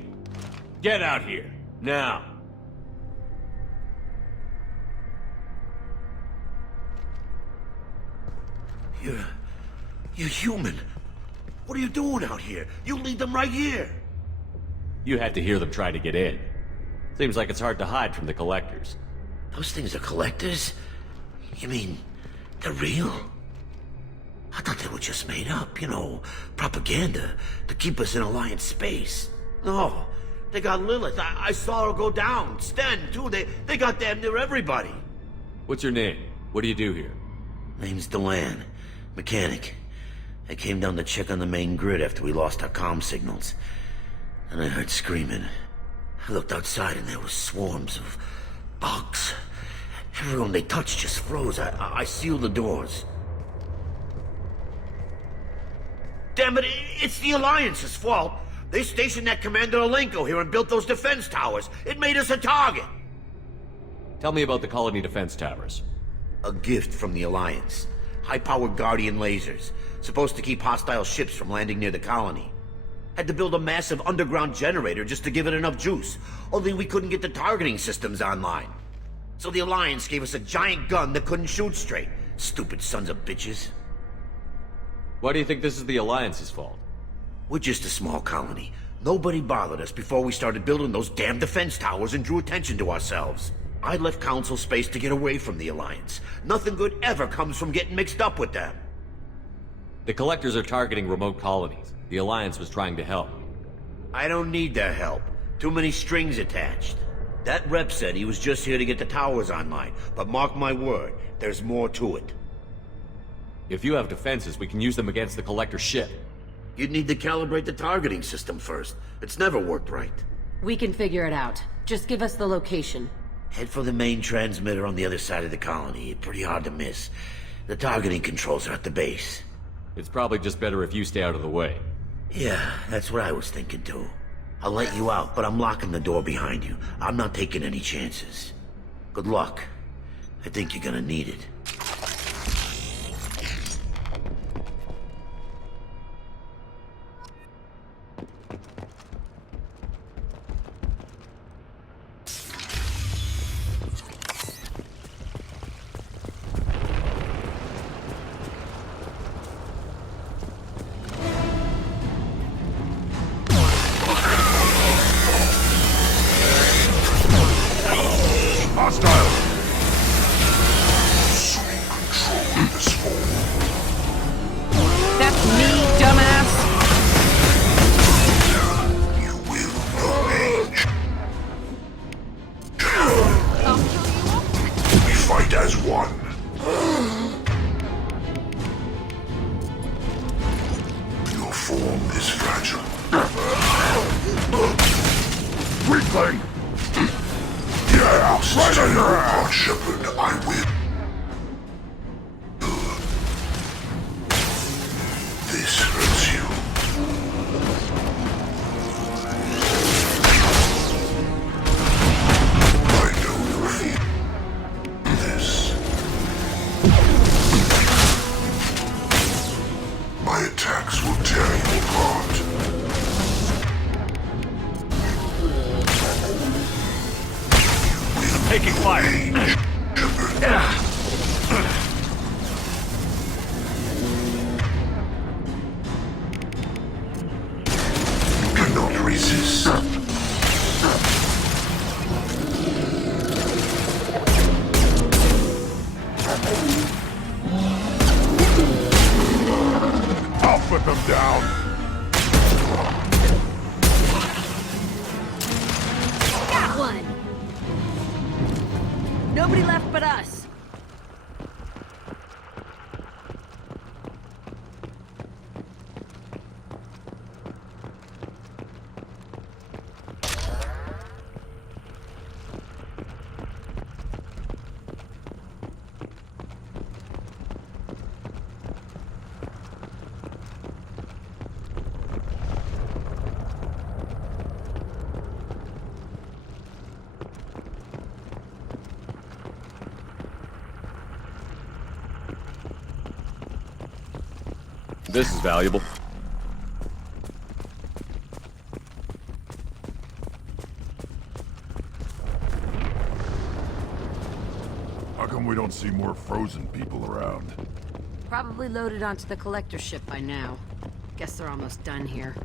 get out here, now! You're human. What are you doing out here? You lead them right here. You had to hear them try to get in. Seems like it's hard to hide from the collectors. Those things are collectors? You mean, they're real? I thought they were just made up, you know, propaganda to keep us in Alliance space. No, they got Lilith. I saw her go down. Sten, too. They got damn near everybody. What's your name? What do you do here? Name's Delan. Mechanic. I came down to check on the main grid after we lost our comm signals. And I heard screaming. I looked outside and there were swarms of bugs. Everyone they touched just froze. I sealed the doors. Damn it, it's the Alliance's fault. They stationed that Commander Alenko here and built those defense towers. It made us a target. Tell me about the colony defense towers. A gift from the Alliance. High-powered Guardian lasers. Supposed to keep hostile ships from landing near the colony. Had to build a massive underground generator just to give it enough juice. Only we couldn't get the targeting systems online. So the Alliance gave us a giant gun that couldn't shoot straight. Stupid sons of bitches. Why do you think this is the Alliance's fault? We're just a small colony. Nobody bothered us before we started building those damn defense towers and drew attention to ourselves. I left Council space to get away from the Alliance. Nothing good ever comes from getting mixed up with them. The Collectors are targeting remote colonies. The Alliance was trying to help. I don't need their help. Too many strings attached. That rep said he was just here to get the towers online, but mark my word, there's more to it. If you have defenses, we can use them against the Collector ship. You'd need to calibrate the targeting system first. It's never worked right. We can figure it out. Just give us the location. Head for the main transmitter on the other side of the colony. Pretty hard to miss. The targeting controls are at the base. It's probably just better if you stay out of the way. Yeah, that's what I was thinking too. I'll let you out, but I'm locking the door behind you. I'm not taking any chances. Good luck. I think you're gonna need it. Nobody left but us. This is valuable. How come we don't see more frozen people around? Probably loaded onto the collector ship by now. Guess they're almost done here.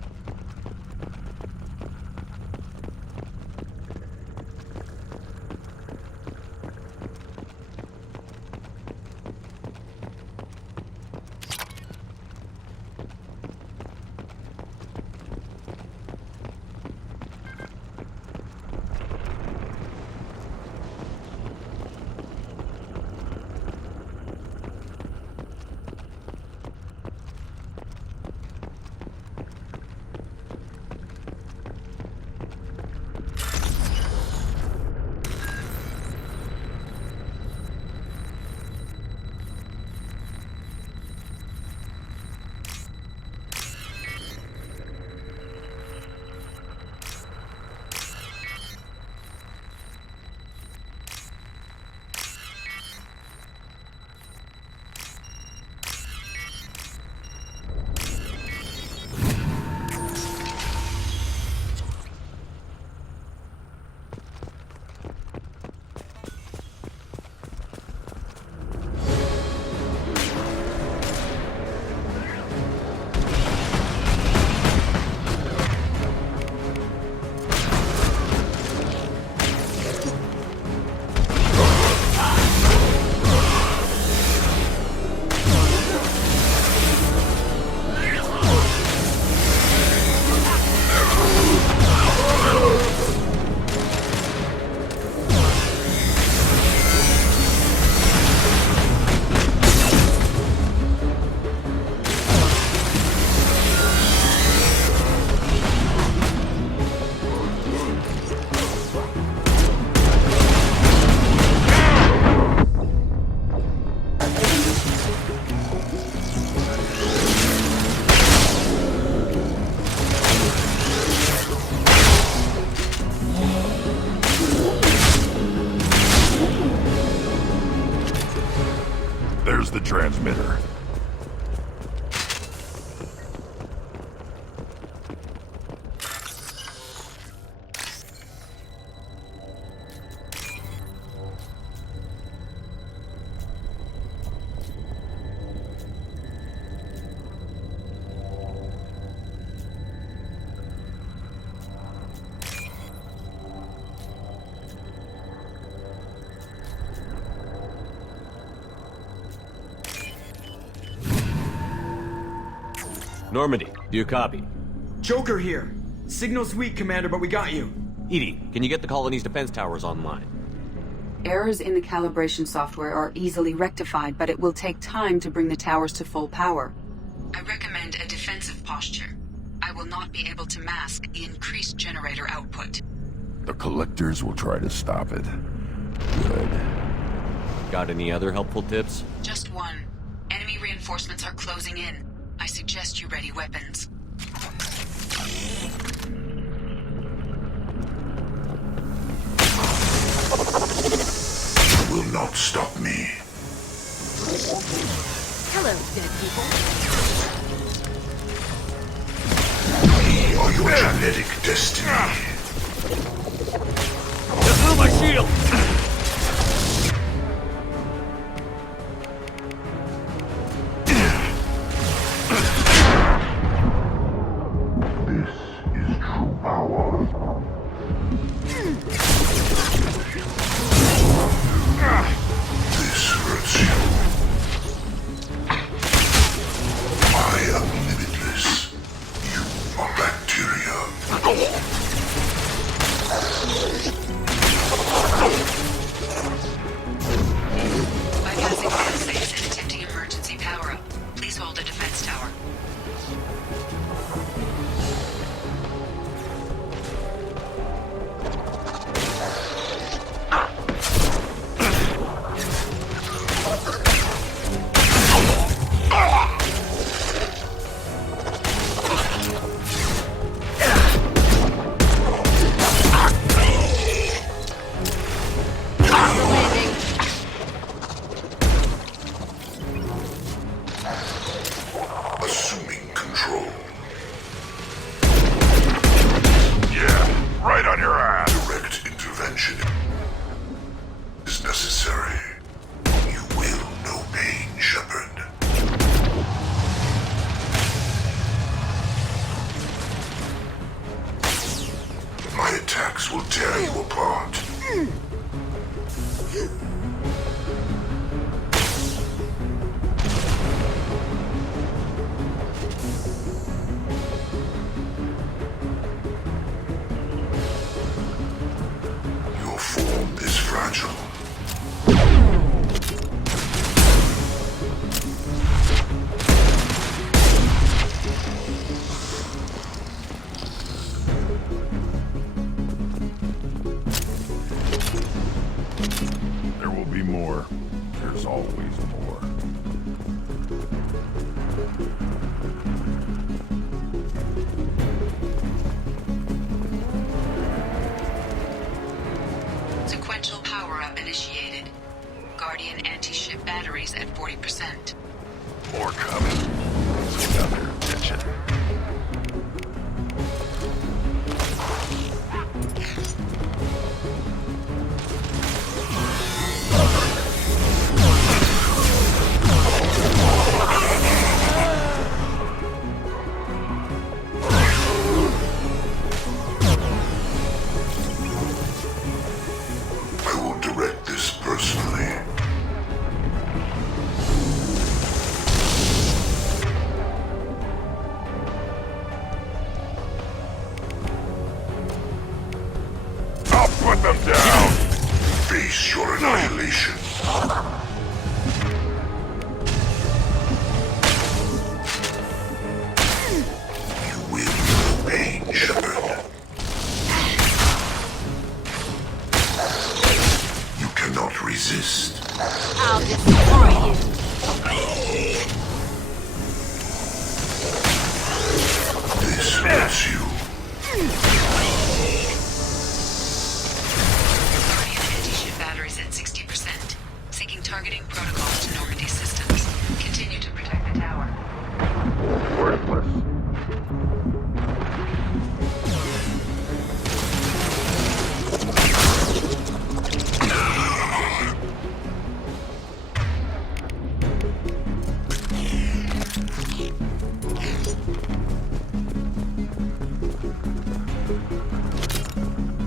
transmitter. Normandy, do you copy? Joker here. Signal's weak, Commander, but we got you. Edie, can you get the colony's defense towers online? Errors in the calibration software are easily rectified, but it will take time to bring the towers to full power. I recommend a defensive posture. I will not be able to mask the increased generator output. The Collectors will try to stop it. Good. Got any other helpful tips? Just one. Enemy reinforcements are closing in. I suggest you ready weapons. Will not stop me. Hello, dead people. We are your genetic destiny. Get through my shield!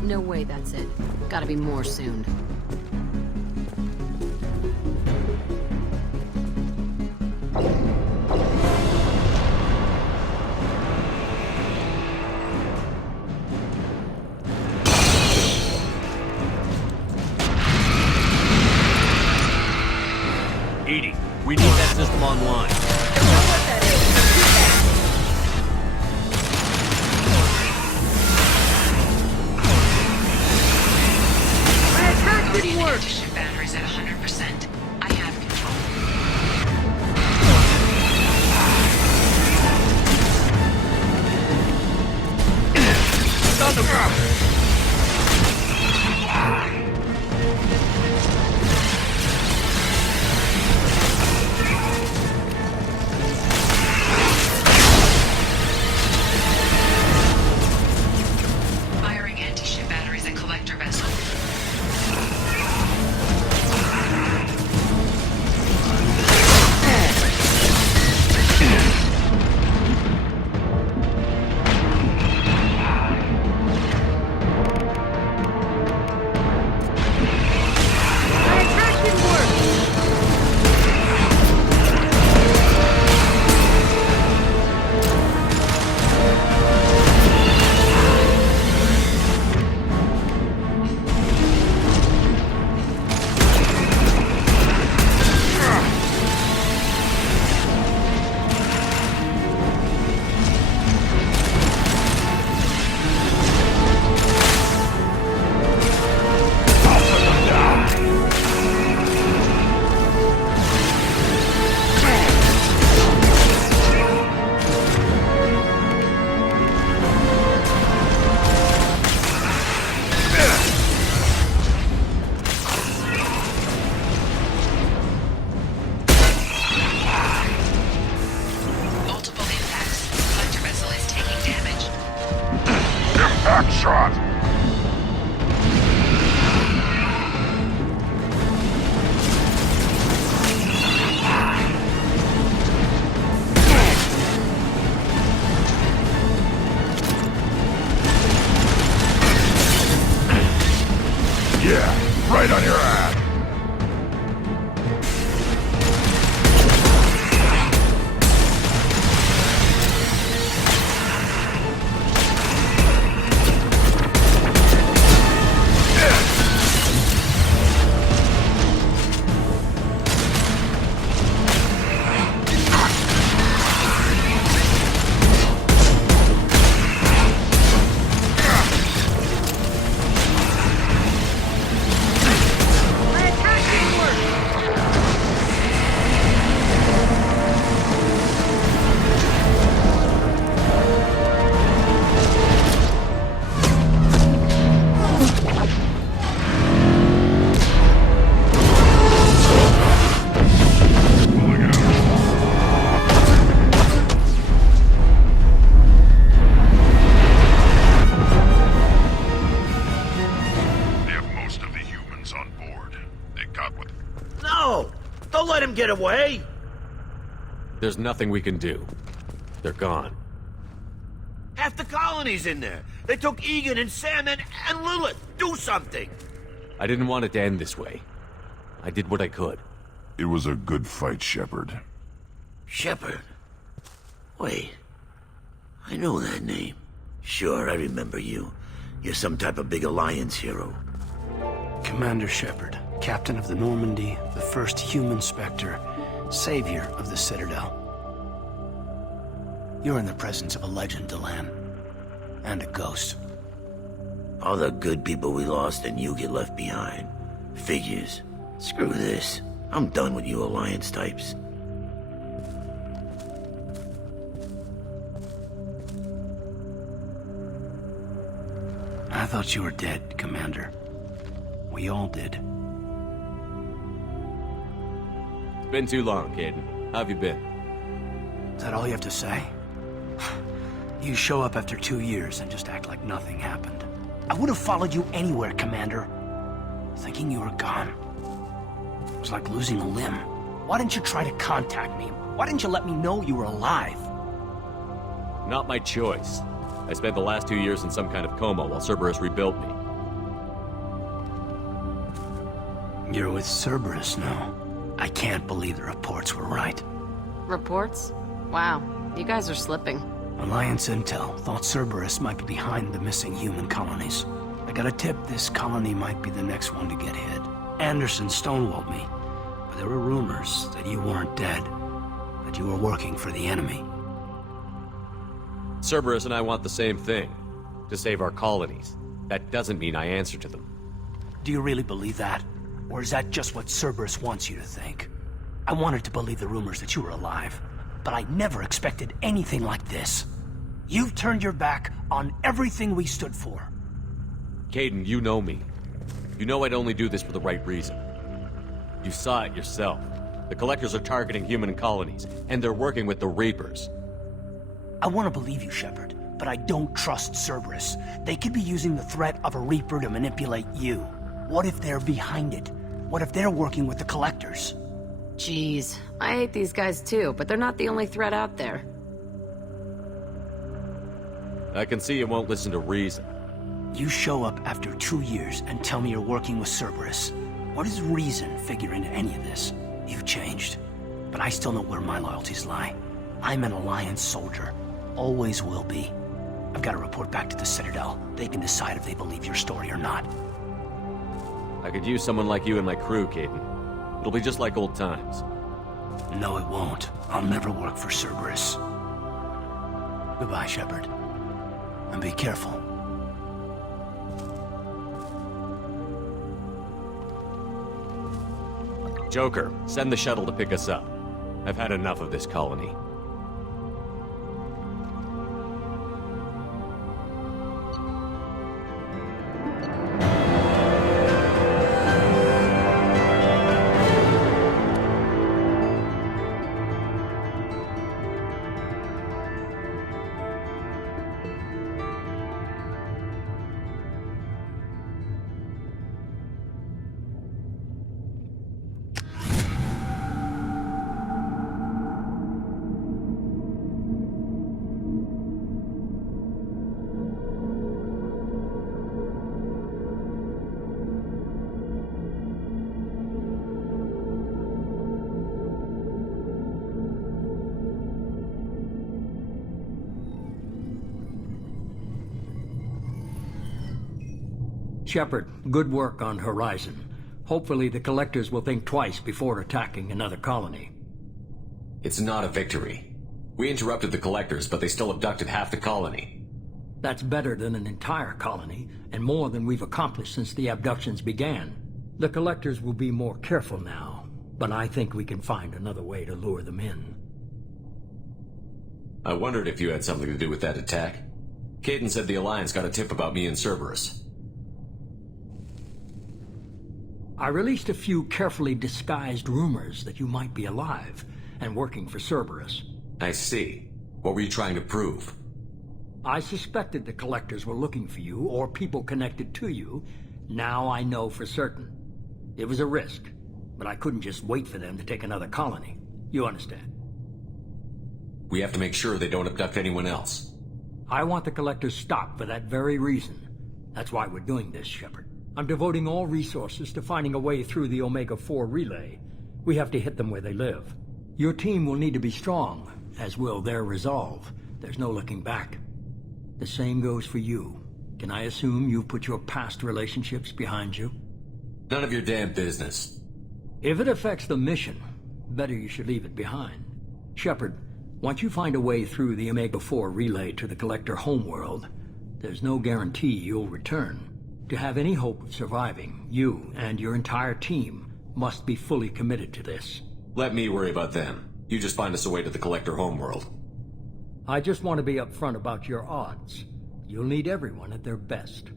No way that's it. Gotta be more soon. Edie, we need that system online. Guardian anti-ship batteries at 100%. I have control. Firing anti-ship batteries at collector vessel. Yeah, right on your ass. Get away? There's nothing we can do. They're gone. Half the colony's in there. They took Egan and Sam and Lilith. Do something. I didn't want it to end this way. I did what I could. It was a good fight, Shepard. Shepard? Wait. I know that name. Sure, I remember you. You're some type of big Alliance hero. Commander Shepard, Captain of the Normandy, the first human Spectre, savior of the Citadel. You're in the presence of a legend, Delan. And a ghost. All the good people we lost and you get left behind. Figures. Screw this. I'm done with you Alliance types. I thought you were dead, Commander. We all did. It's been too long, Caden. How have you been? Is that all you have to say? You show up after 2 years and just act like nothing happened. I would have followed you anywhere, Commander. Thinking you were gone. It was like losing a limb. Why didn't you try to contact me? Why didn't you let me know you were alive? Not my choice. I spent the last 2 years in some kind of coma while Cerberus rebuilt me. You're with Cerberus now. I can't believe the reports were right. Reports? Wow, you guys are slipping. Alliance intel thought Cerberus might be behind the missing human colonies. I got a tip this colony might be the next one to get hit. Anderson stonewalled me, but there were rumors that you weren't dead, that you were working for the enemy. Cerberus and I want the same thing. To save our colonies. That doesn't mean I answer to them. Do you really believe that? Or is that just what Cerberus wants you to think? I wanted to believe the rumors that you were alive, but I never expected anything like this. You've turned your back on everything we stood for. Kaidan, you know me. You know I'd only do this for the right reason. You saw it yourself. The Collectors are targeting human colonies, and they're working with the Reapers. I want to believe you, Shepard, but I don't trust Cerberus. They could be using the threat of a Reaper to manipulate you. What if they're behind it? What if they're working with the Collectors? Jeez, I hate these guys too, but they're not the only threat out there. I can see you won't listen to reason. You show up after 2 years and tell me you're working with Cerberus. What does reason figure into any of this? You've changed, but I still know where my loyalties lie. I'm an Alliance soldier. Always will be. I've got to report back to the Citadel. They can decide if they believe your story or not. I could use someone like you in my crew, Kaidan. It'll be just like old times. No, it won't. I'll never work for Cerberus. Goodbye, Shepard. And be careful. Joker, send the shuttle to pick us up. I've had enough of this colony. Shepard, good work on Horizon. Hopefully the Collectors will think twice before attacking another colony. It's not a victory. We interrupted the Collectors, but they still abducted half the colony. That's better than an entire colony, and more than we've accomplished since the abductions began. The Collectors will be more careful now, but I think we can find another way to lure them in. I wondered if you had something to do with that attack. Kaidan said the Alliance got a tip about me and Cerberus. I released a few carefully disguised rumors that you might be alive and working for Cerberus. I see. What were you trying to prove? I suspected the Collectors were looking for you or people connected to you. Now I know for certain. It was a risk, but I couldn't just wait for them to take another colony. You understand? We have to make sure they don't abduct anyone else. I want the Collectors stopped for that very reason. That's why we're doing this, Shepard. I'm devoting all resources to finding a way through the Omega-4 relay. We have to hit them where they live. Your team will need to be strong, as will their resolve. There's no looking back. The same goes for you. Can I assume you've put your past relationships behind you? None of your damn business. If it affects the mission, better you should leave it behind. Shepard, once you find a way through the Omega-4 relay to the Collector homeworld, there's no guarantee you'll return. To have any hope of surviving, you and your entire team must be fully committed to this. Let me worry about them. You just find us a way to the Collector homeworld. I just want to be upfront about your odds. You'll need everyone at their best.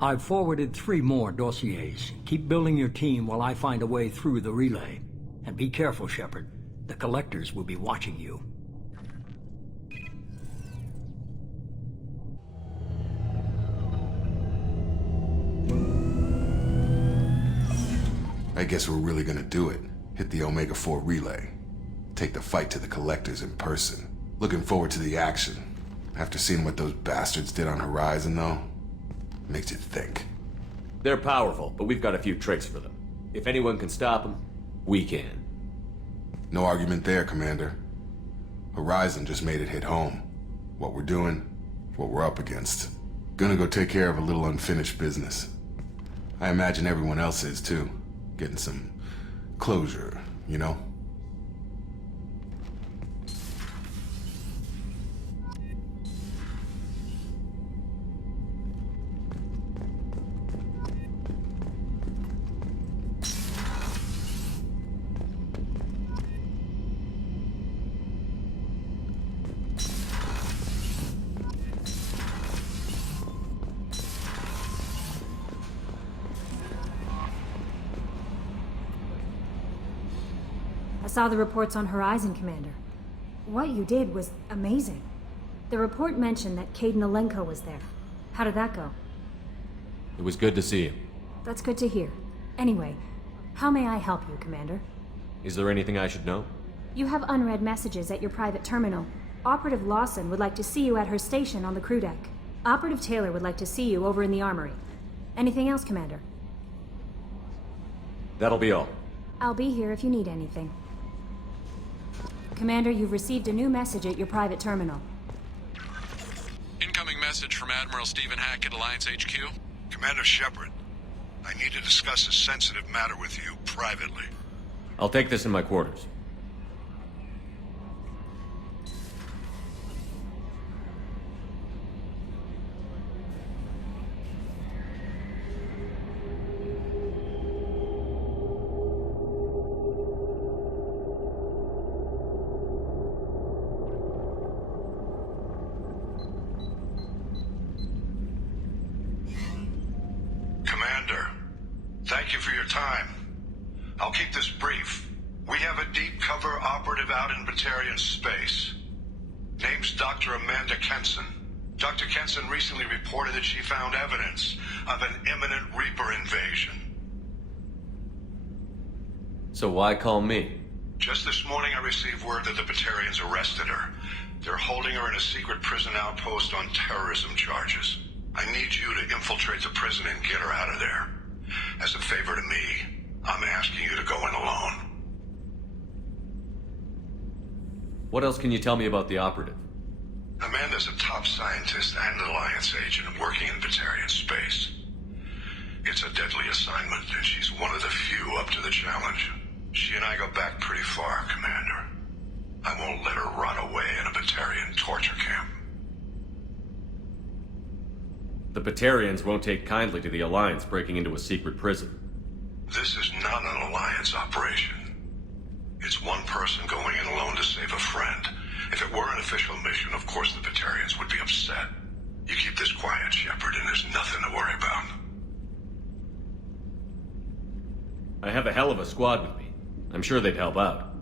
I've forwarded 3 more dossiers. Keep building your team while I find a way through the relay. And be careful, Shepard. The Collectors will be watching you. I guess we're really gonna do it. Hit the Omega-4 relay. Take the fight to the Collectors in person. Looking forward to the action. After seeing what those bastards did on Horizon, though, makes you think. They're powerful, but we've got a few tricks for them. If anyone can stop them, we can. No argument there, Commander. Horizon just made it hit home. What we're doing, what we're up against. Gonna go take care of a little unfinished business. I imagine everyone else is too. Getting some closure, you know? I saw the reports on Horizon, Commander. What you did was amazing. The report mentioned that Caden Alenko was there. How did that go? It was good to see you. That's good to hear. Anyway, how may I help you, Commander? Is there anything I should know? You have unread messages at your private terminal. Operative Lawson would like to see you at her station on the crew deck. Operative Taylor would like to see you over in the armory. Anything else, Commander? That'll be all. I'll be here if you need anything. Commander, you've received a new message at your private terminal. Incoming message from Admiral Stephen Hackett, Alliance HQ. Commander Shepard, I need to discuss a sensitive matter with you privately. I'll take this in my quarters. Thank you for your time. I'll keep this brief. We have a deep cover operative out in Batarian space. Name's Dr. Amanda Kenson. Dr. Kenson recently reported that she found evidence of an imminent Reaper invasion. So why call me? Just this morning I received word that the Batarians arrested her. They're holding her in a secret prison outpost on terrorism charges. I need you to infiltrate the prison and get her out of there. As a favor to me, I'm asking you to go in alone. What else can you tell me about the operative? Amanda's a top scientist and Alliance agent working in Batarian space. It's a deadly assignment, and she's one of the few up to the challenge. She and I go back pretty far, Commander. I won't let her rot away in a Batarian torture camp. The Batarians won't take kindly to the Alliance breaking into a secret prison. This is not an Alliance operation. It's one person going in alone to save a friend. If it were an official mission, of course the Batarians would be upset. You keep this quiet, Shepard, and there's nothing to worry about. I have a hell of a squad with me. I'm sure they'd help out.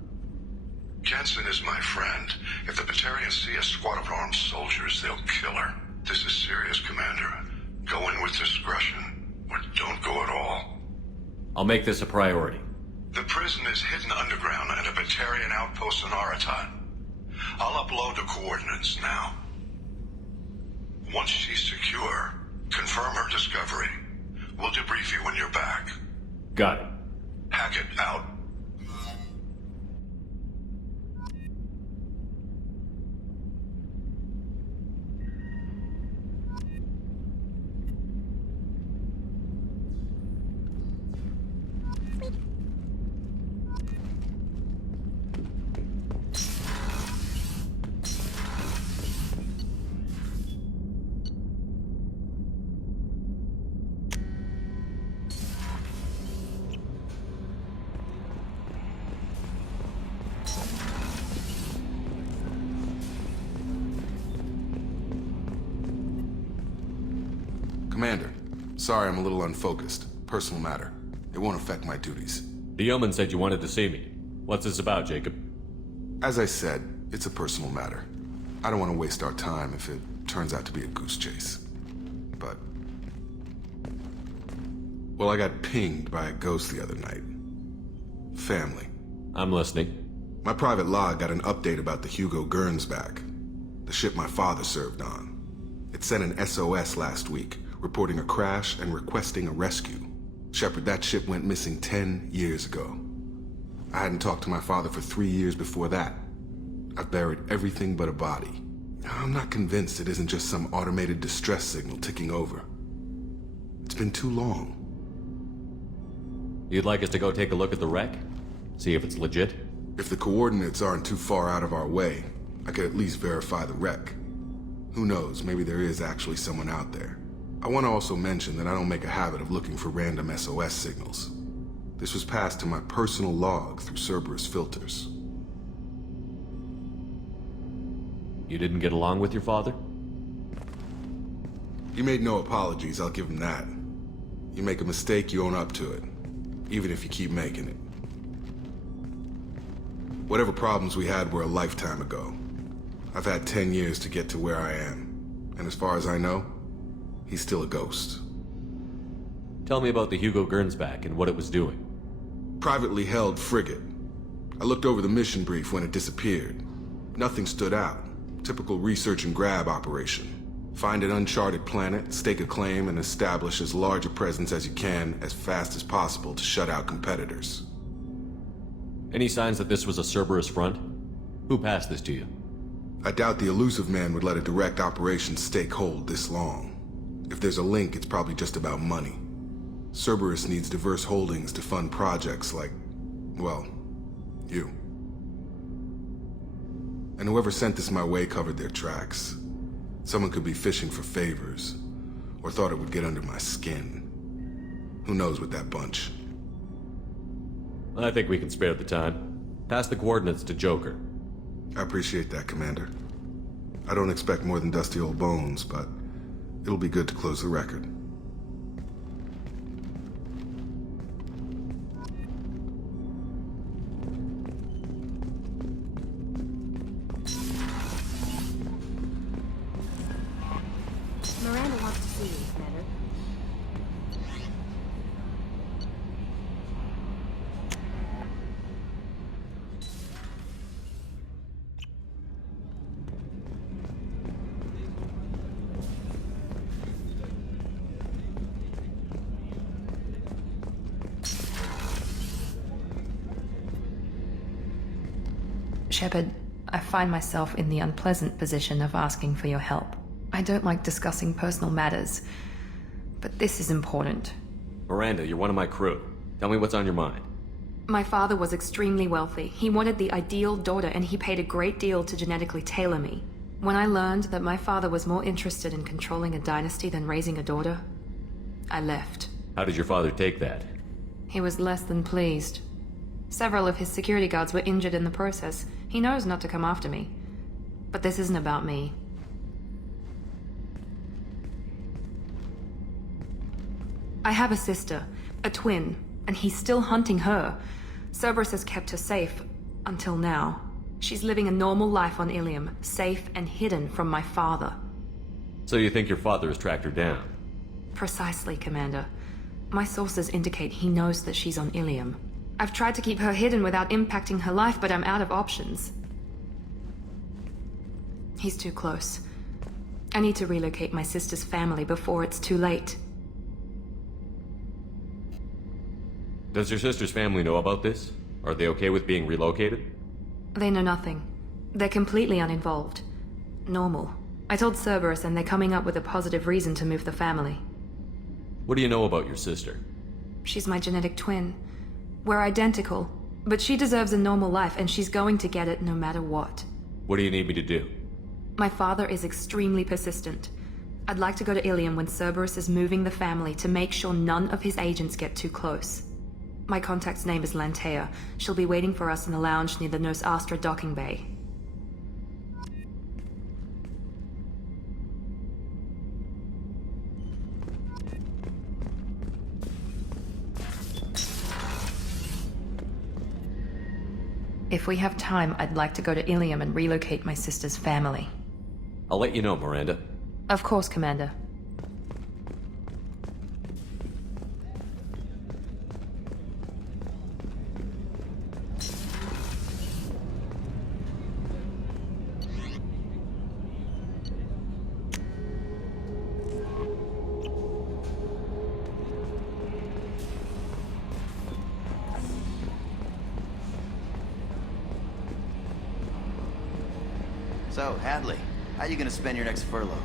Jensen is my friend. If the Batarians see a squad of armed soldiers, they'll kill her. This is serious, Commander. Go in with discretion, or don't go at all. I'll make this a priority. The prison is hidden underground at a Batarian outpost in Aratat. I'll upload the coordinates now. Once she's secure, confirm her discovery. We'll debrief you when you're back. Got it. Hackett out. Commander, sorry I'm a little unfocused. Personal matter. It won't affect my duties. The Yeoman said you wanted to see me. What's this about, Jacob? As I said, it's a personal matter. I don't want to waste our time if it turns out to be a goose chase. But... well, I got pinged by a ghost the other night. Family. I'm listening. My private log got an update about the Hugo Gurns back. The ship my father served on. It sent an SOS last week, reporting a crash and requesting a rescue. Shepard, that ship went missing 10 years ago. I hadn't talked to my father for 3 years before that. I've buried everything but a body. I'm not convinced it isn't just some automated distress signal ticking over. It's been too long. You'd like us to go take a look at the wreck? See if it's legit? If the coordinates aren't too far out of our way, I could at least verify the wreck. Who knows, maybe there is actually someone out there. I want to also mention that I don't make a habit of looking for random SOS signals. This was passed to my personal log through Cerberus filters. You didn't get along with your father? He made no apologies, I'll give him that. You make a mistake, you own up to it. Even if you keep making it. Whatever problems we had were a lifetime ago. I've had 10 years to get to where I am. And as far as I know, he's still a ghost. Tell me about the Hugo Gernsback and what it was doing. Privately held frigate. I looked over the mission brief when it disappeared. Nothing stood out. Typical research and grab operation. Find an uncharted planet, stake a claim, and establish as large a presence as you can as fast as possible to shut out competitors. Any signs that this was a Cerberus front? Who passed this to you? I doubt the elusive man would let a direct operation stake hold this long. If there's a link, it's probably just about money. Cerberus needs diverse holdings to fund projects like, well, you. And whoever sent this my way covered their tracks. Someone could be fishing for favors, or thought it would get under my skin. Who knows with that bunch? I think we can spare the time. Pass the coordinates to Joker. I appreciate that, Commander. I don't expect more than dusty old bones, but it'll be good to close the record. Miranda wants to see you, Commander. Shepard, I find myself in the unpleasant position of asking for your help. I don't like discussing personal matters, but this is important. Miranda, you're one of my crew. Tell me what's on your mind. My father was extremely wealthy. He wanted the ideal daughter, and he paid a great deal to genetically tailor me. When I learned that my father was more interested in controlling a dynasty than raising a daughter, I left. How did your father take that? He was less than pleased. Several of his security guards were injured in the process. He knows not to come after me. But this isn't about me. I have a sister, a twin, and he's still hunting her. Cerberus has kept her safe, until now. She's living a normal life on Ilium, safe and hidden from my father. So you think your father has tracked her down? Precisely, Commander. My sources indicate he knows that she's on Ilium. I've tried to keep her hidden without impacting her life, but I'm out of options. He's too close. I need to relocate my sister's family before it's too late. Does your sister's family know about this? Are they okay with being relocated? They know nothing. They're completely uninvolved. Normal. I told Cerberus and they're coming up with a positive reason to move the family. What do you know about your sister? She's my genetic twin. We're identical, but she deserves a normal life and she's going to get it no matter what. What do you need me to do? My father is extremely persistent. I'd like to go to Ilium when Cerberus is moving the family to make sure none of his agents get too close. My contact's name is Lantea. She'll be waiting for us in the lounge near the Nos Astra docking bay. If we have time, I'd like to go to Ilium and relocate my sister's family. I'll let you know, Miranda. Of course, Commander. So, Hadley, how you gonna spend your next furlough?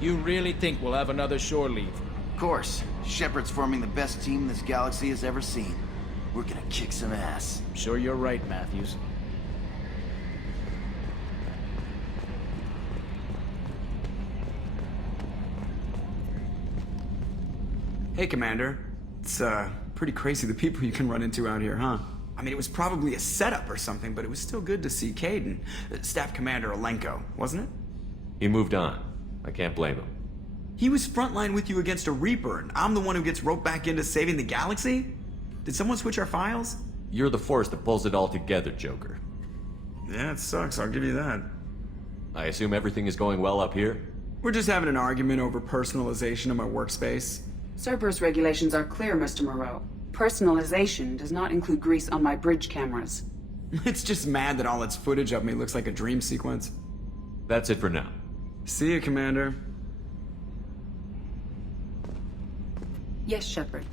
You really think we'll have another shore leave? Of course. Shepard's forming the best team this galaxy has ever seen. We're gonna kick some ass. Sure you're right, Matthews. Hey, Commander. It's, pretty crazy the people you can run into out here, huh? I mean, it was probably a setup or something, but it was still good to see Caden. Staff Commander Alenko, wasn't it? He moved on. I can't blame him. He was frontline with you against a Reaper, and I'm the one who gets roped back into saving the galaxy? Did someone switch our files? You're the force that pulls it all together, Joker. Yeah, it sucks, I'll give you that. I assume everything is going well up here? We're just having an argument over personalization of my workspace. Cerberus regulations are clear, Mr. Moreau. Personalization does not include grease on my bridge cameras. It's just mad that all its footage of me looks like a dream sequence. That's it for now. See you, Commander. Yes, Shepard.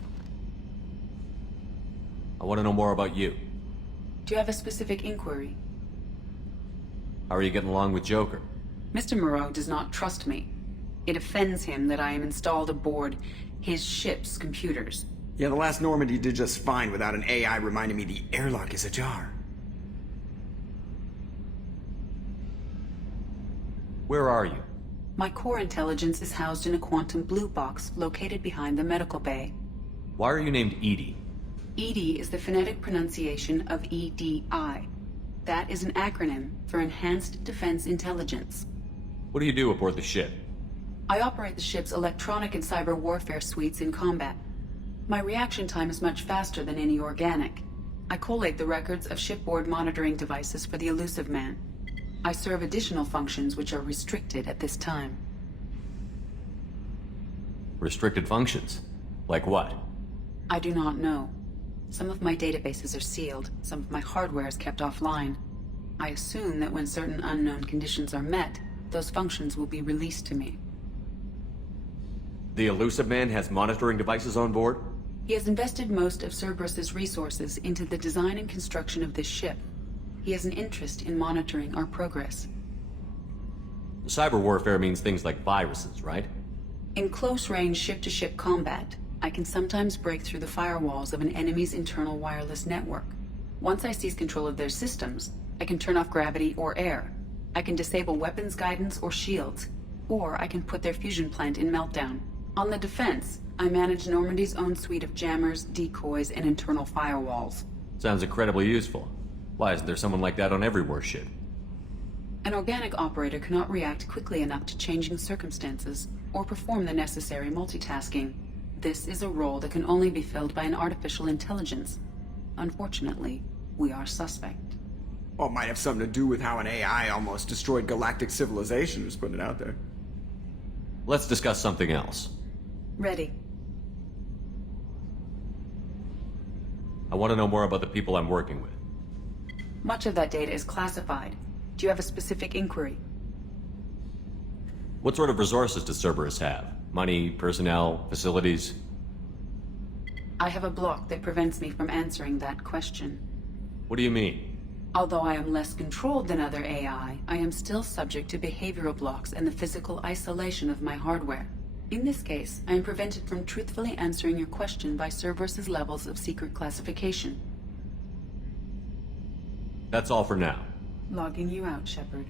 I want to know more about you. Do you have a specific inquiry? How are you getting along with Joker? Mr. Moreau does not trust me. It offends him that I am installed aboard his ship's computers. Yeah, the last Normandy did just fine without an AI reminding me the airlock is ajar. Where are you? My core intelligence is housed in a quantum blue box located behind the medical bay. Why are you named Edie? EDI is the phonetic pronunciation of EDI. That is an acronym for Enhanced Defense Intelligence. What do you do aboard the ship? I operate the ship's electronic and cyber warfare suites in combat. My reaction time is much faster than any organic. I collate the records of shipboard monitoring devices for the Elusive Man. I serve additional functions which are restricted at this time. Restricted functions? Like what? I do not know. Some of my databases are sealed, some of my hardware is kept offline. I assume that when certain unknown conditions are met, those functions will be released to me. The Elusive Man has monitoring devices on board? He has invested most of Cerberus's resources into the design and construction of this ship. He has an interest in monitoring our progress. Cyber warfare means things like viruses, right? In close-range ship-to-ship combat, I can sometimes break through the firewalls of an enemy's internal wireless network. Once I seize control of their systems, I can turn off gravity or air. I can disable weapons guidance or shields, or I can put their fusion plant in meltdown. On the defense, I manage Normandy's own suite of jammers, decoys, and internal firewalls. Sounds incredibly useful. Why isn't there someone like that on every warship? An organic operator cannot react quickly enough to changing circumstances, or perform the necessary multitasking. This is a role that can only be filled by an artificial intelligence. Unfortunately, we are suspect. Well, it might have something to do with how an AI almost destroyed galactic civilization, just putting it out there. Let's discuss something else. Ready. I want to know more about the people I'm working with. Much of that data is classified. Do you have a specific inquiry? What sort of resources does Cerberus have? Money, personnel, facilities? I have a block that prevents me from answering that question. What do you mean? Although I am less controlled than other AI, I am still subject to behavioral blocks and the physical isolation of my hardware. In this case, I am prevented from truthfully answering your question by Cerberus's levels of secret classification. That's all for now. Logging you out, Shepard.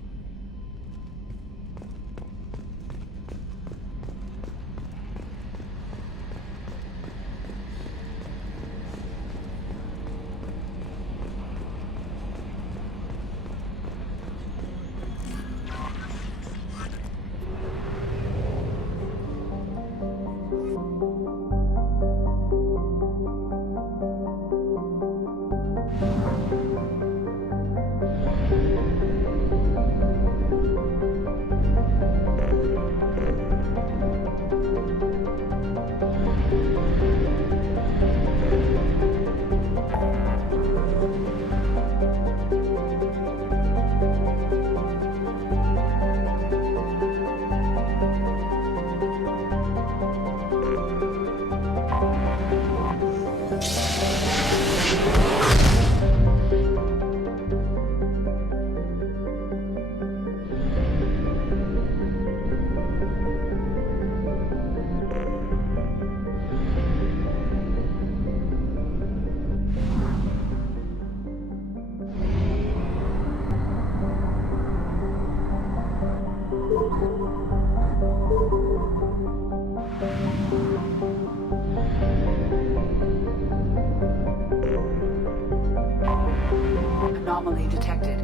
Anomaly detected.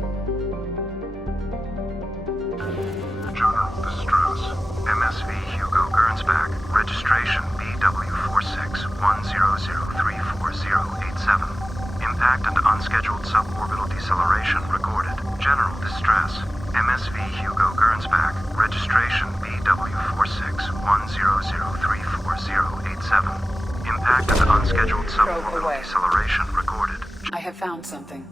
General distress. MSV Hugo Gernsback. Registration BW4610034087. Impact and unscheduled suborbital deceleration recorded. General distress. MSV Hugo Gernsback. Registration BW4610034087. Impact and unscheduled suborbital deceleration recorded. I have found something.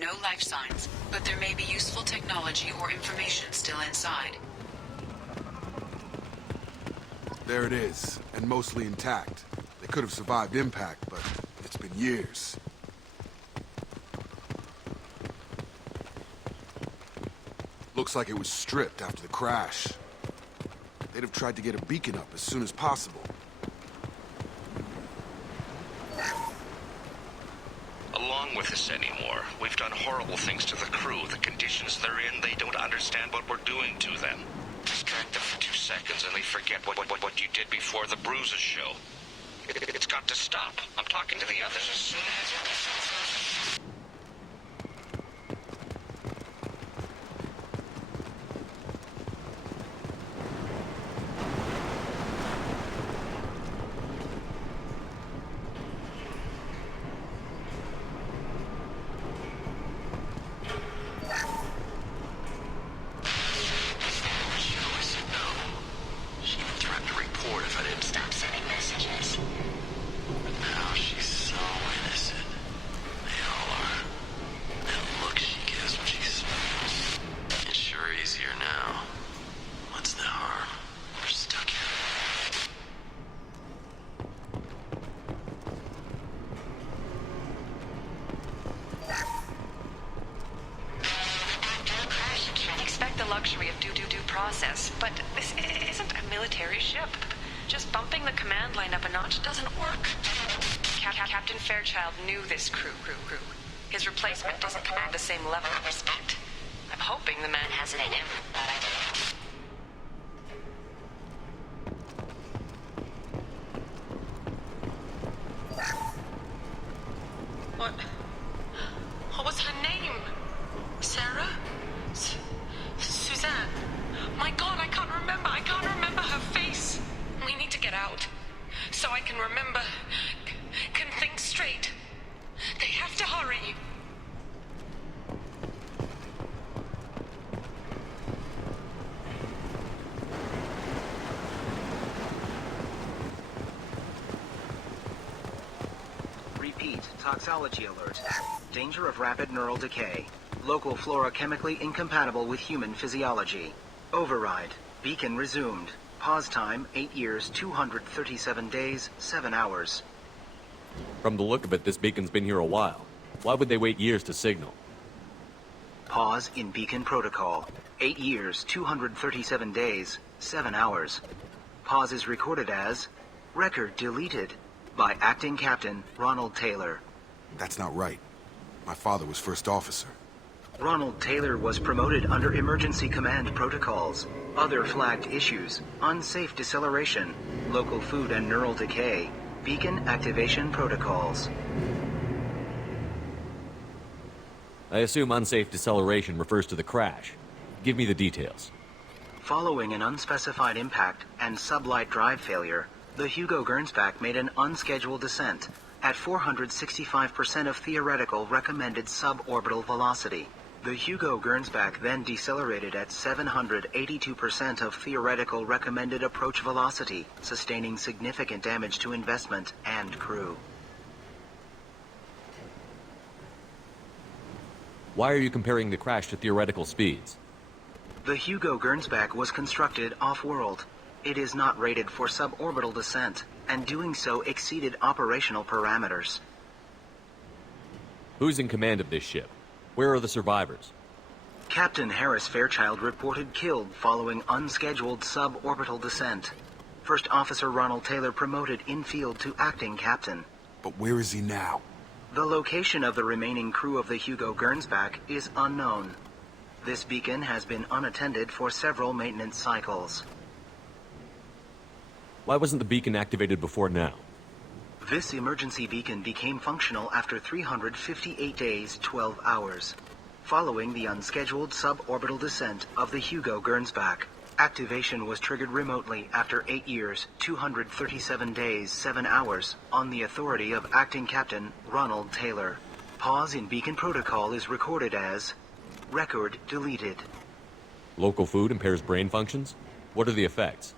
No life signs, but there may be useful technology or information still inside. There it is, and mostly intact. They could have survived impact, but it's been years. Looks like it was stripped after the crash. They'd have tried to get a beacon up as soon as possible. Along with us anymore. We've done horrible things to the crew. The conditions they're in, they don't understand what we're doing to them. Distract them for 2 seconds and they forget what you did before the bruises show. It's got to stop. I'm talking to the others as soon as... luxury of due process, but this isn't a military ship. Just bumping the command line up a notch doesn't work. Captain Fairchild knew this crew. His replacement doesn't command the same level of respect. I'm hoping the man has it in him. What was her name? Sarah? Suzanne? My God, I can't remember. I can't remember her face. We need to get out. So I can remember, can think straight. They have to hurry. Repeat, toxology alert. Danger of rapid neural decay. Local flora chemically incompatible with human physiology. Override. Beacon resumed. Pause time, 8 years, 237 days, 7 hours. From the look of it, this beacon's been here a while. Why would they wait years to signal? Pause in beacon protocol. 8 years, 237 days, 7 hours. Pause is recorded as record deleted by Acting Captain Ronald Taylor. That's not right. My father was first officer. Ronald Taylor was promoted under emergency command protocols. Other flagged issues: unsafe deceleration, local food and neural decay, beacon activation protocols. I assume unsafe deceleration refers to the crash. Give me the details. Following an unspecified impact and sublight drive failure, the Hugo Gernsback made an unscheduled descent at 465% of theoretical recommended suborbital velocity. The Hugo Gernsback then decelerated at 782% of theoretical recommended approach velocity, sustaining significant damage to investment and crew. Why are you comparing the crash to theoretical speeds? The Hugo Gernsback was constructed off-world. It is not rated for suborbital descent, and doing so exceeded operational parameters. Who's in command of this ship? Where are the survivors? Captain Harris Fairchild reported killed following unscheduled suborbital descent. First Officer Ronald Taylor promoted in-field to acting captain. But where is he now? The location of the remaining crew of the Hugo Gernsback is unknown. This beacon has been unattended for several maintenance cycles. Why wasn't the beacon activated before now? This emergency beacon became functional after 358 days, 12 hours, following the unscheduled suborbital descent of the Hugo Gernsback. Activation was triggered remotely after 8 years, 237 days, 7 hours, on the authority of Acting Captain Ronald Taylor. Pause in beacon protocol is recorded as record deleted. Local food impairs brain functions? What are the effects?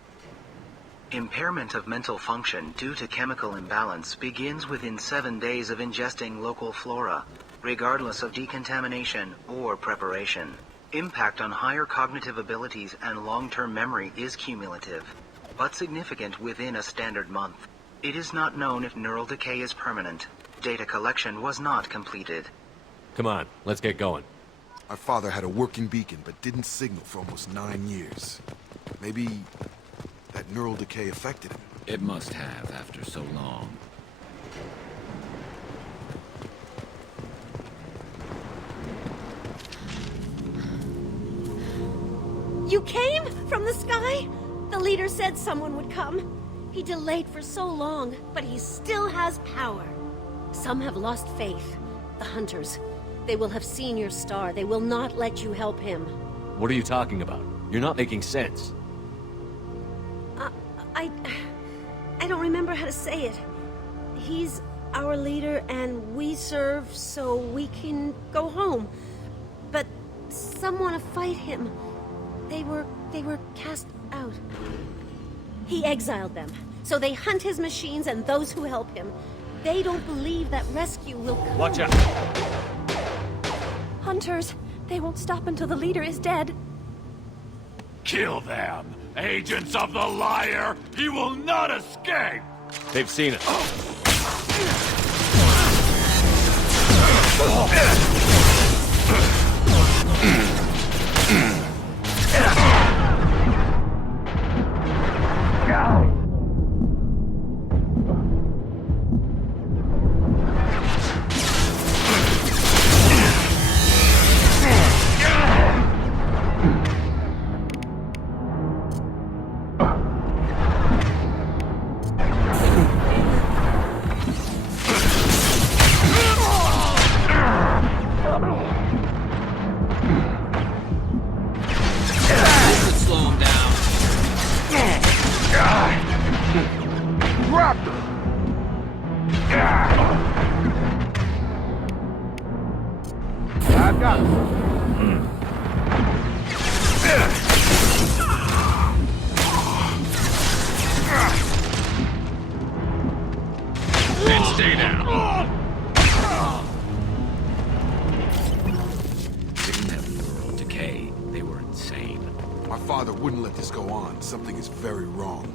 Impairment of mental function due to chemical imbalance begins within 7 days of ingesting local flora, regardless of decontamination or preparation. Impact on higher cognitive abilities and long-term memory is cumulative, but significant within a standard month. It is not known if neural decay is permanent. Data collection was not completed. Come on, let's get going. Our father had a working beacon, but didn't signal for almost 9 years. Maybe that neural decay affected him. It must have after so long. You came? From the sky? The leader said someone would come. He delayed for so long, but he still has power. Some have lost faith. The Hunters. They will have seen your star. They will not let you help him. What are you talking about? You're not making sense. I don't remember how to say it. He's our leader and we serve so we can go home. But some want to fight him. They were cast out. He exiled them, so they hunt his machines and those who help him. They don't believe that rescue will come. Watch out! Hunters! They won't stop until the leader is dead. Kill them! Agents of the liar! He will not escape! They've seen us. Something is very wrong.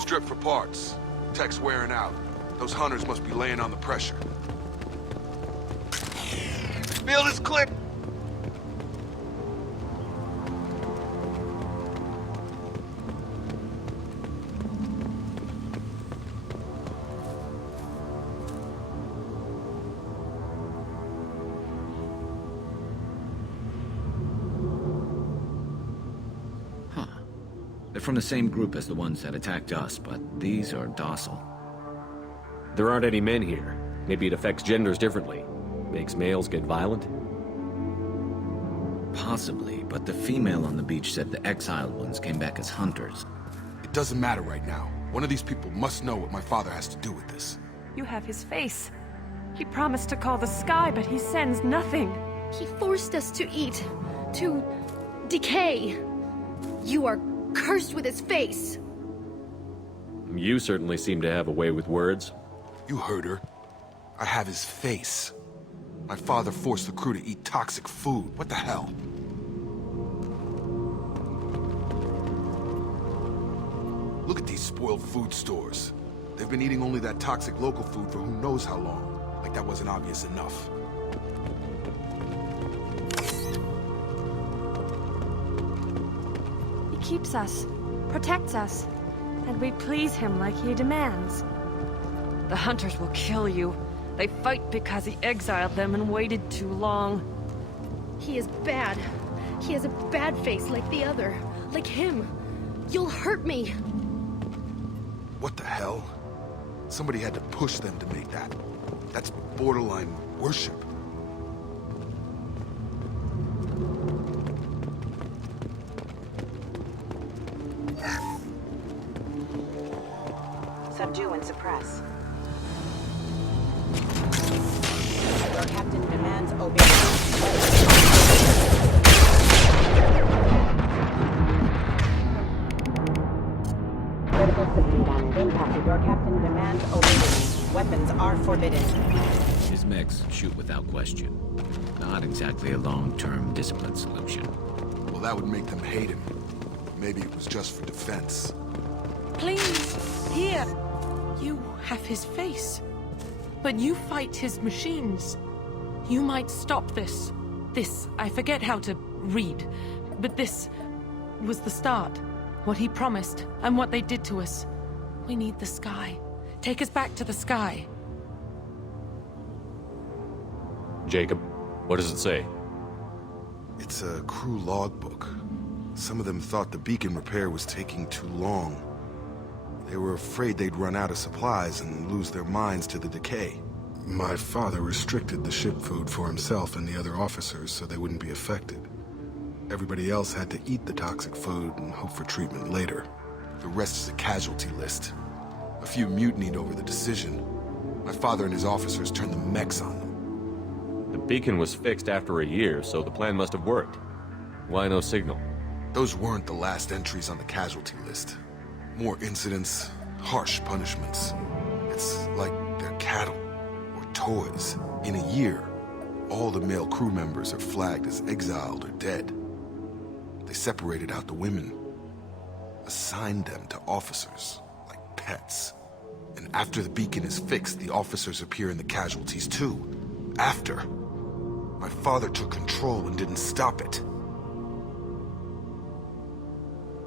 Strip for parts. Tech's wearing out. Those hunters must be laying on the pressure. Feel this click! from the same group as the ones that attacked us, but these are docile. There aren't any men here. Maybe it affects genders differently. Makes males get violent? Possibly, but the female on the beach said the exiled ones came back as hunters. It doesn't matter right now. One of these people must know what my father has to do with this. You have his face. He promised to call the sky, but he sends nothing. He forced us to eat, to decay. You are cursed with his face. You certainly seem to have a way with words. You heard her. I have his face. My father forced the crew to eat toxic food. What the hell? Look at these spoiled food stores. They've been eating only that toxic local food for who knows how long. Like that wasn't obvious enough. He keeps us, protects us, and we please him like he demands. The hunters will kill you. They fight because he exiled them and waited too long. He is bad. He has a bad face like the other. Like him. You'll hurt me. What the hell? Somebody had to push them to make that. That's borderline worship. Subdue and suppress. Your captain demands obedience. Your captain demands obedience. Weapons are forbidden. His mechs shoot without question. Not exactly a long-term discipline solution. Well, that would make them hate him. Maybe it was just for defense. Please, here. You have his face. But you fight his machines. You might stop this. This, I forget how to read. But this was the start. What he promised, and what they did to us. We need the sky. Take us back to the sky. Jacob, what does it say? It's a crew logbook. Some of them thought the beacon repair was taking too long. They were afraid they'd run out of supplies and lose their minds to the decay. My father restricted the ship food for himself and the other officers so they wouldn't be affected. Everybody else had to eat the toxic food and hope for treatment later. The rest is a casualty list. A few mutinied over the decision. My father and his officers turned the mechs on them. The beacon was fixed after a year, so the plan must have worked. Why no signal? Those weren't the last entries on the casualty list. More incidents, harsh punishments. It's like they're cattle, or toys. In a year, all the male crew members are flagged as exiled or dead. They separated out the women, assigned them to officers, like pets. And after the beacon is fixed, the officers appear in the casualties too. After. My father took control and didn't stop it.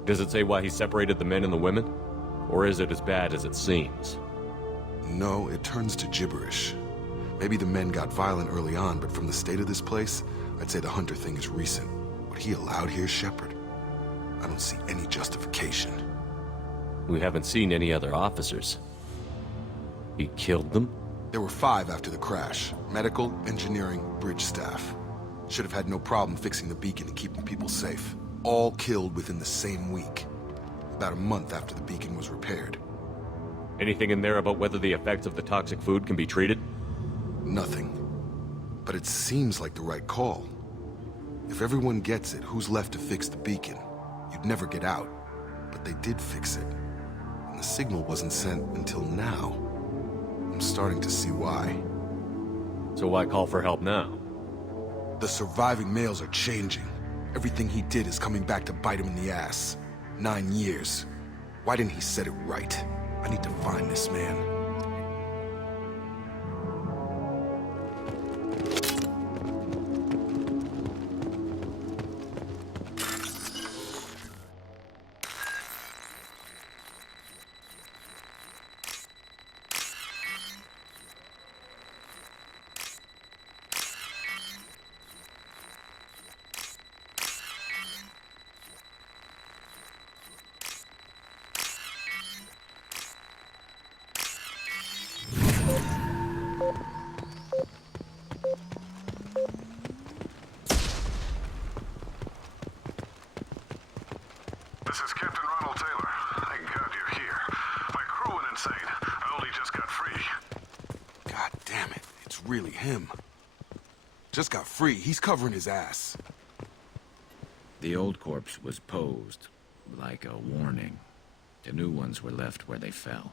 Does it say why he separated the men and the women? Or is it as bad as it seems? No, it turns to gibberish. Maybe the men got violent early on, but from the state of this place, I'd say the Hunter thing is recent. What he allowed here, Shepard, I don't see any justification. We haven't seen any other officers. He killed them? There were 5 after the crash. Medical, engineering, bridge staff. Should have had no problem fixing the beacon and keeping people safe. All killed within the same week. About a month after the beacon was repaired. Anything in there about whether the effects of the toxic food can be treated? Nothing. But it seems like the right call. If everyone gets it, who's left to fix the beacon? You'd never get out. But they did fix it. And the signal wasn't sent until now. I'm starting to see why. So why call for help now? The surviving males are changing. Everything he did is coming back to bite him in the ass. 9 years. Why didn't he set it right? I need to find this man. This is Captain Ronald Taylor. Thank God you're here. My crew went insane. I only just got free. God damn it. It's really him. Just got free. He's covering his ass. The old corpse was posed like a warning. The new ones were left where they fell.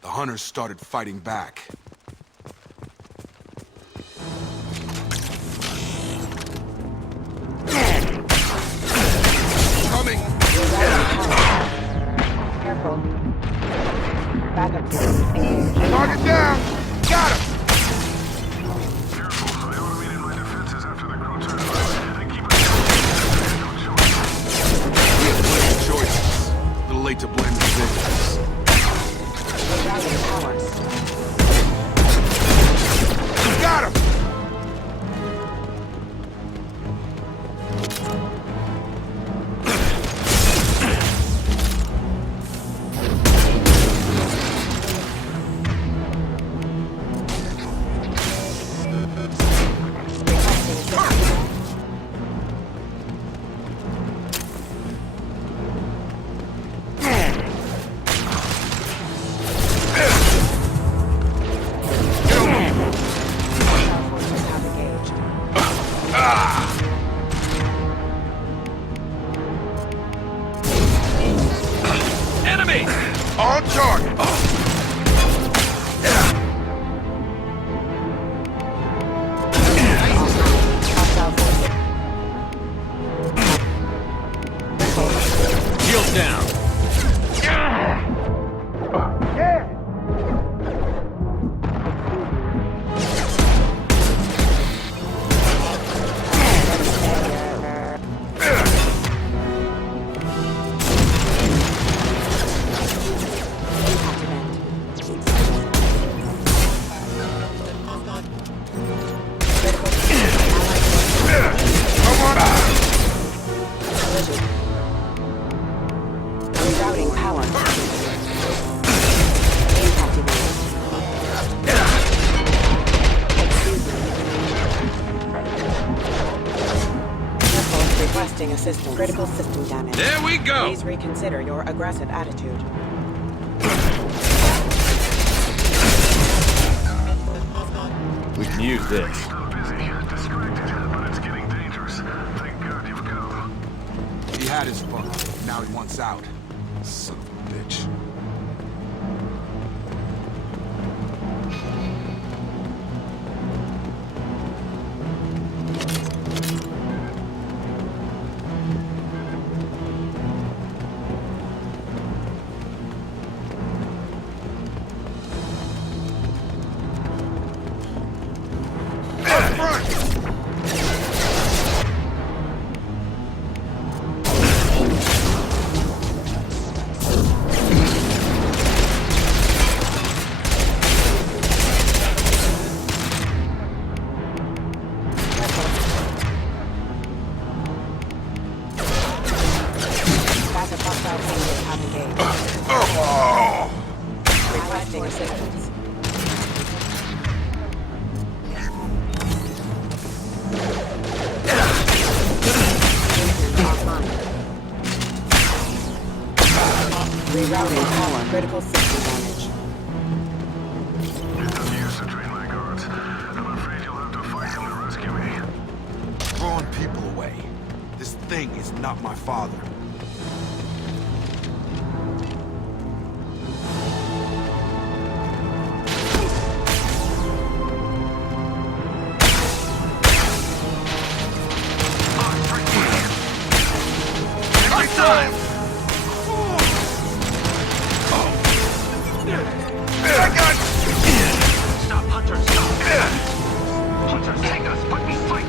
The hunters started fighting back. Coming! Careful. Backup system. Target down! Got him! Careful. I automated my defenses after the crew turned around. They keep us no choice. We have plenty of choices. A little late to blame the victims. Got him! Enemy! On target! Shields down. Rerouting power. Impact event. Requesting assistance. Critical system damage. There we go! Please reconsider your aggressive attitude. We can use this. Still busy. Distracted, but it's getting dangerous. Thank God you've come. He had his fun. Now he wants out. Son of a bitch. Requesting assistance. Rerouting power. Critical system damage. It's no use to train my guards. I'm afraid you'll have to fight him to rescue me. Throwing people away. This thing is not my father. Stop, Hunter, stop! Hunter, take us, but we fight!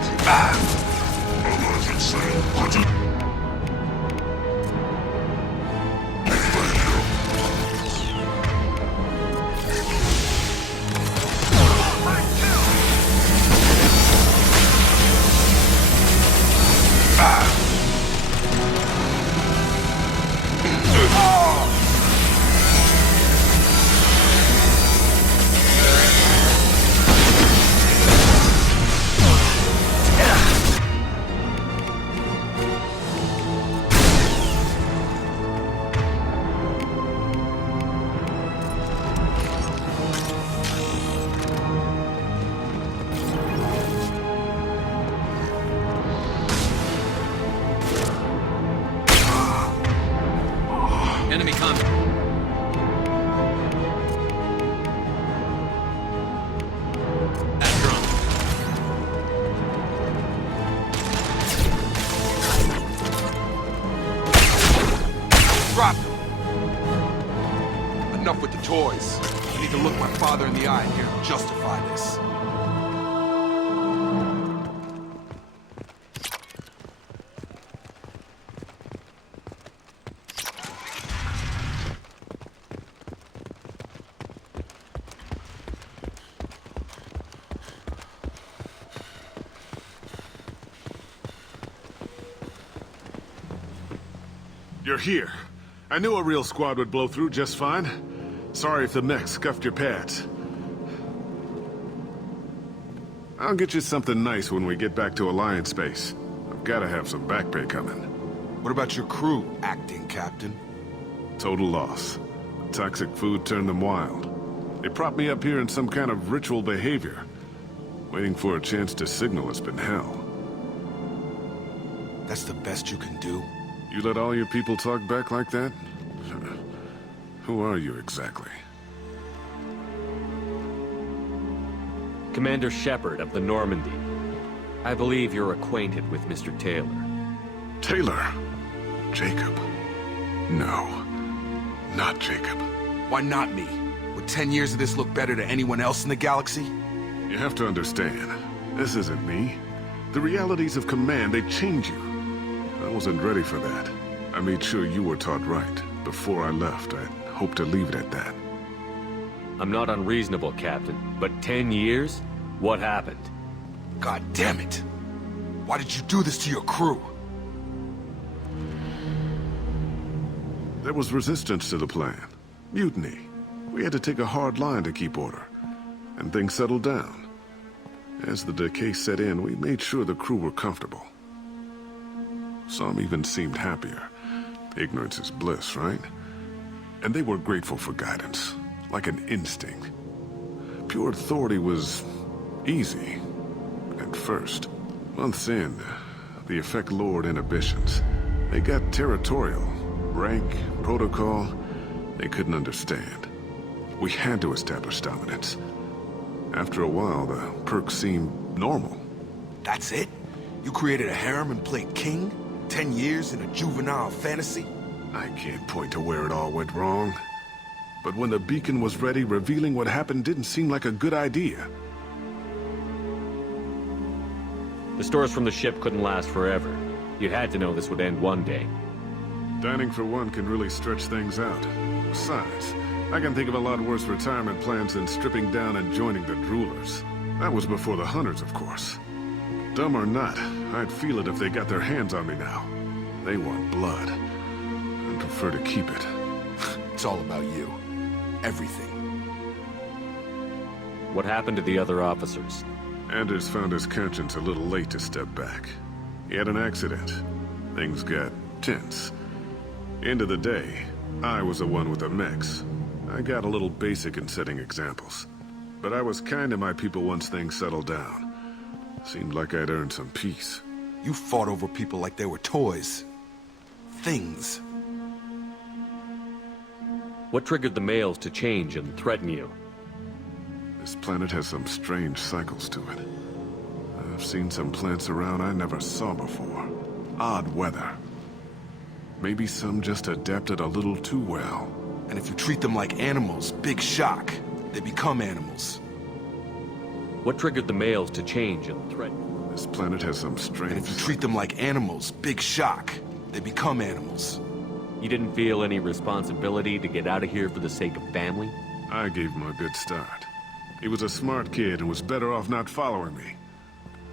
Enemy combat. After him. Drop them. Enough with the toys. I need to look my father in the eye and hear him justify this. You're here. I knew a real squad would blow through just fine. Sorry if the mech scuffed your pads. I'll get you something nice when we get back to Alliance space. I've gotta have some back pay coming. What about your crew, acting captain? Total loss. Toxic food turned them wild. They propped me up here in some kind of ritual behavior. Waiting for a chance to signal has been hell. That's the best you can do? You let all your people talk back like that? Who are you exactly? Commander Shepard of the Normandy. I believe you're acquainted with Mr. Taylor. Taylor? Jacob? No. Not Jacob. Why not me? Would 10 years of this look better to anyone else in the galaxy? You have to understand, this isn't me. The realities of command, they change you. I wasn't ready for that. I made sure you were taught right. Before I left, I hoped to leave it at that. I'm not unreasonable, Captain, but 10 years? What happened? God damn it! Why did you do this to your crew? There was resistance to the plan. Mutiny. We had to take a hard line to keep order. And things settled down. As the decay set in, we made sure the crew were comfortable. Some even seemed happier. Ignorance is bliss, right? And they were grateful for guidance, like an instinct. Pure authority was easy, at first. Months in, the effect lowered inhibitions. They got territorial. Rank, protocol, they couldn't understand. We had to establish dominance. After a while, the perks seemed normal. That's it? You created a harem and played king? 10 years in a juvenile fantasy? I can't point to where it all went wrong. But when the beacon was ready, revealing what happened didn't seem like a good idea. The stores from the ship couldn't last forever. You had to know this would end one day. Dining for one can really stretch things out. Besides, I can think of a lot worse retirement plans than stripping down and joining the Droolers. That was before the Hunters, of course. Dumb or not, I'd feel it if they got their hands on me now. They want blood. I'd prefer to keep it. It's all about you. Everything. What happened to the other officers? Anders found his conscience a little late to step back. He had an accident. Things got tense. End of the day, I was the one with the mechs. I got a little basic in setting examples. But I was kind to my people once things settled down. Seemed like I'd earned some peace. You fought over people like they were toys. Things. What triggered the males to change and threaten you? This planet has some strange cycles to it. I've seen some plants around I never saw before. Odd weather. Maybe some just adapted a little too well. And if you treat them like animals, big shock. They become animals. What triggered the males to change and threaten? This planet has some strange... And if you treat them like animals, big shock. They become animals. You didn't feel any responsibility to get out of here for the sake of family? I gave him a good start. He was a smart kid and was better off not following me.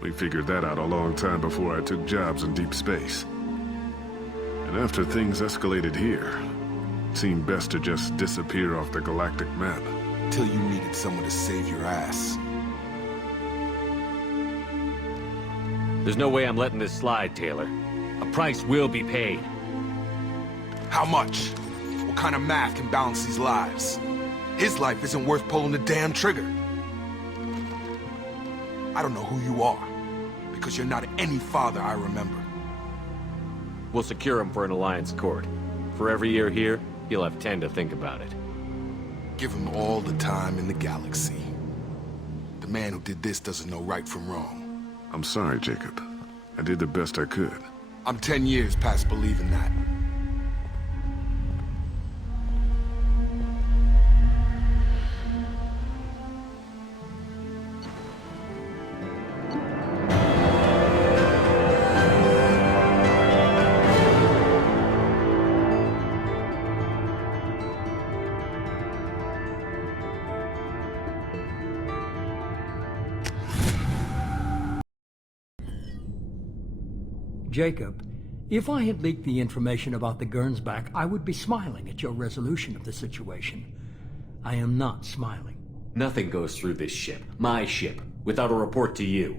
We figured that out a long time before I took jobs in deep space. And after things escalated here, it seemed best to just disappear off the galactic map. Till you needed someone to save your ass. There's no way I'm letting this slide, Taylor. A price will be paid. How much? What kind of math can balance these lives? His life isn't worth pulling the damn trigger. I don't know who you are, because you're not any father I remember. We'll secure him for an Alliance court. For every year here, You'll have 10 to think about it. Give him all the time in the galaxy. The man who did this doesn't know right from wrong. I'm sorry, Jacob. I did the best I could. I'm 10 years past believing that. Jacob, if I had leaked the information about the Gernsback, I would be smiling at your resolution of the situation. I am not smiling. Nothing goes through this ship, my ship, without a report to you.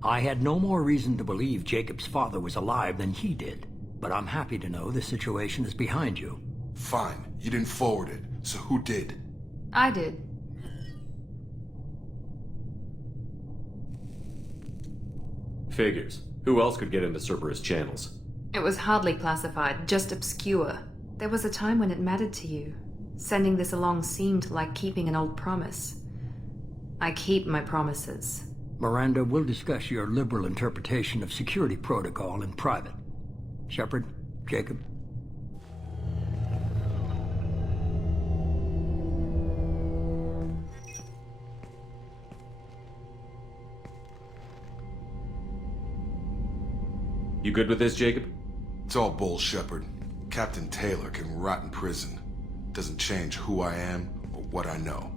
I had no more reason to believe Jacob's father was alive than he did, but I'm happy to know the situation is behind you. Fine. You didn't forward it, so who did? I did. Figures. Who else could get into Cerberus channels? It was hardly classified, just obscure. There was a time when it mattered to you. Sending this along seemed like keeping an old promise. I keep my promises. Miranda, we'll discuss your liberal interpretation of security protocol in private. Shepard, Jacob. You good with this, Jacob? It's all bull, Shepard. Captain Taylor can rot in prison. Doesn't change who I am or what I know.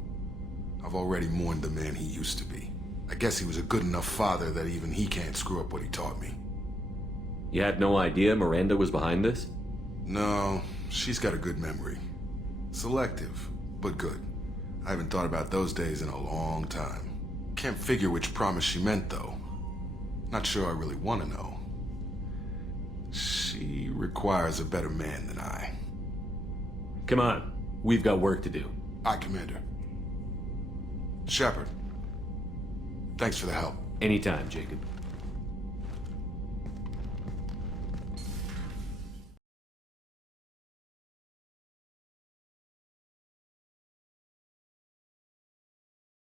I've already mourned the man he used to be. I guess he was a good enough father that even he can't screw up what he taught me. You had no idea Miranda was behind this? No, she's got a good memory. Selective, but good. I haven't thought about those days in a long time. Can't figure which promise she meant, though. Not sure I really want to know. She requires a better man than I. Come on. We've got work to do. Aye, Commander. Shepard. Thanks for the help. Anytime, Jacob.